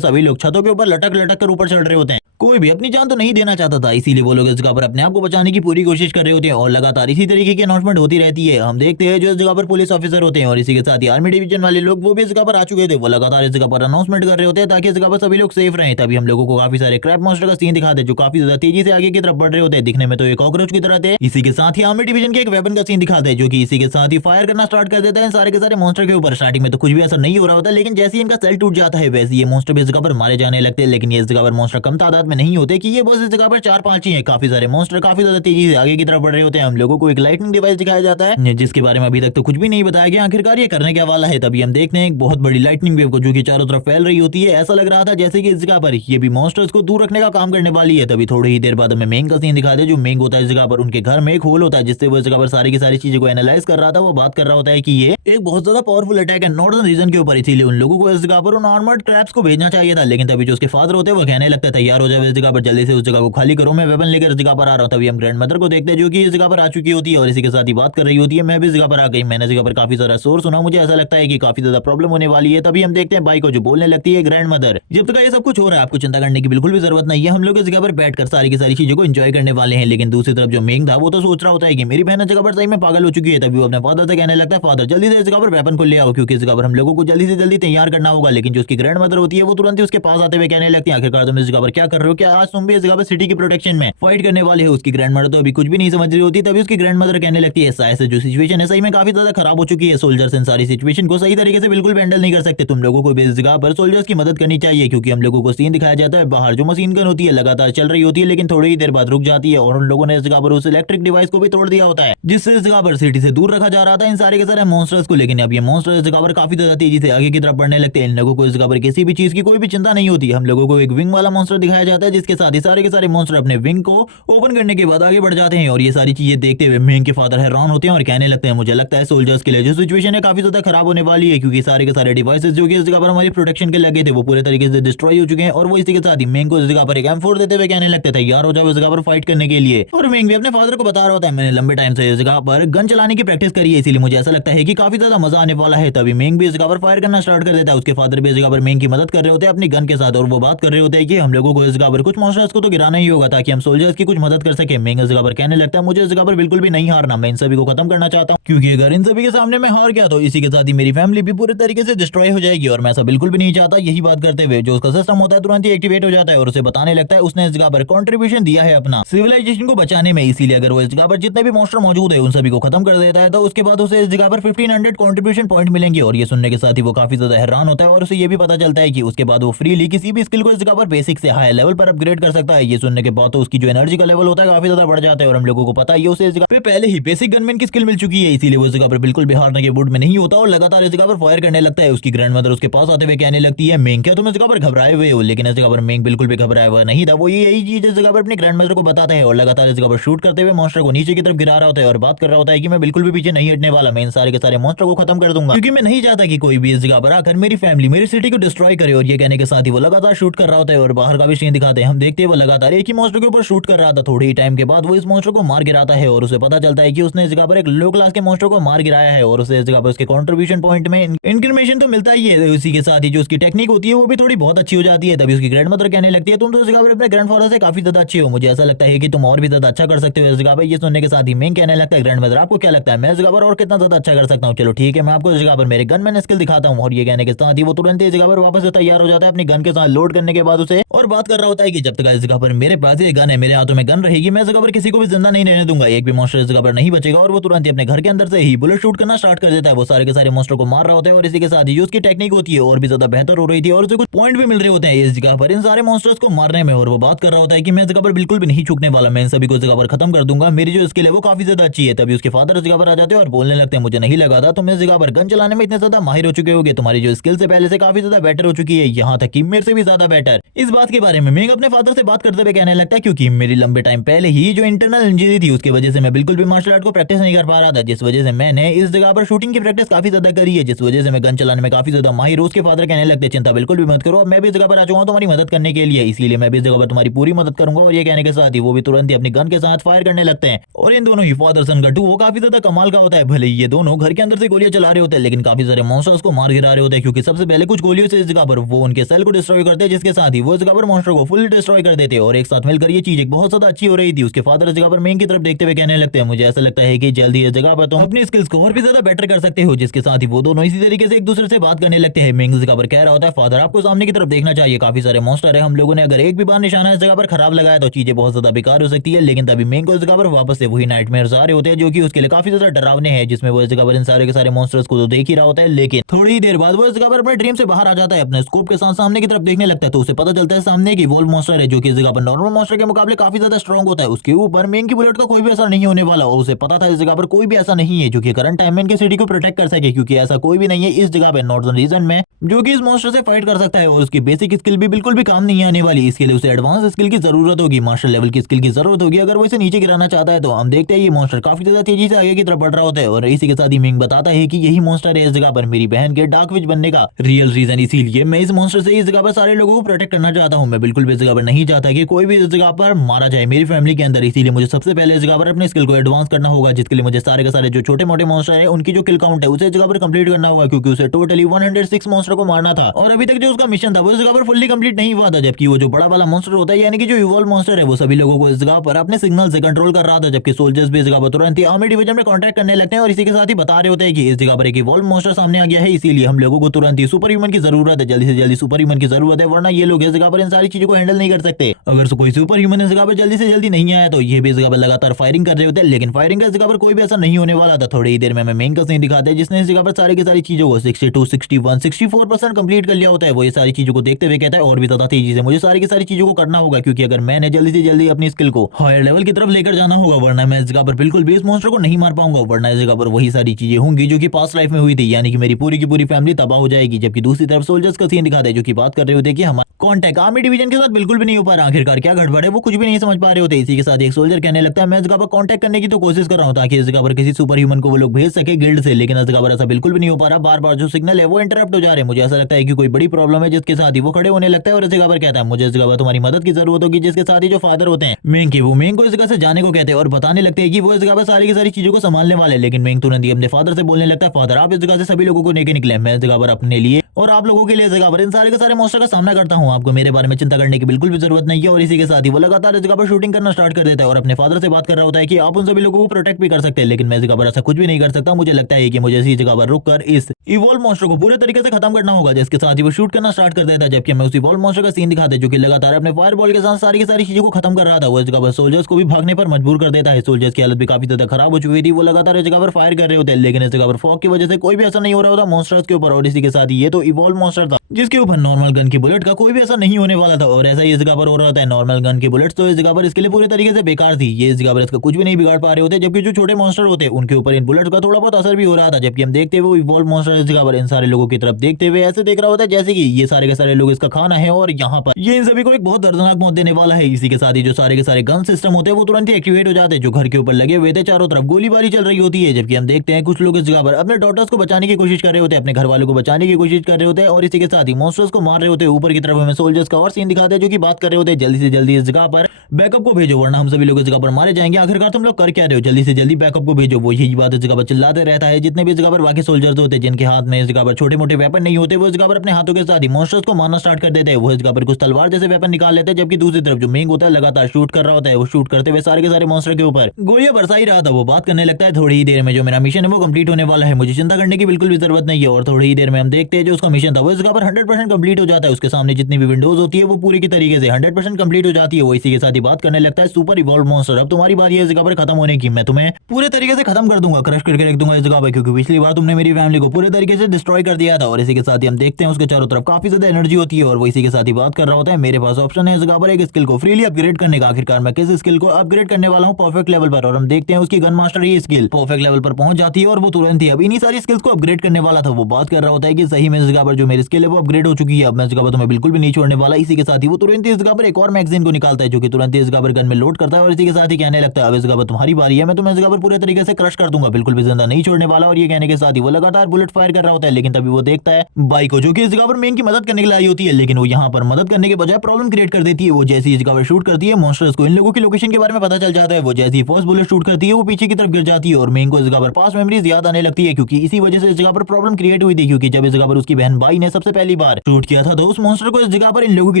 सभी लोग छतों के ऊपर लटक लटक कर ऊपर चढ़ रहे होते हैं। कोई भी अपनी जान तो नहीं देना चाहता था, इसीलिए वो लोग इस जगह पर अपने आप को बचाने की पूरी कोशिश कर रहे होते हैं और लगातार इसी तरीके की अनाउंसमेंट होती रहती है। हम देखते हैं जो इस जगह पर पुलिस ऑफिसर होते हैं और इसी के साथ ही आर्मी डिवीजन वाले लोग वो भी इस जगह पर आ चुके थे, वो लगातार इस जगह पर अनाउंसमेंट कर रहे होते हैं ताकि इस जगह पर सभी लोग सेफ रहें। तभी हम लोगों को काफी सारे क्रैब मॉन्स्टर का सीन दिखाते हैं जो काफी ज्यादा तेजी से आगे की तरफ बढ़ रहे होते हैं, दिखने में तो ये कॉकरोच की तरह थे। इसी के साथ ही आर्मी डिवीजन के एक वेपन का सीन दिखाते हैं जो कि इसी के साथ ही फायर करना स्टार्ट कर देता है सारे के सारे मॉन्स्टर के ऊपर। स्टार्टिंग में तो कुछ भी असर नहीं हो रहा होता, लेकिन जैसे ही इनका सेल टूट जाता है वैसे ये मॉन्स्टर भी इस जगह पर मारे जाने लगते हैं। लेकिन ये इस जगह पर मॉन्स्टर कम तादाद में नहीं होते कि ये बस इस जगह पर 4-5 ही है। काफी सारे मॉन्स्टर काफी ज्यादा तेजी से आगे की तरफ बढ़ रहे होते हैं। हम लोगों को एक लाइटनिंग डिवाइस दिखाया जाता है जिसके बारे में अभी तक तो कुछ भी नहीं बताया गया, आखिरकार ये करने क्या वाला है। तभी हम देखते हैं एक बहुत बड़ी लाइटनिंग वेव को जो कि चारों तरफ फैल रही होती है। ऐसा लग रहा था जैसे कि इस जगह पर ये भी मॉन्स्टर्स को दूर रखने का काम करने वाली है। तभी थोड़ी ही देर बाद हमें मेंग का सीन दिखाते हैं। जो मेंग होता है इस जगह पर उनके घर में एक होल होता है जिससे वो इस जगह पर सारी की सारी चीजों को एनालाइज कर रहा था। वो बात कर रहा होता है कि ये एक बहुत ज्यादा पावरफुल अटैक है नॉर्दर्न रीजन के ऊपर, इसीलिए उन लोगों को इस जगह पर उन आर्मर्ड क्रैब्स को भेजना चाहिए था। लेकिन तभी जो उसके फादर होते हैं वो कहने लगता है तैयार हो जाए इस जगह पर, जल्दी से उस जगह को खाली करो, मैं वेपन लेकर इस जगह पर आ रहा हूं। तभी हम ग्रैंड मदर को देखते हैं जो कि इस जगह पर आ चुकी होती है और इसी के साथ ही बात कर रही होती है मैं भी इस जगह पर आ गई। मैंने इस जगह पर काफी सारा शोर सुना, मुझे ऐसा लगता है कि काफी ज्यादा प्रॉब्लम होने वाली है। तभी हम देखते हैं भाई को जो बोलने लगती है ग्रैंड मदर, जब तक ये सब कुछ हो रहा है आपको चिंता करने की बिल्कुल भी जरूरत नहीं है, हम लोग इस जगह पर बैठकर सारी की सारी चीजों को एंजॉय करने वाले हैं। लेकिन दूसरी तरफ जो मेंग था वो तो सोच रहा होता है कि मेरी बहन इस जगह पर सही में पागल हो चुकी है। तभी वो अपने फादर से कहने लगता है फादर जल्दी से इस जगह पर वेपन को ले आओ, क्योंकि इस जगह पर हम लोगों को जल्दी से जल्दी तैयार करना होगा। लेकिन जो उसकी ग्रैंड मदर होती है वो तुरंत ही उसके पास आते हुए कहने लगती है आखिरकार तुम इस जगह पर क्या कर रहे हो, क्या आज तुम भी इस जगह पर सिटी की प्रोटेक्शन में फाइट करने वाले हो। उसकी ग्रैंड मदर तो अभी कुछ भी नहीं समझ रही होती। तभी उसकी ग्रैंड मदर कहने लगती है शायद से जो सिचुएशन है सही में काफी ज्यादा खराब हो चुकी है, सोल्जर्स इन सारी सिचुएशन को सही तरीके से बिल्कुल हैंडल नहीं कर सकते, तुम लोगों को भी इस जगह पर सोल्जर्स की मदद करनी चाहिए। क्योंकि हम लोगों को सीन दिखाया जाता है बाहर जो मशीन गन होती है लगातार चल रही होती है, लेकिन थोड़ी ही देर बाद रुक जाती है और उन लोगों ने इस जगह पर उस इलेक्ट्रिक डिवाइस को भी तोड़ दिया होता है जिससे इस जगह पर सिटी से दूर रखा जा रहा था इन सारे के सारे मॉन्स्टर्स को। लेकिन अब ये मॉन्स्टर इस जगह पर काफी ज्यादा तेजी से आगे की तरफ बढ़ने लगते हैं। इन लोगों को इस जगह पर किसी भी चीज की कोई भी चिंता नहीं होती। हम लोगों को एक विंग वाला मॉन्स्टर दिखाया जाता है जिसके साथ ही सारे के सारे मॉन्स्टर अपने विंग को ओपन करने के बाद आगे बढ़ जाते हैं और ये सारी चीजें देखते हुए मेंग के फादर हैरान होते हैं और कहने लगते हैं मुझे लगता है सोल्जर्स के लिए जो सिचुएशन है काफी ज्यादा खराब होने वाली है, क्योंकि सारे के सारे डिवाइसेस जो कि इस जगह पर हमारी प्रोटेक्शन के लगे थे वो पूरे तरीके से डिस्ट्रॉय हो चुके हैं। और वो इसी के साथ ही मेंग को इस जगह पर एक M4 देते हुए कहने लगते थे तैयार हो जाओ इस जगह पर फाइट करने के लिए। और मेंग भी अपने फादर को बता रहा होता है मैंने लंबे टाइम से इस जगह पर गन चलाने की प्रैक्टिस करी है, इसीलिए मुझे ऐसा लगता है कि काफी ज्यादा मजा आने वाला है। तभी मेंग भी इस जगह पर फायर करना स्टार्ट कर देता है। उसके फादर भी इस जगह पर मेंग की मदद कर रहे होते हैं अपनी गन के साथ और वो बात कर रहे होते हैं कि हम लोगों को इस जगह पर कुछ मॉन्स्टर्स को तो गिराना ही होगा ताकि हम सोल्जर्स की कुछ मदद कर सके। मेंग इस जगह पर कहने लगता है मुझे इस जगह पर बिल्कुल भी नहीं हारना, मैं इन सभी को खत्म करना चाहता हूँ, क्योंकि अगर इन सभी के सामने मैं हार गया तो इसी के साथ ही मेरी फैमिली भी पूरे तरीके से डिस्ट्रॉय हो जाएगी और मैं ऐसा बिल्कुल भी नहीं चाहता। यही बात करते हुए जो उसका सिस्टम होता है तुरंत ही एक्टिवेट हो जाता है और उसे बताने लगता है उसने इस जगह पर कंट्रीब्यूशन दिया है अपना सिविलाइजेशन को बचाने में, इसीलिए अगर वो इस जगह पर जितने भी मॉन्स्टर मौजूद है उन सभी को खत्म कर देता है तो उसके बाद उसे इस जगह पर 1500 कंट्रीब्यूशन पॉइंट मिलेंगे। और ये सुनने के साथ ही वो काफी ज्यादा हैरान होता है और उसे ये भी पता चलता है कि उसके बाद वो फ्रीली किसी भी स्किल को इस जगह पर बेसिक से हाई लेवल पर अपग्रेड कर सकता है। ये सुनने के बाद तो उसकी जो एनर्जी का लेवल होता है काफी ज्यादा बढ़ जाता है और हम लोगों को पता है उसे इस जगह पे पहले ही बेसिक गनमैन की स्किल मिल चुकी है, इसीलिए वो इस जगह पर बिल्कुल भी हारने के मूड में नहीं होता और लगातार इस जगह पर फायर करने लगता है। उसकी ग्रैंड मदर उसके पास आते हुए कहने लगती है मेंग क्या तुम इस जगह पर घबराए हुए हो, लेकिन इस जगह पर मेंग बिल्कुल भी घबराया हुआ नहीं था। वो यही चीज इस जगह पर अपनी ग्रैंड मदर को बताता है और लगातार इस जगह पर शूट करते हुए मॉन्स्टर को नीचे की तरफ गिरा रहा होता है और बात कर रहा होता है कि मैं बिल्कुल भी पीछे नहीं हटने वाला, मैं इन सारे के सारे मॉन्स्टर को खत्म कर दूंगा, क्योंकि मैं नहीं चाहता कि कोई भी इस जगह पर आकर आकर मेरी फैमिली, मेरी सिटी को डिस्ट्रॉय करे। और ये कहने के साथ ही वो लगातार शूट कर रहा होता है और बाहर का भी सीन दिखाते हैं। हम देखते हैं वो लगातार एक ही मॉन्स्टर के ऊपर शूट कर रहा था। थोड़ी ही टाइम के बाद वो इस मॉन्स्टर को मार गिराता है और उसे पता चलता है कि उसने इस जगह पर एक लो क्लास के मॉन्स्टर को मार गिराया है और उसे इस जगह पर उसके कंट्रीब्यूशन पॉइंट में इंक्रीमेशन तो मिलता ही है। इसी के साथ ही जो उसकी टेक्निक होती है वो भी थोड़ी बहुत अच्छी हो जाती है। तभी उसकी ग्रैंड मदर कहने लगती है तुम तो इस जगह पर अपने ग्रैंडफादर से काफी ज्यादा अच्छे हो, मुझे ऐसा लगता है कि तुम और भी ज्यादा अच्छा कर सकते हो इस जगह पर। ये सुनने के साथ ही मेंग कहने लगता है ग्रैंड मदर आपको क्या लगता है मैं इस जगह पर और कितना ज्यादा अच्छा कर सकता हूँ? चलो ठीक है, मैं आपको इस जगह पर मेरे गन मैन स्किल दिखाता हूँ। और ये कहने के साथ ही वो तुरंत इस जगह पर वापस से तैयार हो जाता है अपनी गन के साथ लोड करने के बाद उसे, और बात कर रहा होता है कि जब तक इस जगह पर मेरे पास ये गन है, मेरे हाथों में गन रहेगी, मैं इस जगह पर किसी को भी जिंदा नहीं रहने दूंगा, एक भी मॉन्स्टर इस जगह पर नहीं बचेगा। और वो तुरंत ही अपने घर के अंदर से ही बुलेट शूट करना स्टार्ट कर देता है। वो सारे के सारे मॉन्स्टर को मार रहा होता है और इसी के साथ ही जो उसकी टेक्निक होती है और भी ज्यादा बेहतर हो रही थी और उसे कुछ पॉइंट भी मिल रहे होते हैं इस जगह पर इन सारे मॉन्स्टर्स को मारने में। और वो बात कर रहा होता है कि मैं इस जगह पर बिल्कुल भी नहीं चूकने वाला, मैं इन सभी को इस जगह पर खत्म कर दूंगा, मेरी जो स्किल है वो काफी ज्यादा अच्छी है। तभी उसके फादर इस जगह पर आ जाते हैं और बोलने लगते हैं मुझे नहीं लगा था तुम इस जगह पर गन चलाने में इतने ज्यादा माहिर हो चुके होगे, तुम्हारी जो स्किल से पहले से काफी ज्यादा बेटर हो चुकी है, यहाँ तक कि मेरे से भी ज्यादा बेटर। इस बात के बारे में मेंग अपने फादर से बात करते हुए कहने लगता है क्योंकि मेरी लंबे टाइम पहले ही जो इंटरनल इंजरी थी उसकी वजह से मैं बिल्कुल भी मार्शल आर्ट को प्रैक्टिस नहीं कर पा रहा था, जिस वजह से मैंने इस जगह पर शूटिंग की प्रैक्टिस काफी ज्यादा करी है, जिस वजह से मैं गन चलाने में काफी ज्यादा माहिर हूं। उसके फादर कहने लगते चिंता बिल्कुल भी मत करो, अब मैं भी इस जगह पर आ चुका तुम्हारी मदद करने के लिए, इसीलिए मैं भी इस जगह पर तुम्हारी पूरी मदद करूंगा। और ये कहने के साथ ही वो भी तुरंत ही अपनी गन के साथ फायर करने लगते हैं। और इन दोनों ही फादर सन का डू वो काफी ज्यादा कमाल का होता है। भले ही ये दोनों घर के अंदर से गोलियां चला रहे होते हैं लेकिन काफी सारे मॉन्स्टर्स को मार गिरा रहे होते हैं, क्योंकि सबसे पहले कुछ गोलियों से इस जगह पर वो उनके सेल को डिस्ट्रॉय करते हैं, जिसके साथ ही वो इस जगह पर मॉन्स्टर को फुल डिस्ट्रॉय कर देते हैं। और एक साथ मिलकर ये चीज एक बहुत ज्यादा अच्छी हो रही थी। उसके फादर इस जगह पर मेंग की तरफ देखते हुए कहने लगते हैं मुझे ऐसा लगता है कि जल्दी इस जगह पर तुम अपनी स्किल्स को और भी ज्यादा बेटर कर सकते हो, जिसके साथ ही वो दोनों इसी तरीके से एक दूसरे से बात करने लगते हैं। मेंग इस जगह पर कह रहा होता है फादर आपको सामने की तरफ देखना चाहिए, काफी सारे मॉन्स्टर है, हम लोगों ने अगर एक भी बार निशाना इस जगह पर खराब लगाया तो चीजें बहुत ज्यादा बेकार हो सकती है। लेकिन तभी मेंग को इस जगह पर वापस से वही नाइटमेयर्स आ रहे होते हैं जो कि उसके लिए काफी ज्यादा डरावने हैं, जिसमें वो इस जगह पर इन सारे के सारे मॉन्स्टर्स को तो देख ही रहा होता है। लेकिन थोड़ी ही देर बाद वो इस जगह पर अपने ड्रीम से बाहर आ जाता है, अपने स्कोप के साथ सामने की तरफ देखने लगता है तो उसे पता चलता है सामने की वॉल्व मॉन्स्टर है जो कि इस जगह पर नॉर्मल मॉन्स्टर के मुकाबले काफी ज्यादा स्ट्रॉन्ग होता है। उसके ऊपर मेंग की बुलेट का कोई भी असर नहीं होने वाला और उसे पता था इस जगह पर कोई भी ऐसा नहीं है जो कि करंट टाइम में इनके सिटी को प्रोटेक्ट कर सके, क्योंकि ऐसा कोई भी नहीं है इस जगह पे नॉर्दर्न रीजन में जो कि इस मॉन्स्टर से फाइट कर सकता है। और उसकी बेसिक स्किल भी बिल्कुल भी काम नहीं आने वाली, इसके लिए उसे एडवांस स्किल की जरूरत होगी, मार्शल लेवल की स्किल की जरूरत होगी अगर वो इसे नीचे गिराना चाहता है। तो हम देखते हैं ये मॉन्स्टर काफी ज्यादा तेजी से आगे की तरफ बढ़ रहा होता है और इसी के साथ ही मिंग बताता है कि यही मॉन्स्टर है इस जगह पर मेरी बहन के डार्क विच बनने का रियल रीजन, इसीलिए मैं इस मॉन्स्टर से इस जगह पर सारे लोगों को प्रोटेक्ट करना चाहता हूँ। मैं बिल्कुल भी इस जगह पर नहीं चाहता कि कोई भी इस जगह पर मारा जाए मेरी फैमिली के अंदर, इसीलिए मुझे सबसे पहले इस जगह पर अपने स्किल को एडवांस करना होगा, जिसके लिए मुझे सारे के सारे जो छोटे मोटे मॉन्स्टर है उनकी जो किल काउंट है उसे इस जगह पर कंप्लीट करना होगा, क्योंकि उसे टोटली 106 मॉन्स्टर को मारना था और अभी तक जो उसका मिशन था वो इस जगह पर फुल्ली कंप्लीट नहीं हुआ था। जबकि वो जो बड़ा वाला मॉन्स्टर होता है यानी कि जो इवॉल्व मॉन्स्टर है वो सभी लोगों को इस जगह पर अपने सिग्नल से कंट्रोल कर रहा था, जबकि सोल्जर्स भी इस जगह पर तुरंत ही आर्मी डिवीजन में कांटेक्ट करने लगते हैं और इसी के साथ ही बता रहे होते हैं कि इस जगह पर एक इवॉल्व मॉन्स्टर सामने आ गया है, इसीलिए हम लोगों को तुरंत ही सुपर ह्यूमन की जरूरत है, जल्दी से जल्दी सुपर ह्यूमन की जरूरत है, वरना ये लोग इस जगह पर इन सारी चीजों को हैंडल नहीं कर सकते। अगर कोई सुपर ह्यूमन इस जगह पर जल्दी से जल्दी नहीं आया तो ये भी इस जगह पर लगातार फायरिंग कर रहे होते हैं, लेकिन फायरिंग का इस जगह पर कोई भी असर नहीं होने वाला था। थोड़ी ही देर में हमें मेंग का सीन दिखाते हैं जिसने इस जगह पर सारी की सारी चीजों को 62, 61, 64% कंप्लीट कर लिया होता है। वो ये सारी चीजों को देखते हुए कहता है और भी ज्यादा तेजी से मुझे सारी की सारी चीजों को करना होगा, क्योंकि अगर मैंने जल्दी से जल्दी अपनी स्किल को हायर लेवल की तरफ लेकर जाना होगा, वरना मैं इस जगह पर बिल्कुल भी इस मॉन्स्टर को नहीं मार पाऊंगा, वरना इस जगह पर वही सारी चीजें होंगी जो कि पास्ट लाइफ में हुई थी, यानी कि मेरी पूरी की पूरी फैमिली तबाह हो जाएगी। जबकि दूसरी तरफ सोल्जर्स का सीन दिखाते हैं जो कि बात कर रहे होते कि हमारा कॉन्टैक्ट आर्मी डिवीजन के साथ बिल्कुल भी नहीं हो पा रहा, आखिरकार क्या गड़बड़ है वो कुछ भी नहीं समझ पा रहे होते। इसी के साथ एक सोल्जर कहने लगता है मैं इस जगह पर कॉन्टैक्ट करने की तो कोशिश कर रहा हूँ ताकि इस जगह पर किसी सुपर ह्यूमन को वो लोग भेज सके गिल्ड से, लेकिन इस जगह पर ऐसा बिल्कुल भी नहीं हो पा रहा, बार बार जो सिग्नल है वो इंटरप्ट हो जा रहे हैं। मुझे ऐसा लगता है कि कोई बड़ी प्रॉब्लम है, जिसके साथ ही वो खड़े होने लगता है और इस जगह पर कहता है मुझे इस जगह पर तुम्हारी मदद की जरूरत होगी, जिसके साथ ही जो फादर होते हैं मेंग के वो मेंग को इस जगह से जाने को कहते हैं और बताने लगते हैं कि वो इस जगह पर सारी की सारी चीजों को संभालने वाले। लेकिन मेंग तुरंत ही अपने फादर से बोलने लगता है फादर आप इस जगह से सभी लोगों को लेके निकले, मैं इस जगह पर अपने लिए और आप लोगों के लिए इस जगह पर इन सारे के सारे मॉन्स्टर का सामना करता हूं, आपको मेरे बारे में चिंता करने की बिल्कुल भी जरूरत नहीं है। और इसी के साथ ही वो लगातार इस जगह पर शूटिंग करना स्टार्ट कर देता है और अपने फादर से बात कर रहा होता है कि आप उन सभी लोगों को प्रोटेक्ट भी कर सकते हैं, लेकिन मैं इस जगह पर ऐसा कुछ भी नहीं कर सकता। मुझे लगता है कि मुझे इसी जगह पर रुककर इस इवॉल्व मॉन्स्टर को पूरे तरीके से खत्म करना होगा, जिसके साथ ही वो शूट करना स्टार्ट कर देता है। जबकि मैं उस इवॉल्व मॉन्स्टर का सीन दिखाते जो कि लगातार अपने फायरबॉल के साथ सारी की सारी चीजों को खत्म कर रहा था। वो इस जगह पर सोल्जर्स को भी भागने पर मजबूर कर देता है। सोल्जर्स की हालत भी काफी ज्यादा खराब हो चुकी थी, वो लगातार इस जगह पर फायर कर रहे होते हैं, लेकिन इस जगह पर फॉग की वजह से कोई भी असर नहीं हो रहा होता मॉन्स्टर्स के ऊपर। और इसी के साथ ही ये तो इवॉल्व मॉन्स्टर था जिसके ऊपर नॉर्मल गन की बुलेट का कोई भी असर नहीं होने वाला था, और ऐसा ही इस जगह पर हो रहा था। नॉर्मल गन की बुलेट तो इस जगह पर इसके लिए पूरे तरीके से बेकार थी, ये इस जगह पर इसका कुछ भी नहीं बिगाड़ पा रहे होते, जबकि जो छोटे मॉन्स्टर होते हैं उनके ऊपर इन बुलेट का थोड़ा बहुत असर भी हो रहा था। जबकि हम देखते हुए वो इवॉल्व मॉन्स्टर इस जगह पर इन सारे लोगों की तरफ देखते हुए ऐसे देख रहा होता है जैसे कि ये सारे के सारे लोग इसका खाना है और यहाँ पर ये इन सभी को एक बहुत दर्दनाक मौत देने वाला है। इसी के साथ ही जो सारे के सारे गन सिस्टम होते हैं वो तुरंत ही एक्टिवेट हो जाते हैं, जो घर के ऊपर लगे हुए थे चारों तरफ गोलीबारी चल रही होती है। जबकि हम देखते हैं कुछ लोग इस जगह पर अपने डॉटर्स को बचाने की कोशिश कर रहे होते हैं, अपने घर वालों को बचाने की कोशिश कर रहे होते हैं और इसी के साथ ही मॉन्स्टर्स को मार रहे होते हैं। ऊपर की तरफ हमें सोल्जर्स का और सीन दिखाते हैं जो कि बात कर रहे होते हैं जल्दी से जल्दी इस जगह पर बैकअप को भेजो वरना हम सभी लोग इस जगह पर मारे जाएंगे। आखिरकार तुम लोग कर क्या रहे हो, जल्दी से जल्दी बैकअप को भेजो। वो यही बात इस जगह पर चिल्लाते रहता है। जितने भी इस जगह पर बाकी सोल्जर्स होते हैं जिनके हाथ में इस जगह पर छोटे मोटे वेपन नहीं होते वो इस जगह पर अपने हाथों के साथ ही मॉन्स्टर्स को मारना स्टार्ट कर देते हैं। वो इस जगह पर कुछ तलवार जैसे वेपन निकाल लेते हैं जबकि दूसरी तरफ जो मेंग होता है लगातार शूट कर रहा होता है। वो शूट करते हुए सारे के सारे मॉन्स्टर के ऊपर गोलियां बरसा ही रहा था। वो बात करने लगता है थोड़ी ही देर में जो मेरा मिशन है वो कंप्लीट होने वाला है, मुझे चिंता करने की बिल्कुल भी जरूरत नहीं है। और थोड़ी ही देर में हम देखते हैं जो उसका मिशन था वो इस जगह पर 100% कंप्लीट हो जाता है। उसके सामने जितनी भी विंडोज होती है वो पूरी की तरीके से 100% कंप्लीट हो जाती है। वो इसी के साथ ही बात करने लगता है सुपर इवॉल्व मॉन्स्टर अब तुम्हारी बारी है इस जगह पर खत्म होने की। मैं तुम्हें पूरे तरीके से खत्म कर दूंगा, क्रश करके रख दूंगा इस जगह पर, क्योंकि पिछली बार तुमने मेरी फैमिली को पूरे तरीके से डिस्ट्रॉय कर दिया था। और इसी के साथ ही हम देखते हैं उसके चारों तरफ काफी ज्यादा एनर्जी होती है और वो इसी के साथ ही बात कर रहा होता है मेरे पास ऑप्शन है इस जगह पर एक स्किल को फ्रीली अपग्रेड करने का। आखिरकार मैं किस स्किल को अपग्रेड करने वाला हूँ परफेक्ट लेवल पर, और हम देखते हैं उसकी गन मास्टर ही स्किल परफेक्ट लेवल पर पहुंच जाती है और वो तुरंत ही अब इन्हीं सारी स्किल्स को अपग्रेड करने वाला था। वो बात कर रहा होता है कि सही में इस जगह पर जो मेरी स्किल है वो अपग्रेड हो चुकी है, अब मैं इस जगह पर तुम्हें बिल्कुल भी नहीं छोड़ने वाला। इसी के साथ ही वो तुरंत ही इस जगह पर एक और मैगजीन को निकालता है जो कि तुरंत ही इस जगह पर गन में लोड करता है और इसी के साथ ही कहने लगता है अब इस जगह पर तुम्हारी बारी है, मैं तुम्हें इस जगह पर पूरे तरीके से क्रश कर दूंगा, बिल्कुल भी जिंदा नहीं छोड़ने वाला। और ये कहने के साथ ही वो लगातार बुलेट फायर कर रहा होता है। लेकिन तभी वो देखता है बाई को जो कि इस जगह पर मेन की मदद करने के लिए आई होती है, लेकिन वो यहाँ पर मदद करने के बजाय प्रॉब्लम क्रिएट कर देती है। वो जैसे ही इस जगह पर शूट करती है मॉन्स्टर्स को इन लोगों की लोकेशन के बारे में पता चल जाता है। वो जैसे ही फर्स्ट बुलेट शूट करती है वो पीछे की तरफ गिर जाती है और मेन को इस जगह पर पास मेमोरीज याद आने लगती है, क्योंकि इसी वजह से इस जगह पर प्रॉब्लम क्रिएट हुई थी। क्योंकि जब इस जगह पर उसकी बहन बाई ने सबसे पहली बार शूट किया था तो उस मॉन्स्टर को इस जगह पर इन लोगों की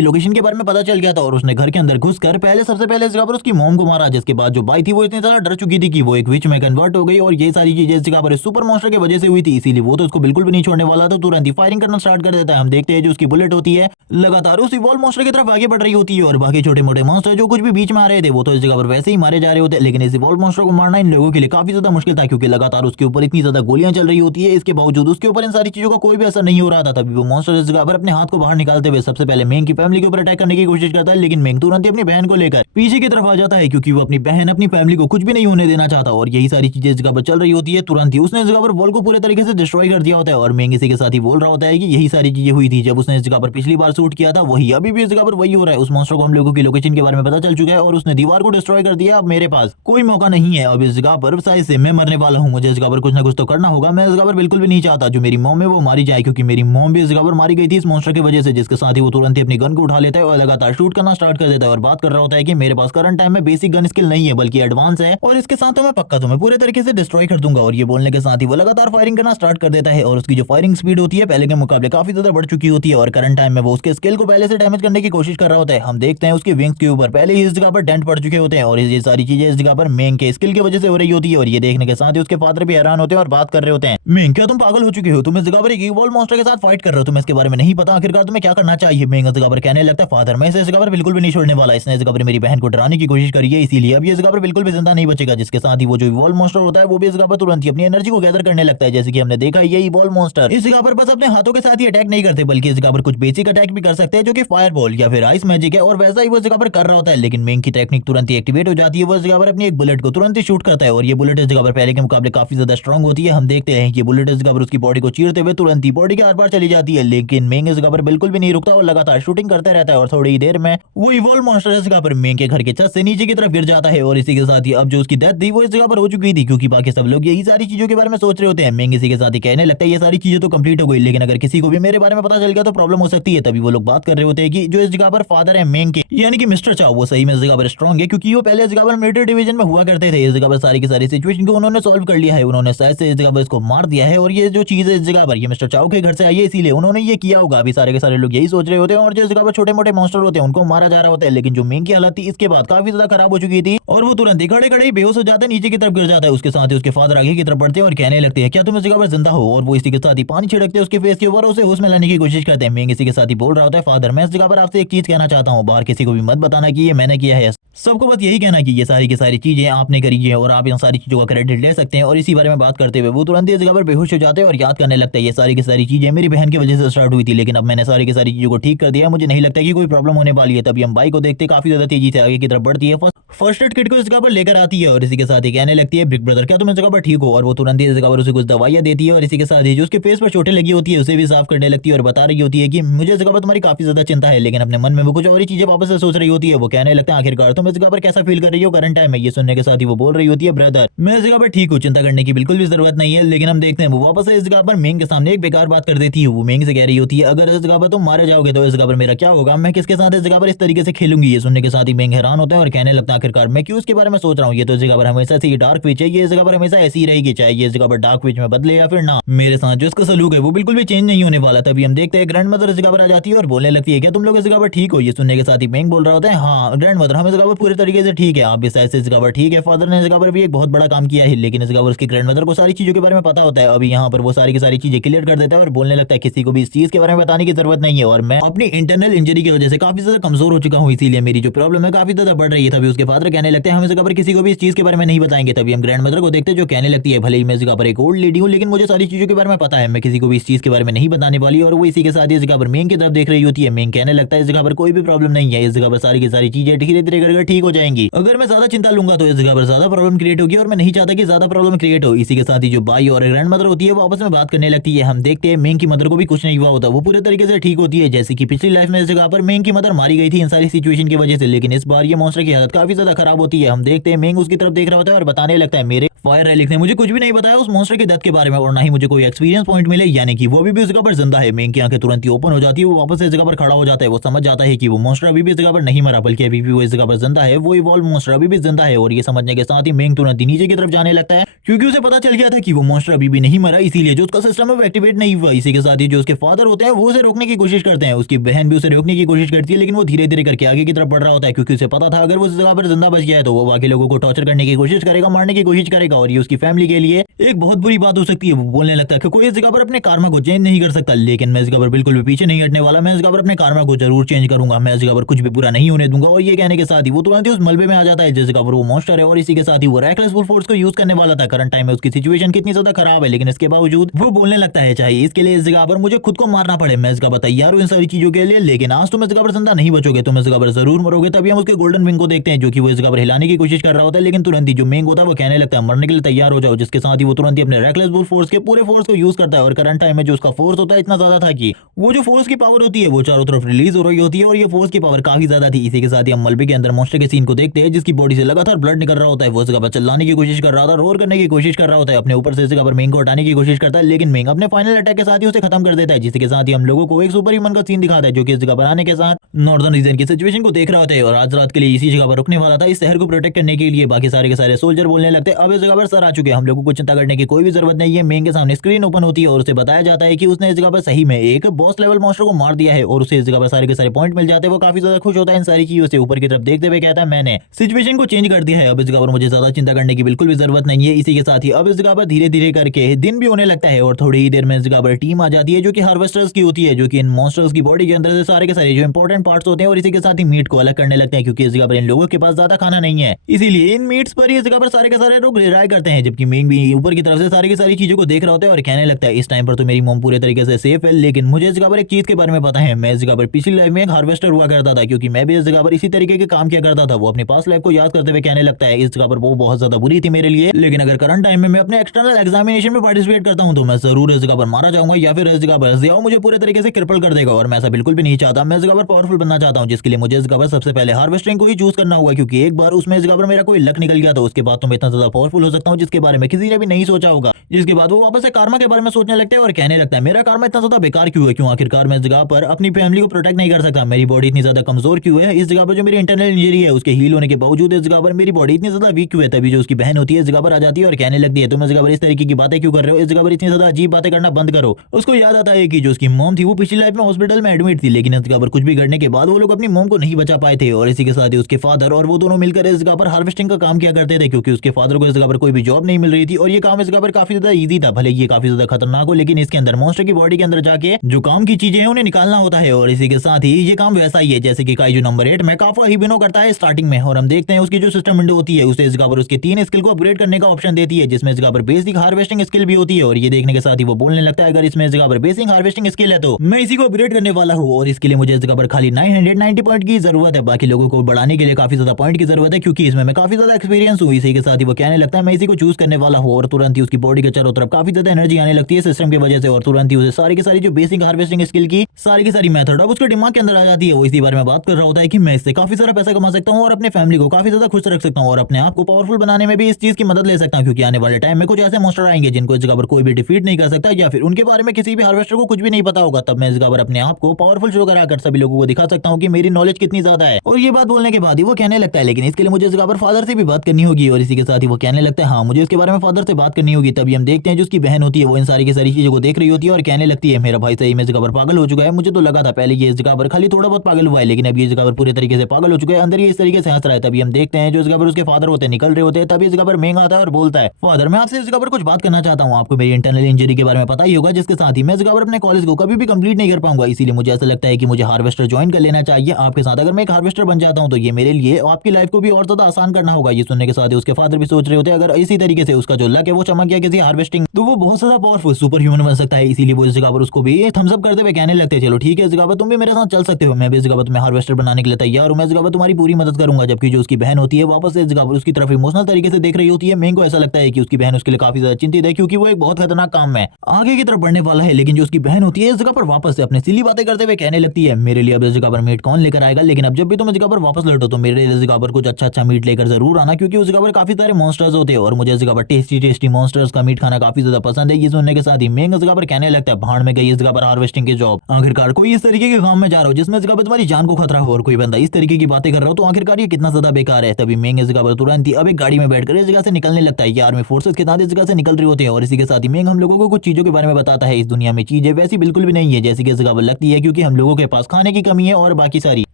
लोकेशन के बारे में पता चल गया था और उसने घर के अंदर घुसकर सबसे पहले इस जगह पर उसकी मॉम को मारा, जिसके बाद जो बाई थी वो इतनी ज्यादा डर चुकी थी कि वो एक विच में कन्वर्ट हो गई। और ये सारी चीजें इस जगह पर सुपर मॉन्स्टर की वजह से हुई थी, इसीलिए वो तो उसको बिल्कुल भी नहीं छोड़ने वाला था, तुरंत ही फायरिंग करना स्टार्ट कर देता है। हम देखते हैं जो उसकी बुलेट होती है लगातार उस इवॉल्व मॉन्स्टर की तरफ आगे बढ़ रही होती है और बाकी छोटे मोटे मॉन्स्टर जो कुछ भी बीच में आ रहे थे वो तो इस जगह पर वैसे ही मारे जा रहे होते हैं। लेकिन इस इवॉल्व मॉन्स्टर को मारना इन लोगों के लिए काफी ज्यादा मुश्किल था, क्योंकि लगातार उसके ऊपर इतनी ज्यादा गोलियां चल रही होती है। इसके बावजूद उसके ऊपर इन सारी चीजों का कोई भी असर नहीं हो रहा था। तभी वो मॉन्स्टर इस जगह पर अपने हाथ को बाहर निकालते हुए सबसे पहले मेंग की फैमिली के ऊपर अटैक करने की कोशिश करता है, लेकिन मेंग तुरंत ही अपनी बहन को लेकर पीछे की तरफ आ जाता है, क्योंकि वो अपनी बहन अपनी फैमिली को कुछ भी नहीं होने देना चाहता। और यही सारी चीजें इस जगह पर चल रही होती है। तुरंत ही उसने इस जगह पर वॉल को पूरे तरीके से डिस्ट्रॉय कर दिया होता है और मेंग इसी के साथ ही बोल रहा होता है कि यही सारी चीजें हुई थी जब उसने इस जगह पर पिछली बार शूट किया था, वही अभी भी इस जगह पर वही हो रहा है। उस मॉन्स्टर को हम लोगों की लोकेशन के बारे में पता चल चुका है और उसने दीवार को डिस्ट्रॉय कर दिया। अब मेरे पास कोई मौका नहीं है, अब इस जगह पर शायद से मैं मरने वाला हूँ, मुझे इस जगह पर कुछ ना कुछ तो करना होगा। मैं इस जगह पर बिल्कुल भी नहीं चाहता जो मेरी मॉम है वो मारी जाए, क्योंकि मेरी मॉम भी इस जगह पर मारी गई थी इस मॉन्स्टर की वजह से। जिसके साथ ही वो तुरंत ही अपनी गन को उठा लेता है और लगातार शूट करना स्टार्ट कर देता है और बात कर रहा होता है कि मेरे पास करंट टाइम में बेसिक गन स्किल नहीं है बल्कि एडवांस है, और इसके साथ मैं पक्का तुम्हें पूरे तरीके से डिस्ट्रॉय कर दूंगा। और ये बोलने के साथ ही वो लगातार फायरिंग करना स्टार्ट कर देता है और उसकी जो फायरिंग स्पीड होती है पहले के मुकाबले काफी ज्यादा बढ़ चुकी होती है और करंट टाइम में वो उसके स्किल को पहले से डैमेज करने की कोशिश कर रहा होता है। हम देखते हैं उसके विंग्स के ऊपर पहले ही इस जगह पर डेंट पड़ चुके होते हैं और ये सारी चीजें इस जगह पर मेंग के स्किल की वजह से हो रही होती है। और ये देखने के साथ ही उसके फादर भी हैरान होते हैं और बात कर रहे होते हैं, मेंग क्या तुम पागल हो चुके हो, तुम इस जगह पर एक इवॉल्व मॉन्स्टर के साथ फाइट कर रहे हो, तुम्हें इसके बारे में नहीं पता, आखिरकार तुम्हें क्या करना चाहिए। मेंग इस जगह पर कहने लगता है फादर मैं इस जगह पर बिल्कुल भी नहीं छोड़ने वाला, इसने इस जगह पर मेरी बहन को डराने की कोशिश करी है, इसीलिए अब ये इस जगह पर बिल्कुल भी जिंदा नहीं बचेगा। जिसके साथ ही वो जो इवॉल्व मॉन्स्टर होता है वो भी इस जगह पर तुरंत ही अपनी एनर्जी को गैदर करने लगता है। जैसे कि हमने देखा ये इवॉल्व मॉन्स्टर इस जगह पर बस अपने हाथों के साथ ही अटैक नहीं करते बल्कि इस जगह पर कुछ बेसिक अटैक भी कर सकते हैं जो कि फायर बॉल या फिर आइस मैजिक है, और वैसा ही वो इस जगह पर कर रहा होता है। लेकिन मेंग की टेक्निक तुरंत ही एक्टिवेट हो जाती है, वो इस जगह पर अपनी एक बुलेट को तुरंत ही शूट करता है और ये बुलेट इस जगह पर पहले के मुकाबले काफी ज्यादा स्ट्रॉन्ग होती है। हम देखते हैं कि बुलेट इस जगह पर उसकी बॉडी को चीरते हुए तुरंत ही बॉडी के आर पार चली जाती है, लेकिन मेंग इस जगह पर बिल्कुल भी नहीं रुकता और लगातार शूटिंग करता रहता है। और थोड़ी ही देर में वो इवॉल्व मॉन्स्टर इस जगह पर मेंग के घर के छत से नीचे की तरफ गिर जाता है और इसी के साथ ही अब जो उसकी डेथ थी वो इस जगह पर हो चुकी थी, क्योंकि बाकी सब लोग यही सारी चीजों के बारे में सोच रहे होते हैं। मेंग इसी के साथ ही कहने लगता है ये सारी चीजें तो कंप्लीट हो गई, लेकिन अगर किसी को भी मेरे बारे में पता चल गया तो प्रॉब्लम हो सकती है। तभी वो लोग बात कर रहे होते हैं कि जो इस जगह पर फादर है मेंग के यानी कि मिस्टर चाओ, वो सही में इस जगह पर स्ट्रॉन्ग है, क्योंकि वो पहले इस जगह पर मिलिट्री डिवीजन में हुआ करते थे। इस जगह पर सारी की सारी सिचुएशन को उन्होंने सॉल्व कर लिया है, उन्होंने शायद से इस जगह पर इसको मार दिया है। और ये जो चीज है इस जगह पर ये मिस्टर चाओ के घर से आई है, इसीलिए उन्होंने ये किया होगा। अभी सारे के सारे लोग यही सोच रहे होते हैं और जो इस जगह पर छोटे मोटे मॉन्स्टर होते हैं उनको मारा जा रहा होता है। लेकिन जो मेंग की हालत थी इसके बाद काफी ज्यादा खराब हो चुकी थी और वो तुरंत ही खड़े खड़े बेहोश हो जाता है, नीचे की तरफ गिर जाता है। उसके साथ ही उसके फादर आगे की तरफ बढ़ते हैं और कहने लगते हैं क्या तुम इस जगह पर जिंदा हो, और वो इसी के साथ ही पानी छिड़कते हैं उसके फेस के ऊपर, उसे होश में लाने की कोशिश करते हैं। मेंग इसी के साथ ही बोल रहा होता है फादर मैं इस जगह पर आपसे एक चीज कहना चाहता हूँ, बाहर किसी को भी मत बताना कि ये मैंने किया है, सबको बस यही कहना कि ये सारी की सारी चीजें आपने करी है और आप इन सारी चीजों का क्रेडिट ले सकते हैं। और इसी बारे में बात करते हुए वो तुरंत ही इस जगह पर बेहोश हो जाते हैं और याद करने लगता है ये सारी की सारी चीजें मेरी बहन की वजह से स्टार्ट हुई थी, लेकिन अब मैंने सारी की सारी चीजों को ठीक कर दिया, मुझे नहीं लगता कि कोई प्रॉब्लम होने वाली है। तभी हम बाइक को देखते काफी ज्यादा तेजी से आगे की तरफ बढ़ती है, फर्स्ट एड किट को इस जगह पर लेकर आती है और इसी के साथ ही कहने लगती है बिग ब्रदर क्या तुम इस जगह पर ठीक हो, और वो तुरंत ही इस जगह पर उसे कुछ दवाइयां देती है और इसी के साथ ही जो उसके फेस पर चोटें लगी होती है उसे भी साफ करने लगती है और बता रही होती है कि मुझे इस जगह पर तुम्हारी काफी ज्यादा चिंता है। लेकिन अपने मन में वो कुछ और ही चीजें वापस से सोच रही होती है। वो कहने लगता है आखिरकार तुम इस जगह पर कैसा फील कर रही हो करंट टाइम में। ये सुनने के साथ ही वो बोल रही होती है ब्रदर मैं इस जगह पर ठीक हूँ, चिंता करने की बिल्कुल भी जरूरत नहीं है। लेकिन हम देखते हैं वो वापस से इस जगह पर मेंग के सामने एक बेकार बात कर देती है। वो मेंग से कह रही होती है अगर इस जगह पर तुम मारे जाओगे तो इस जगह पर मेरा क्या होगा, मैं किसके साथ इस जगह पर इस तरीके से खेलूंगी। ये सुनने के साथ ही मेंग हैरान होता है और कहने लगता है आखिरकार मैं क्यों इसके बारे में सोच रहा हूँ, ये तो इस जगह पर हमेशा से ये डार्क विच है, ये इस जगह पर हमेशा ऐसी ही रहेगी, चाहे ये इस जगह पर डार्क विच में बदले या फिर ना। मेरे साथ जो इसका सलूक है वो बिल्कुल भी चेंज नहीं होने वाला। तभी हम देखते हैं ग्रैंड मदर इस जगह पर आ जाती है और बोलने लगती है क्या तुम लोग इस जगह पर ठीक हो। ये सुनने के साथ ही मेंग बोल रहा होता है हाँ ग्रैंड मदर हम इस जगह पर पूरे तरीके से ठीक है, आप भी शायद से इस जगह पर ठीक है। फादर ने इस जगह पर भी एक बहुत बड़ा काम किया है, लेकिन इस जगह पर उसकी ग्रैंड मदर को सारी चीजों के बारे में पता होता है। अभी यहाँ पर वो सारी की सारी चीजें क्लियर कर देता है और बोलने लगता है किसी को भी इस चीज के बारे में बताने की जरूरत नहीं है और मैं अपनी इंटरनल इंजरी की वजह से काफी ज्यादा कमजोर हो चुका हूँ, इसीलिए मेरी जो प्रॉब्लम है काफी ज्यादा बढ़ रही है। तभी उसके फादर कहने लगते हैं हम इस जगह पर किसी को भी इस चीज के बारे में नहीं बताएंगे। तभी हम ग्रैंड मदर को देखते हैं जो कहने लगती है भले ही मैं इस जगह पर एक ओल्ड लेडी हूँ लेकिन मुझे सारी चीजों के बारे में पता है, मैं किसी को भी इस चीज के बारे में नहीं बताने वाली। और वो इसी के साथ ही इस जगह पर मेंग की तरफ देख रही होती है। मेंग कहने लगता है इस जगह पर कोई भी प्रॉब्लम नहीं है, इस जगह पर सारी की सारी चीजें धीरे धीरे करके ठीक हो जाएंगी। अगर मैं ज्यादा चिंता लूंगा तो इस जगह पर ज्यादा प्रॉब्लम क्रिएट होगी और मैं नहीं चाहता कि ज्यादा प्रॉब्लम क्रिएट हो। इसी के साथ ही जो बाई और ग्रैंड मदर होती है वो आपस में बात करने लगती है। हम देखते हैं मेंग की मदर को भी कुछ नहीं हुआ होता, वो पूरे तरीके से ठीक होती है। जैसे कि पिछली लाइफ में इस जगह पर मेंग की मदर मारी गई थी इन सारी सिचुएशन की वजह से, लेकिन इस बार ये मॉन्स्टर की हालत काफी ज्यादा खराब होती है। हम देखते हैं मेंग उसकी तरफ देख रहा होता है और बताने लगता है मेरे फायर रेलिक ने मुझे कुछ भी नहीं बताया उस मॉन्स्टर की डेथ के बारे में और ना ही मुझे कोई एक्सपीरियंस पॉइंट मिले, यानी कि वो अभी भी इस जगह पर जिंदा है। मेंग की आंखें तुरंत ही ओपन हो जाती है, वो वापस से इस जगह पर खड़ा हो जाता है। वो समझ जाता है कि वो मॉन्स्टर अभी भी इस जगह पर नहीं मरा बल्कि अभी भी वो इस जगह पर जिंदा है, वो इवॉल्व मॉन्स्टर अभी भी जिंदा है। और ये समझने के साथ ही मेंग तुरंत ही नीचे की तरफ जाने लगता है क्योंकि उसे पता चल गया था कि वो मॉन्स्टर अभी भी नहीं मरा, इसीलिए जो उसका सिस्टम है वो एक्टिवेट नहीं हुआ। इसी के साथ ही जो उसके फादर होते हैं वो उसे रोकने की कोशिश करते हैं, उसकी बहन भी उसे रोकने की कोशिश करती है, लेकिन वो धीरे धीरे करके आगे की तरफ बढ़ रहा होता है क्योंकि उसे पता था अगर वो इस जगह पर जिंदा बच गया है तो वो बाकी लोगों को टॉर्चर करने की कोशिश करेगा, मारने की कोशिश करेगा और ये उसकी फैमिली के लिए एक बहुत बुरी बात हो सकती है। वो बोलने लगता है कि कोई इस जगह पर अपने कार्मा को चेंज नहीं कर सकता, लेकिन मैं इस जगह पर बिल्कुल भी पीछे नहीं हटने वाला, मैं इस जगह पर अपने कार्मा को जरूर चेंज करूंगा, मैं इस जगह पर कुछ भी बुरा नहीं होने दूंगा। और ये कहने के साथ ही वो तुरंत ही उस मलबे में आ जाता है जिस जगह पर वो मॉन्स्टर है और इसी के साथ ही वो रेकलेस फुल फोर्स को यूज करने वाला था। करंट टाइम में उसकी सिचुएशन कितनी ज्यादा खराब है लेकिन इसके बावजूद वो बोलने लगता है चाहे इसके लिए इस जगह पर मुझे खुद को मारना पड़े मैं इस जगह पर तैयार हूँ इन सारी चीजों के लिए, लेकिन आज तुम इस जगह पर जिंदा नहीं बचोगे, तुम इस जगह पर जरूर मरोगे। तभी हम उसके गोल्डन विंग को देखते हैं जो कि वो इस जगह पर हिलाने की कोशिश कर रहा होता है, लेकिन तुरंत ही जो मेंग होता है वो कहने लगता है मरने के लिए तैयार हो जाओ, जिसके साथ ही वो तुरंत ही अपने रेकलेस बुल फोर्स के पूरे फोर्स को यूज करता है। और करंट टाइम में जो उसका फोर्स होता है इतना ज्यादा था कि वो जो फोर्स की पावर होती है वो चारों तरफ रिलीज हो रही होती है और ये फोर्स की पावर काफी ज्यादा थी। इसी के साथ ही हम मलबे के अंदर मॉन्स्टर के सीन को देखते हैं जिसकी बॉडी से लगातार ब्लड निकल रहा होता है। वो इस जगह पर चिल्लाने की कोशिश कर रहा था, रोर करने की कोशिश कर रहा होता है, अपने ऊपर से इस जगह पर मेंग को हटाने की कोशिश करता है, लेकिन मेंग अपने फाइनल अटैक के साथ ही उसे खत्म कर देता है। जिसके साथ ही हम लोगों को एक सुपर ह्यूमन का सीन दिखाता है जो कि इस जगह पर आने के साथ नॉर्दर्न रीजन की सिचुएशन को देख रहा होता है और आज रात के लिए इसी जगह पर रुकने वाला था इस शहर को प्रोटेक्ट करने के लिए। बाकी सारे के सारे सोल्जर बोलने लगते हैं अब इस जगह पर सर आ चुके हैं, हम लोगों को चिंता करने की कोई भी जरूरत नहीं है। मेंग के सामने स्क्रीन ओपन होती है और उसे बताया जाता है कि उसने इस जगह पर सही में एक बॉस लेवल मॉन्स्टर को मार दिया है और उसे इस जगह पर सारे के सारे पॉइंट मिल जाते हैं। वो काफी ज्यादा खुश होता है इन सारी चीजों से, ऊपर की तरफ देखते हुए कहता है मैंने सिचुएशन को चेंज कर दिया है, अब इस जगह पर मुझे ज्यादा चिंता करने की बिल्कुल भी जरूरत नहीं है। इसी के साथ ही अब इस जगह पर धीरे धीरे करके दिन भी होने लगता है और थोड़ी ही देर में इस जगह पर टीम आ जाती है जो कि हार्वेस्टर्स की होती है, जो कि इन मॉन्स्टर्स की बॉडी के अंदर से सारे के सारे जो इंपॉर्टेंट पार्ट्स होते हैं और इसी के साथ ही मीट को अलग करने लगते हैं क्योंकि इस जगह पर इन लोगों के पास ज्यादा खाना नहीं है, इसीलिए इन मीट्स पर ही इस जगह पर सारे के सारे लोग रिलाय करते हैं। जबकि मेंग भी ऊपर की तरफ से सारी की सारी चीजों को देख रहा होता है और कहने लगता है इस टाइम पर तो मेरी मॉम पूरे तरीके से सेफ है, लेकिन मुझे इस जगह पर एक चीज के बारे में पता है, मैं इस जगह पर पिछली लाइफ में एक हार्वेस्टर हुआ करता था क्योंकि मैं भी इस जगह पर इसी तरीके के काम किया करता था। वो अपनी पास्ट लाइफ को याद करते हुए कहने लगता है इस जगह पर वो बहुत ज्यादा बुरी थी मेरे लिए, लेकिन अगर करंट टाइम में मैं अपने एक्सटर्नल एग्जामिनेशन में पार्टिसिपेट करता हूं तो मैं जरूर इस जगह पर मारा जाऊंगा या फिर इस जगह पर जियाओ मुझे पूरे तरीके से क्रिपल कर देगा और मैं ऐसा बिल्कुल भी नहीं चाहता। मैं इस जगह पर पावरफुल बनना चाहता हूं जिसके लिए मुझे इस जगह पर सबसे पहले हार्वेस्टिंग को ही चूज करना होगा क्योंकि एक बार उसमें इस जगह पर मेरा कोई लक निकल गया तो उसके बाद तो मैं इतना ज्यादा पावरफुल हो सकता हूं जिसके बारे में किसी ने भी नहीं सोचा होगा। जिसके बाद वो वापस से कार्मा के बारे में सोचने लगते हैं और कहने लगता है मेरा कार्मा इतना ज्यादा बेकार क्यों है, क्यों आखिरकार मैं इस जगह पर अपनी फैमिली को प्रोटेक्ट नहीं कर सकता, मेरी बॉडी इतनी ज्यादा कमजोर क्यों है, इस जगह पर जो मेरी इंटरनल इंजरी है उसके हील होने के बावजूद इस जगह पर मेरी बॉडी इतनी ज्यादा वीक क्यों है। तभी जो उसकी बहन होती है इस जगह पर आ जाती है और कहने लगती है तुम इस जगह पर इस तरीके की बातें क्यों कर रहे हो, इस जगह पर इतनी ज्यादा अजीब बातें करना बंद करो। उसको याद आता है कि जो उसकी मॉम थी वो पिछली लाइफ में हॉस्पिटल में एडमिट थी, लेकिन इस जगह पर कुछ भी करने के बाद वो लोग अपनी मॉम को नहीं बचा पाए थे और इसी के साथ ही उसके फादर और वो दोनों मिलकर इस जगह पर हार्वेस्टिंग का काम किया करते थे क्योंकि उसके फादर को इस जगह पर कोई भी जॉब नहीं मिल रही थी और ये काम इस जगह पर काफी ज्यादा इजी था, भले ये काफी ज्यादा खतरनाक हो, लेकिन इसके अंदर मॉन्स्टर की बॉडी के अंदर जाके जो काम की चीजें हैं उन्हें निकालना होता है। और इसी के साथ ही ये काम वैसा ही है जैसे कि काइजू नंबर 8 मैकाफा हिबिनो करता है स्टार्टिंग में, और हम देखते हैं उसकी जो सिस्टम विंडो होती है उसे इस जगह पर उसके 3 स्किल को अपग्रेड करने का ऑप्शन देती है जिसमें इस जगह पर बेसिक हार्वेस्टिंग स्किल भी होती है। और ये देखने के साथ ही वो बोलने लगता है अगर इसमें इस जगह पर बेसिक हार्वेस्टिंग स्किल है तो मैं इसी को अपग्रेड करने वाला हूँ और इसके लिए मुझे इस जगह पर खाली 990 पॉइंट की जरूरत है, बाकी लोगों को बढ़ाने के लिए काफी ज्यादा पॉइंट की जरूरत है क्योंकि इसमें मैं काफी ज्यादा एक्सपीरियंस हूँ। इसी के साथ ही वो कहने लगता है है मैं इसी को चूज करने वाला हूँ। और तुरंत ही उसकी बॉडी के चारों तरफ काफी ज्यादा एनर्जी आने लगती है सिस्टम की वजह से, और तुरंत ही उसे सारी की सारी जो बेसिक हार्वेस्टिंग स्किल की सारी मेथड अब उसके दिमाग के अंदर आ जाती है। वो इसी बारे में बात कर रहा होता है कि मैं इससे काफी सारा पैसा कमा सकता हूँ और अपने फैमिली को काफी ज्यादा खुश रख सकता हूँ और अपने आप को पावरफुल बनाने में भी इस चीज की मदद ले सकता हूँ, क्योंकि आने वाले टाइम में कुछ ऐसे मॉन्स्टर आएंगे जिनको इस जगह पर कोई भी डिफीट नहीं कर सकता, या फिर उनके बारे में किसी भी हार्वेस्टर को कुछ भी नहीं पता होगा। तब मैं इस जगह पर अपने आप को पावरफुल शो कराकर सभी लोगों को दिखा सकता हूँ कि मेरी नॉलेज कितनी ज्यादा है। और ये बात बोलने के बाद ही वो कहने लगता है लेकिन इसके लिए मुझे इस जगह पर फादर से भी बात करनी होगी, और इसी के साथ ही वो कहने लगता है हाँ मुझे इसके बारे में फादर से बात करनी होगी। तभी हम देखते हैं जो उसकी बहन होती है वो इन सारी की सारी चीजों को देख रही होती है और कहने लगती है मेरा भाई सही में इस जगह पर पागल हो चुका है। मुझे तो लगा था पहले ये इस जगह पर खाली थोड़ा बहुत पागल हुआ है, लेकिन अब ये इस जगह पर पूरे तरीके से पागल हो चुका है, अंदर ये इस तरीके से हंस रहा है। तभी हम देखते हैं जो इस जगह पर उसके फादर होते हैं निकल रहे होते हैं। तभी इस जगह पर मेंग आता है और बोलता है फादर मैं आपसे इस जगह पर कुछ बात करना चाहता हूँ। आपको मेरी इंटरनल इंजरी के बारे में पता ही होगा, जिसके साथ ही मैं इस जगह पर अपने कॉलेज को कभी भी कंप्लीट नहीं कर पाऊंगा। इसीलिए मुझे ऐसा लगता है कि मुझे हार्वेस्टर ज्वाइन कर लेना चाहिए आपके साथ। अगर मैं एक हार्वेस्टर बन जाता हूँ तो ये मेरे लिए आपकी लाइफ को भी और ज्यादा आसान करना होगा। ये सुनने के साथ ही उसके फादर भी सोच रहे होते हैं अगर इसी तरीके से उसका जो लक है वो चमक गया किसी हार्वेस्टिंग तो वो बहुत ज्यादा पावरफुल सुपर ह्यूमन बन सकता है। इसीलिए वो इस जगह पर उसको भी थम्स अप करते हुए कहने लगते हैं चलो ठीक है इस जगह पर तुम भी मेरे साथ चल सकते हो, मैं भी इस जगह पर तुम्हें हार्वेस्टर बनाने के लिए तैयार हूं, मैं इस जगह पर तुम्हारी पूरी मदद करूंगा। जबकि जो उसकी बहन होती है वापस से इस जगह पर उसकी तरफ इमोशनल तरीके से देख रही होती है। मेंग को ऐसा लगता है कि उसकी बहन उसके लिए काफी ज्यादा चिंतित है, क्योंकि वो एक बहुत खतरनाक काम में आगे की तरफ बढ़ने वाला है। लेकिन जो उसकी बहन होती है इस जगह पर वापस से अपने सिली बातें करते हुए कहने लगती है मेरे लिए अब इस जगह पर मीट कौन लेकर आएगा, लेकिन अब जब भी तुम इस जगह पर वापस लौटो तो मेरे लिए इस जगह पर कुछ अच्छा मीट लेकर जरूर आना, क्योंकि उस जगह पर काफी सारे मॉन्स्टर्स होते हैं और मुझे इस जगह पर टेस्टी मॉन्स्टर्स का मीट खाना काफी ज्यादा पसंद है। ये सुनने के साथ ही मेंग इस जगह पर कहने लगता है भाड़ में गई इस जगह पर हार्वेस्टिंग की जॉब। आखिरकार कोई इस तरीके के काम में जा रहा हो जिसमें इस जगह पर तुम्हारी जान को खतरा हो और कोई बंदा इस तरीके की बातें कर रहा हो तो आखिरकार ये कितना ज्यादा बेकार है। तभी मेंग इस जगह पर तुरंत ही अब एक गाड़ी में बैठकर इस जगह से निकलने लगता है। ये आर्मी फोर्सेस के साथ इस जगह से निकल रही होती है और इसी के साथ ही मेंग हम लोगों को कुछ चीजों के बारे में बताता है। इस दुनिया में चीजें वैसी बिल्कुल भी नहीं है जैसी कि इस जगह पर लगती है, क्योंकि हम लोगों के पास खाने की कमी है और बाकी सारी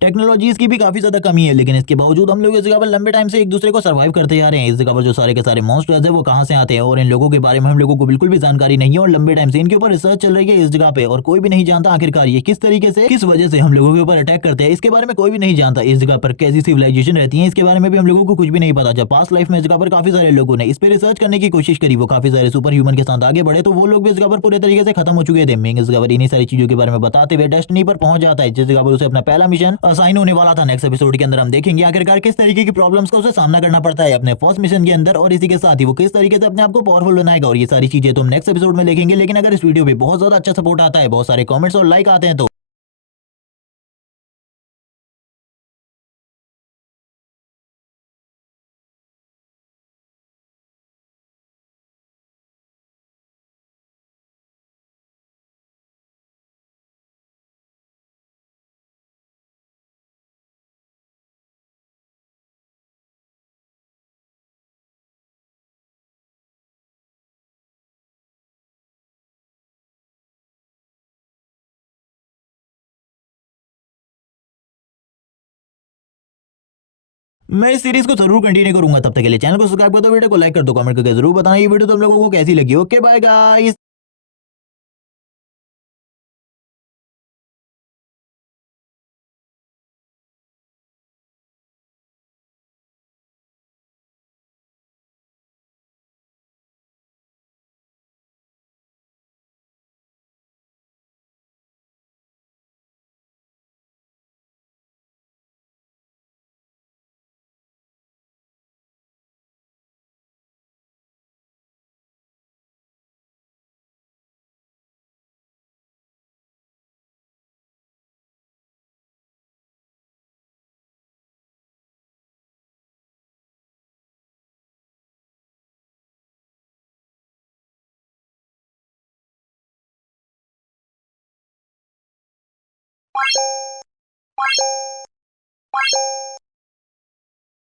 टेक्नोलॉजीज की भी काफी ज्यादा कमी है। लेकिन इसके बावजूद हम लोग इस जगह पर लंबे टाइम से एक दूसरे को सर्वाइव करते जा रहे हैं। इस जगह पर जो सारे के सारे मॉन्स्टर्स है वो कहाँ से आते हैं और इन लोगों के बारे में हम लोगों को बिल्कुल भी जानकारी नहीं है और लंबे टाइम से इनके ऊपर रिसर्च चल रही है इस जगह पे, और कोई भी नहीं जानता आखिरकार ये किस तरीके से किस वजह से हम लोगों के ऊपर अटैक करते हैं। इसके बारे में कोई भी नहीं जानता। इस जगह पर कैसी सिविलाइजेशन रहती है इसके बारे में भी हम लोगों को कुछ भी नहीं पता। जब पास्ट लाइफ में इस जगह पर काफी सारे लोगों ने इस पे रिसर्च करने की कोशिश करी, वो काफी सारे सुपर ह्यूमन के साथ आगे बढ़े तो वो लोग भी इस जगह पर पूरे तरीके से खत्म हो चुके थे। मेंग इस जगह पर इन्हीं सारी चीजों के बारे में बताते हुए डेस्टिनी पर पहुंच जाता है, जिस जगह पर उसे अपना पहला मिशन असाइन होने वाला था। नेक्स्ट एपिसोड के अंदर हम देखेंगे आखिरकार किस तरीके की प्रॉब्लम्स का उसे सामना करना पड़ता है अपने फर्स्ट मिशन के अंदर, और इसी के साथ ही वो किस तरीके से अपने आप को पावरफुल बनाएगा। और ये सारी चीजें तो हम नेक्स्ट एपिसोड में देखेंगे। लेकिन अगर इस वीडियो पे बहुत ज्यादा अच्छा सपोर्ट आता है, बहुत सारे कमेंट्स और लाइक आते हैं तो मैं इस सीरीज को जरूर कंटिन्यू करूंगा। तब तक के लिए चैनल को सब्सक्राइब कर दो, वीडियो को लाइक कर दो, कमेंट करके जरूर बताना ये वीडियो तुम लोगों को कैसी लगी। Okay bye guys.